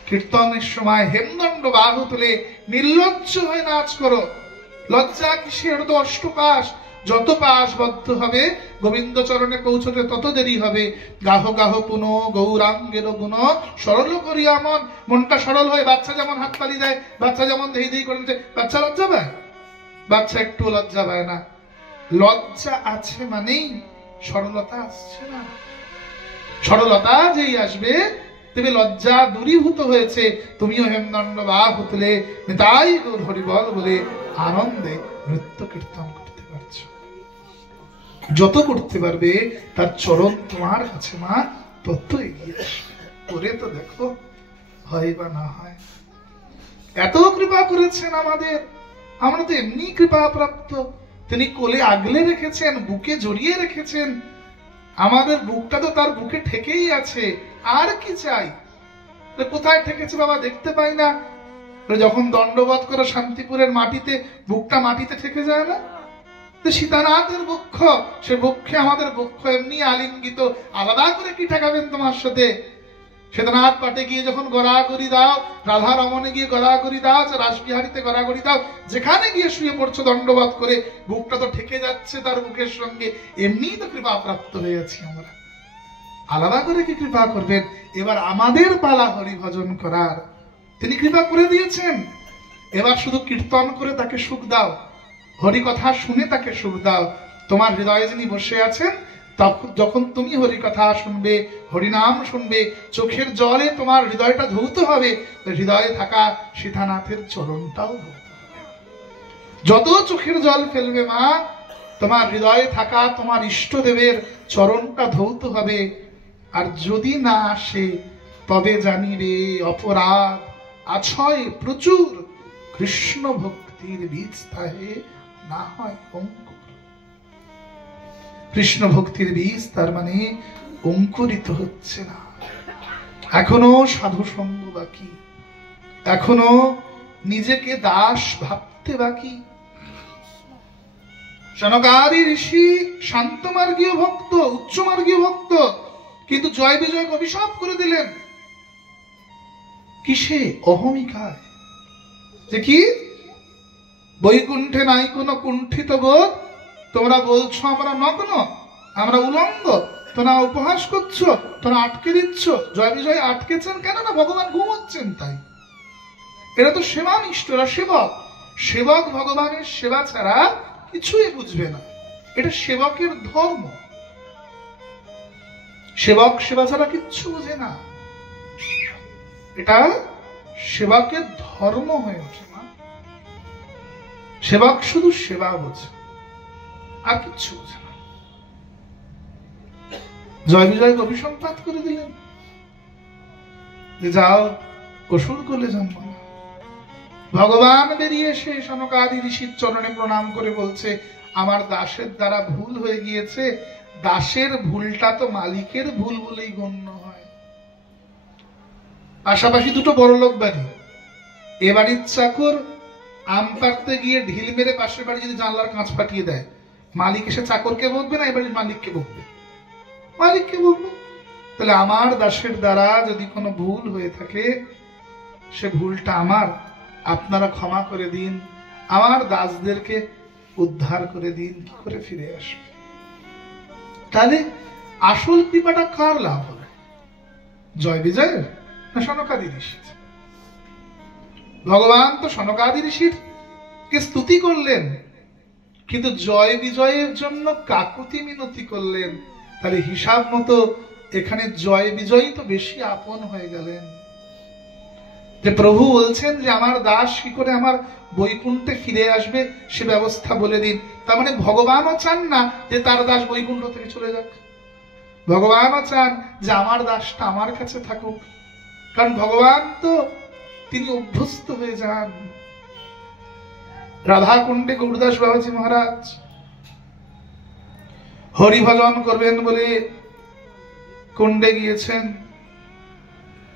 কীর্তনের সময় হেমদণ্ড বাহু তুলে নির্লজ্জ হয়ে নাচ করো। লজ্জা কিসের? তো অষ্টপাশ, যত পাশবদ্ধ হবে গোবিন্দ চরণে পৌঁছতে তত দেরি হবে। গাহ গাহ পুন গৌরাঙ্গের গুণ সরল করিয়া মন। মনটা সরল হয়ে, বাচ্চা যেমন হাততালি দেয়, বাচ্চা যেমন ধেই ধেই করে, বাচ্চা লজ্জা পায়? বাচ্চা একটু লজ্জা পায় না। লজ্জা আছে মানেই সরলতা আসছে না। সরলতা যেই আসবে তুমি লজ্জা দূরীভূত হয়েছে, তুমিও হেমদণ্ড বাহু তুলে নিতাই গৌর হরিবল বলে আনন্দে নৃত্য কীর্তন করতে পারছো। যত করতে পারবে তার চরণ তোমার কাছে মা তত এগিয়ে আসবে। করে তো দেখো, হয় বা না হয়। এত কৃপা করেছেন আমাদের, আমরা তো এমনি কৃপা প্রাপ্ত। তিনি কোলে আগলে রেখেছেন, বুকে জড়িয়ে রেখেছেন। আমাদের বুকটা তো তার বুকে ঠেকেই আছে, আর কি চাই? কোথায় ঠেকেছে বাবা দেখতে পাই না। যখন দণ্ডবোধ করে শান্তিপুরের মাটিতে, বুকটা মাটিতে ঠেকে যায় না? সীতানাথের বক্ষ, সে বক্ষে আমাদের বক্ষ এমনি আলিঙ্গিত। আলাদা করে কি ঠেকাবেন তোমার সাথে? সীতানাথ পাটে গিয়ে যখন গড়াগড়ি দাও, রাধা রমণে গিয়ে গড়াগড়ি দাও, রাসবিহারীতে গড়াগড়ি দাও, যেখানে গিয়ে শুয়ে পড়ছো দণ্ডবোধ করে, বুকটা তো ঠেকে যাচ্ছে তার বুকের সঙ্গে। এমনি তো কৃপা প্রাপ্ত হয়েছি আমরা, আলাদা করে কি কৃপা করবেন? এবার আমাদের পালা হরি ভজন করার। তিনি কৃপা করে দিয়েছেন, এবার শুধু কীর্তন করে তাকে সুখ দাও, হরি কথা শুনে তাকে সুখ দাও। তোমার হৃদয়ে যিনি বসে আছেন, যখন তুমি হরি কথা শুনবে, হরিনাম শুনবে, চোখের জলে তোমার হৃদয়টা ধৌত হবে। হৃদয়ে থাকা সীতানাথের চরণটাও ধৌত হবে। যত চোখের জল ফেলবে মা, তোমার হৃদয়ে থাকা তোমার ইষ্টদেবের চরণটা ধৌত হবে। আর যদি না আসে তবে জানিবে অপরাধ আছয় প্রচুর, কৃষ্ণ ভক্তির বীজ তাহে না হয় অঙ্কুর। কৃষ্ণ ভক্তির বীজ তার মানে অঙ্কুরিত হচ্ছে না। এখনো সাধু সঙ্গ বাকি, এখনো নিজেকে দাস ভাবতে বাকি। সনকাদি ঋষি শান্তমার্গীয় ভক্ত, উচ্চমার্গীয় ভক্ত, কিন্তু জয় বিজয় অভিশাপ করে দিলেন। কিসে? অহমিকায়। যে কি বৈকুণ্ঠে নাই কোনো কুণ্ঠিত বোধ, তোমরা বলছো আমরা নগ্ন, আমরা উলঙ্গ, তোমরা উপহাস করছো, তোমরা আটকে দিচ্ছ। জয় বিজয় আটকেছেন কেন? না ভগবান ঘুমোচ্ছেন তাই। এরা তো সেবানিষ্ঠ, এরা সেবক। সেবক ভগবানের সেবা ছাড়া কিছুই বুঝবে না। এটা সেবকের ধর্ম। সেবক সেবা ছাড়া কিচ্ছু বুঝে না। এটা সেবকের ধর্ম হয়ে ওঠে না। সেবক শুধু সেবা বোঝে, আর কিচ্ছু বোঝে না। জয় বিজয় অভিসম্পাত করে দিলেন যে যাও অসুর কোলে জন্ম। ভগবান বেরিয়ে এসে সনকাদি ঋষির চরণে প্রণাম করে বলছে, আমার দাসের দ্বারা ভুল হয়ে গিয়েছে। দাসের ভুলটা তো মালিকের ভুল বলেই গণ্য হয়। পাশাপাশি দুটো বড় লোক বাড়ি, এ বাড়ির চাকর আম পাড়তে গিয়ে ঢিল মেরে পাশের বাড়ি যদি জানলার কাঁচ ফাটিয়ে দেয়, মালিক এসে চাকরকে বকবে না এ বাড়ির মালিককে বকবে? মালিককে বকবে। তাহলে আমার দাসের দ্বারা যদি কোনো ভুল হয়ে থাকে, সে ভুলটা আমার, আপনারা ক্ষমা করে দিন, আমার দাসদেরকে উদ্ধার করে দিন। কি করে ফিরে আসবে? তাহলে আসল কৃপাটা কার লাভ হবে? জয় বিজয়ের না সনকাদি ঋষির? ভগবান তো সনকাদি ঋষির কে স্তুতি করলেন, কিন্তু জয় বিজয়ের জন্য কাকুতি মিনতি করলেন। তাহলে হিসাব মতো এখানে জয় বিজয়ী তো বেশি আপন হয়ে গেলেন। যে প্রভু বলছেন যে আমার দাস কি করে আমার বৈকুণ্ঠে ফিরে আসবে সে ব্যবস্থা বলে দিন। তার মানে ভগবানও চান না যে তার দাস বৈকুণ্ঠ থেকে চলে যাক। ভগবানও চান যে আমার দাসটা আমার কাছে থাকুক। কারণ ভগবান তো তিনি অভ্যস্ত হয়ে যান। রাধা কুণ্ডে গৌরদাস বাবাজি মহারাজ হরিভজন করবেন বলে কুণ্ডে গিয়েছেন,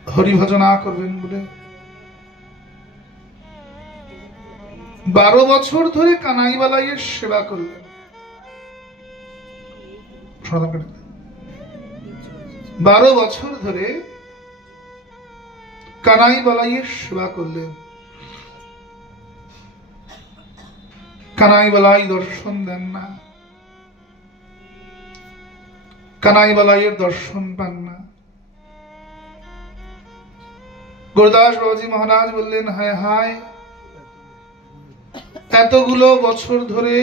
হরিভজনা করবেন বলে 12 বছর ধরে কানাইবালাইয়ের সেবা করলেন। 12 বছর ধরে কানাইবালাইয়ের সেবা করলেন। কানাইবালাই দর্শন দেন না, কানাইবালাইয়ের দর্শন পান না। গুরুদাস বাবাজি মহারাজ বললেন, হায় হায়, এতগুলো বছর ধরে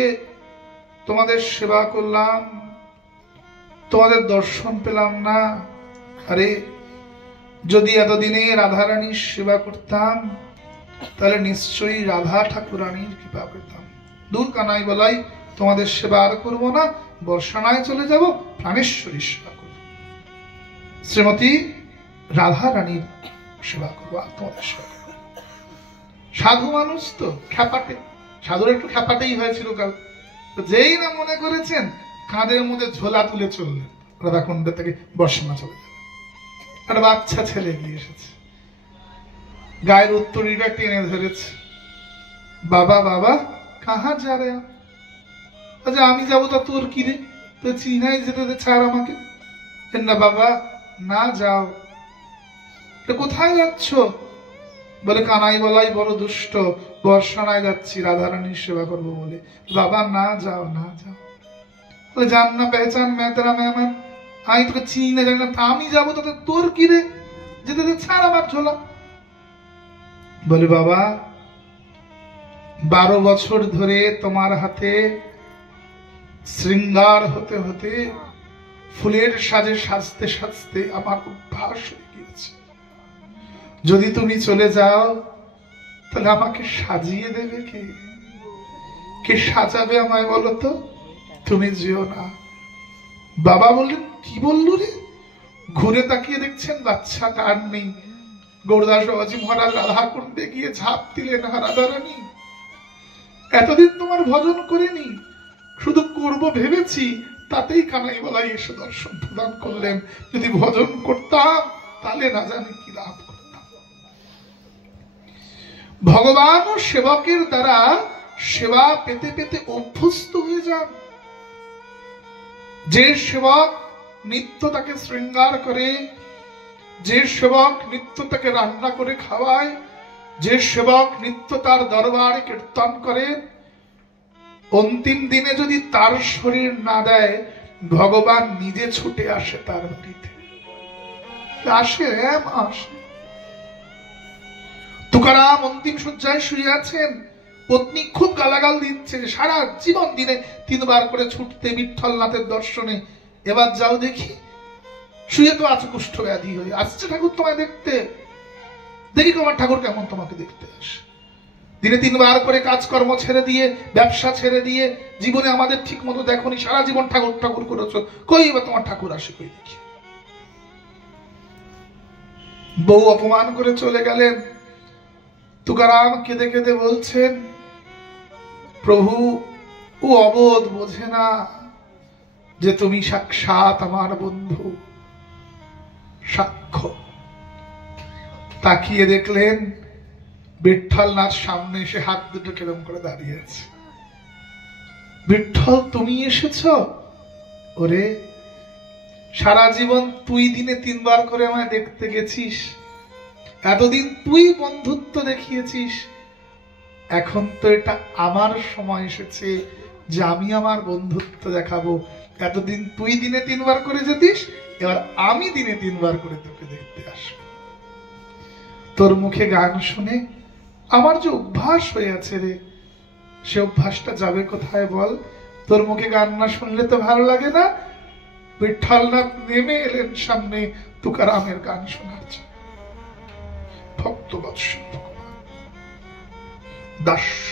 তোমাদের সেবা করলাম, তোমাদের দর্শন পেলাম না। আরে যদি এতদিনে রাধারানীর সেবা করতাম তাহলে নিশ্চয়ই রাধা ঠাকুরানীর কৃপা পেতাম। দূর কানাই বলাই, তোমাদের সেবা আর করবো না, বর্ষানায় চলে যাব, প্রাণেশ্বরীর সেবা করব, শ্রীমতী রাধা রানীর সেবা করবো, আর তোমাদের সেবা করবো। সাধু মানুষ তো খ্যাপাটে, সাধুর একটু খ্যাপাটেই হয়েছিল কাল। যেই না মনে করেছেন কাঁধের মধ্যে ঝোলা তুলে চললেন, রাধাকুণ্ড থেকে বর্ষানা চলে যাবে। একটা বাচ্চা ছেলে গিয়ে এসেছে, গায়ের উত্তরীটা টেনে ধরেছে, বাবা বাবা কাহা যা রে? আচ্ছা আমি যাবো তা তোর কি রে? তো চিনাই যেতে ছাড় আমাকে। না বাবা না যাও। কোথায় যাচ্ছ? বলে কানাই বলাই বড় দুষ্ট, বর্ষানায় যাচ্ছি রাধারানীর সেবা করবো বলে। বাবা না যাও না যাও। বলে জান না পেহচান মে তেরা মেহমান, আমি তোকে চিনি না জানি না, আমি যাবো তাতে তোর কি রে? যেতে ছাড় আমার ঝোলা। বলে বাবা 12 বছর ধরে তোমার হাতে শৃঙ্গার হতে হতে, ফুলের সাজে সাজতে সাজতে আমার অভ্যাস হয়ে গিয়েছে। যদি তুমি চলে যাও তাহলে আমাকে সাজিয়ে দেবে কে? কে সাজাবে আমায় বলো তো? তুমি যেও না। বাবা বললেন, কি বললো রে? ঘুরে তাকিয়ে দেখছেন বাচ্চা কার নেই। গৌরদাস বাবাজি মহারাজ রাধা কুণ্ডে গিয়ে ঝাঁপ দিলেন, রাধারানী এতদিন তোমার ভজন করিনি, শুধু করব ভেবেছি, তাতেই কানাই বলাই এসে দর্শন প্রদান করলেন। যদি ভজন করতাম তাহলে না জানি কি লাভ করতাম। ভগবান ও সেবকের দ্বারা সেবা পেতে পেতে অভ্যস্ত হয়ে যান। যে সেবক নিত্য তাকে শৃঙ্গার করে, যে সেবক নিত্য তাকে রান্না করে খাওয়ায়, যে সেবক নিত্য তার দরবারে কীর্তন করে, অন্তিম দিনে যদি তার শরীর না দেয়, ভগবান নিজে ছুটে আসে তার বাড়িতে। আসে আসে। তুকারাম অন্তিম শয্যায় শুয়ে আছেন, পত্নী খুব গালাগাল দিচ্ছে, সারা জীবন দিনে 3 বার করে ছুটতে বিঠ্ঠলনাথের দর্শনে, এবার যাও দেখি। শুয়ে তো আছে কুষ্ঠ ব্যাধি হয়ে, আসছে ঠাকুর তোমায় দেখতে, দেখি তোমার ঠাকুর কেমন তোমাকে দেখতে আসে। দিনে 3 বার করে কাজকর্ম ছেড়ে দিয়ে, ব্যবসা ছেড়ে দিয়ে, জীবনে আমাদের ঠিক মতো দেখনি, সারা জীবন ঠাকুর ঠাকুর করেছো, কই এবার তোমার ঠাকুর আসে কই দেখি। বউ অপমান করে চলে গেলেন। তুকারাম কেঁদে কেঁদে বলছেন, প্রভু ও অবোধ বোঝে না যে তুমি সাক্ষাৎ আমার বন্ধু। সাক্ষ্য। তাকিয়ে দেখলেন বিঠ্ঠলনাথ সামনে এসে হাত দুটো কেরম করে দাঁড়িয়ে আছে। বিঠ্ঠল তুমি এসেছ? ওরে, সারা জীবন তুই দিনে 3 বার করে আমায় দেখতে গেছিস, এতদিন তুই বন্ধুত্ব দেখিয়েছিস, এখন তো এটা আমার সময় এসেছে যে আমি আমার বন্ধুত্ব দেখাবো। এতদিন তুই দিনে 3 বার করে যেতিস, এবার আমি দিনে 3 বার করে তোকে দেখতে আসবো। তোর মুখে গান শুনে আমার যে অভ্যাস হয়ে আছে রে, সে অভ্যাসটা যাবে কোথায় বল? তোর মুখে গান না শুনলে তো ভালো লাগে না। বিঠ্ঠলনাথ নেমে এলেন সামনে তুকারামের গান শোনার জন্য। ভক্ত বৎসল ভগবান, দাস্য,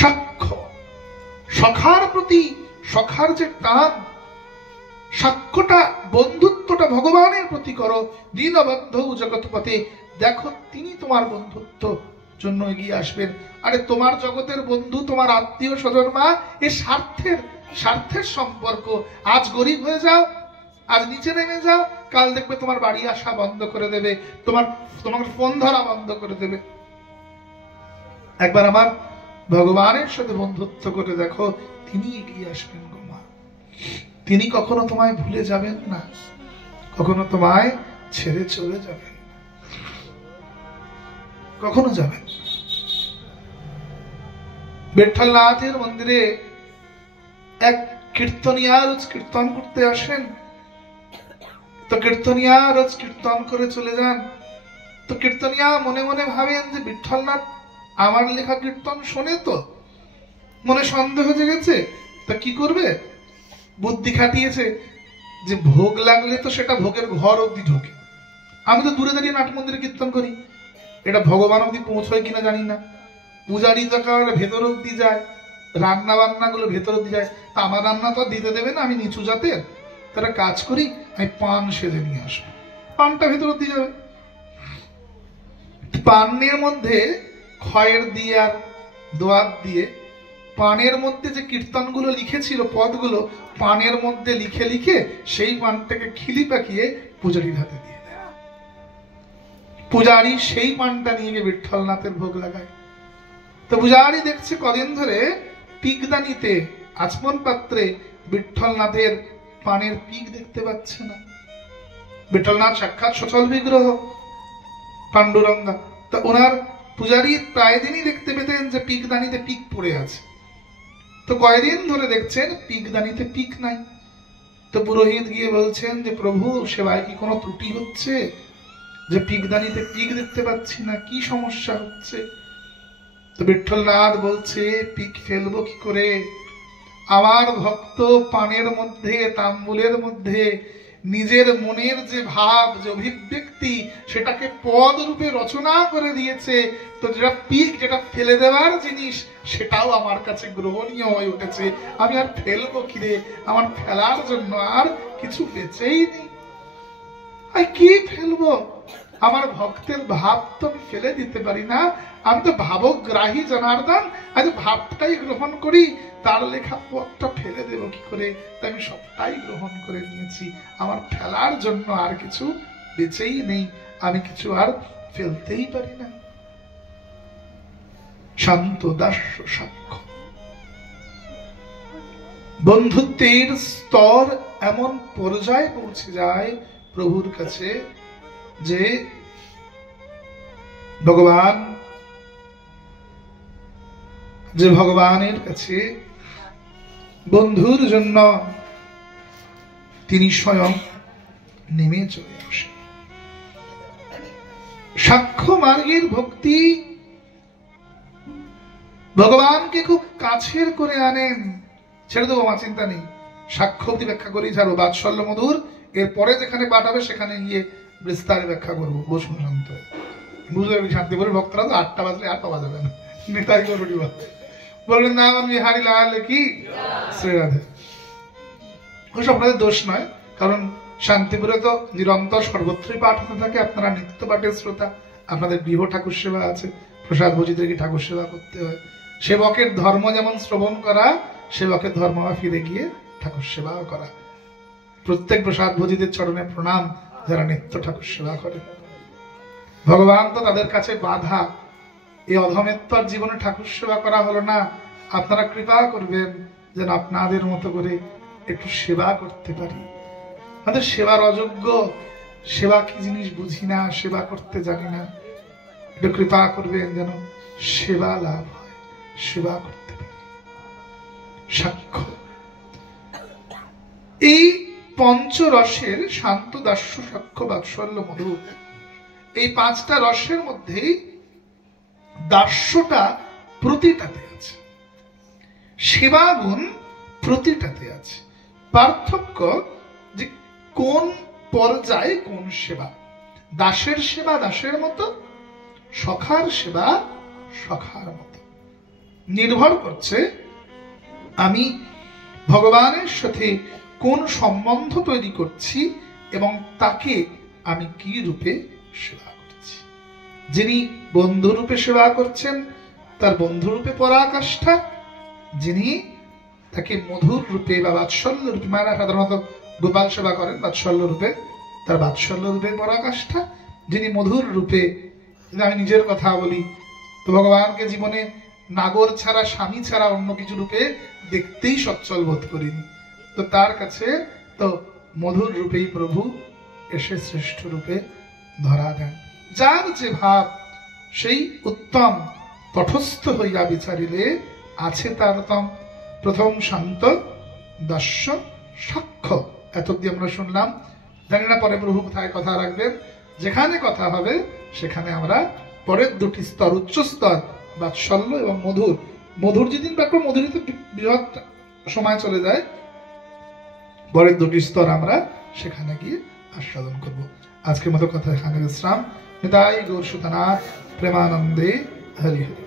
সাক্ষ্য, সখার প্রতি সখার যে টান, সাক্ষ্যটা বন্ধুত্বটা ভগবানের প্রতি করো। দীনবন্ধু জগৎপতে, দেখো তিনি তোমার বন্ধুত্ব জন্য এগিয়ে আসবেন। আরে তোমার জগতের বন্ধু তোমার আত্মীয় স্বজন মা, এ স্বার্থের সম্পর্ক। আজ গরিব হয়ে যাও, আজ নিচে নেমে যাও, কাল দেখবে তোমার বাড়ি আসা বন্ধ করে দেবে, তোমার ফোন ধরা বন্ধ করে দেবে। একবার আমার ভগবানের সাথে বন্ধুত্ব করে দেখো, তিনি এগিয়ে আসবেন গো মা। তিনি কখনো তোমায় ভুলে যাবেন না, কখনো তোমায় ছেড়ে চলে যাবেন না, কখনো যাবেন। বিঠ্ঠলনাথের মন্দিরে এক কীর্তনিয়া রোজ কীর্তন করতে আসেন। তো কীর্তনিয়া রোজ কীর্তন করে চলে যান। তো কীর্তনিয়া মনে মনে ভাবেন যে বিঠ্ঠলনাথ আমার লেখা কীর্তন শোনে, তো মনে সন্দেহ জেগেছে, তা কি করবে? বুদ্ধি খাটিয়েছে যে ভোগ লাগলে তো সেটা ভোগের ঘর অব্দি ঢোকে। আমি তো দূরে দাঁড়িয়ে নাট মন্দিরে কীর্তন করি, এটা ভগবান অব্দি পৌঁছয় কিনা জানি না। পূজারি দরকার ভেতর অব্দি যায়, রান্না বান্না গুলো ভেতর অব্দি যায়। তা আমার রান্না তো দিতে দেবে না, আমি নিচু জাতের। তারা কাজ করি, আমি পান সেজে নিয়ে আসবো, পানটা ভেতর অব্দি যাবে। পানের মধ্যে খয়ের দিয়ে আর দোয়াত দিয়ে পানের মধ্যে যে কীর্তনগুলো লিখেছিল, পদগুলো পানের মধ্যে লিখে লিখে সেই পানটাকে খিলি পাকিয়ে পূজারীর হাতে দিয়ে দেয়। পূজারী সেই পানটা নিয়ে গিয়ে বিঠ্ঠলনাথের ভোগ লাগায়। তো পূজারী দেখছে কদিন ধরে পিকদানিতে, আচমন পাত্রে বিঠ্ঠলনাথের পানের পিক দেখতে পাচ্ছে না। বিঠ্ঠলনাথ সাক্ষাৎ সচল বিগ্রহ, পাণ্ডুরঙ্গা। তা ওনার পূজারী প্রায় দিনই দেখতে পেতেন যে পিকদানিতে পিক পড়ে আছে। তো কয়দিন ধরে দেখছেন পিকদানিতে পিক নাই। তো পুরোহিত গিয়ে বলছেন যে প্রভু, সেবায় কি কোনো ত্রুটি হচ্ছে যে পিকদানিতে পিক দেখতে পাচ্ছি না, কি সমস্যা হচ্ছে? তো বিঠ্ঠলনাথ বলছে, পিক ফেলবো কি করে? আমার ভক্ত পানের মধ্যে, তাম্বুলের মধ্যে নিজের মনের যে ভাব, যে অভিব্যক্তি, সেটাকে পদ রূপে রচনা করে দিয়েছে। তো যেটা পিক, যেটা ফেলে দেওয়ার জিনিস, সেটাও আমার কাছে গ্রহণীয় হয়ে উঠেছে। আমি আর ফেলবো কি রে? আমার ফেলার জন্য আর কিছু বেঁচেই নেই। আর কি ফেলবো? আমার ভক্তের ভাব তো আমি ফেলে দিতে পারি না। আমি তো ভাবগ্রাহী জনার্দন, আজ ভাবটাই গ্রহণ করি, তার লেখা পথটা ফেলে দেব কি করে? তাই আমি সবটাই গ্রহণ করে নিয়েছি। আমার ফেলার জন্য আর কিছু বেঁচেই নেই, আমি কিছু আর ফেলতেই পারি না। শান্ত দাস্য সাক্ষ্য। বন্ধুত্বের স্তর এমন পর্যায়ে পৌঁছে যায় প্রভুর কাছে যে ভগবানের কাছে বন্ধুর জন্য তিনি স্বয়ং নেমে চলে আসেন। সাক্ষ্য মার্গের ভক্তি ভগবানকে খুব কাছের করে আনেন। ছেড়ে দেবো, আমার চিন্তা নেই, সাক্ষ্য ব্যাখ্যা করি ছাড়ো, বাৎসল্য মধুর এরপরে যেখানে পাঠ হবে সেখানে গিয়ে বিস্তার ব্যাখ্যা করবো। বসুন শান্ত হয়ে, বুঝলে শান্তিপুরের ভক্তরা তো 8টা বাজলে আর পাওয়া যাবে না, নিতাই গরুড়ি বললেন না আমি হারি লাগালে কি শ্রীরাধে। ওইসব আপনাদের দোষ নয়, কারণ শান্তিপুরে তো নিরন্তর সর্বত্রই পাঠ হতে থাকে। আপনারা নিত্য পাঠের শ্রোতা, আপনাদের গৃহ ঠাকুর সেবা আছে, প্রসাদ ভোজিতে কি ঠাকুর সেবা করতে হয়। সেবকের ধর্ম যেমন শ্রবণ করা, সেবকের ধর্ম ফিরে গিয়ে ঠাকুর সেবাও করা। প্রত্যেক প্রসাদ ভোজিদের চরণে প্রণাম যারা নিত্য ঠাকুর সেবা করে। ভগবান তো তাদের কাছে বাধা, এই অধমেত্তর জীবনে ঠাকুর সেবা করা হলো না, আপনারা কৃপা করবেন যেন আপনাদের মতো করে একটু সেবা করতে পারি। আমাদের সেবার অযোগ্য, সেবা কি জিনিস বুঝি না, সেবা করতে জানি না, একটু কৃপা করবেন যেন সেবা লাভ হয়, সেবা করতে পারি। সাক্ষ্য এই পঞ্চরসের শান্ত দাস্য সাক্ষ্য বাৎসল্য মধু, এই 5টা রসের মধ্যেই দাস্যটা প্রতিটাতে আছে, সেবা গুণ প্রতিটাতে আছে। পার্থক্য যে কোন পর্যায়ে কোন সেবা। দাসের সেবা দাসের মতো, সখার সেবা সখার মতো। নির্ভর করছে আমি ভগবানের সাথে কোন সম্বন্ধ তৈরি করছি এবং তাকে আমি কি রূপে সেবা করছি। যিনি বন্ধুরূপে সেবা করছেন তার বন্ধুরূপে পরাকাষ্ঠা, যিনি তাকে মধুর রূপে বা বাৎসল্য রূপে, মায়েরা সাধারণত গোপাল সেবা করেন বাৎসল্য রূপে, তার বাৎসল্য রূপে পরাকাষ্ঠা। যিনি মধুর রূপে, আমি নিজের কথা বলি তো ভগবানকে জীবনে নাগর ছাড়া, স্বামী ছাড়া অন্য কিছু রূপে দেখতেই সচ্ছল বোধ করিনি, তো তার কাছে তো মধুর রূপেই প্রভু এসে শ্রেষ্ঠ রূপে ধরা দেন। যার যে ভাব সেই উত্তম, তটস্থ হইয়া বিচারিলে আছে তার তম। প্রথম শান্ত দাস্য সাক্ষ্য, এত অব্দি আমরা শুনলাম। জানি না পরে প্রভু কোথায় কথা রাখবেন, যেখানে কথা হবে সেখানে আমরা পরের 2টি স্তর, উচ্চ স্তর বাৎসল্য এবং মধুর, মধুর যেদিন ব্যাকরণ মধুরিতে বৃহৎ সময় চলে যায়, পরের 2টি স্তর আমরা সেখানে গিয়ে আস্বাদন করব। আজকের মতো কথা এখানে বিশ্রাম। নিতাই গৌর সুতনাথ প্রেমানন্দে হরি হরি।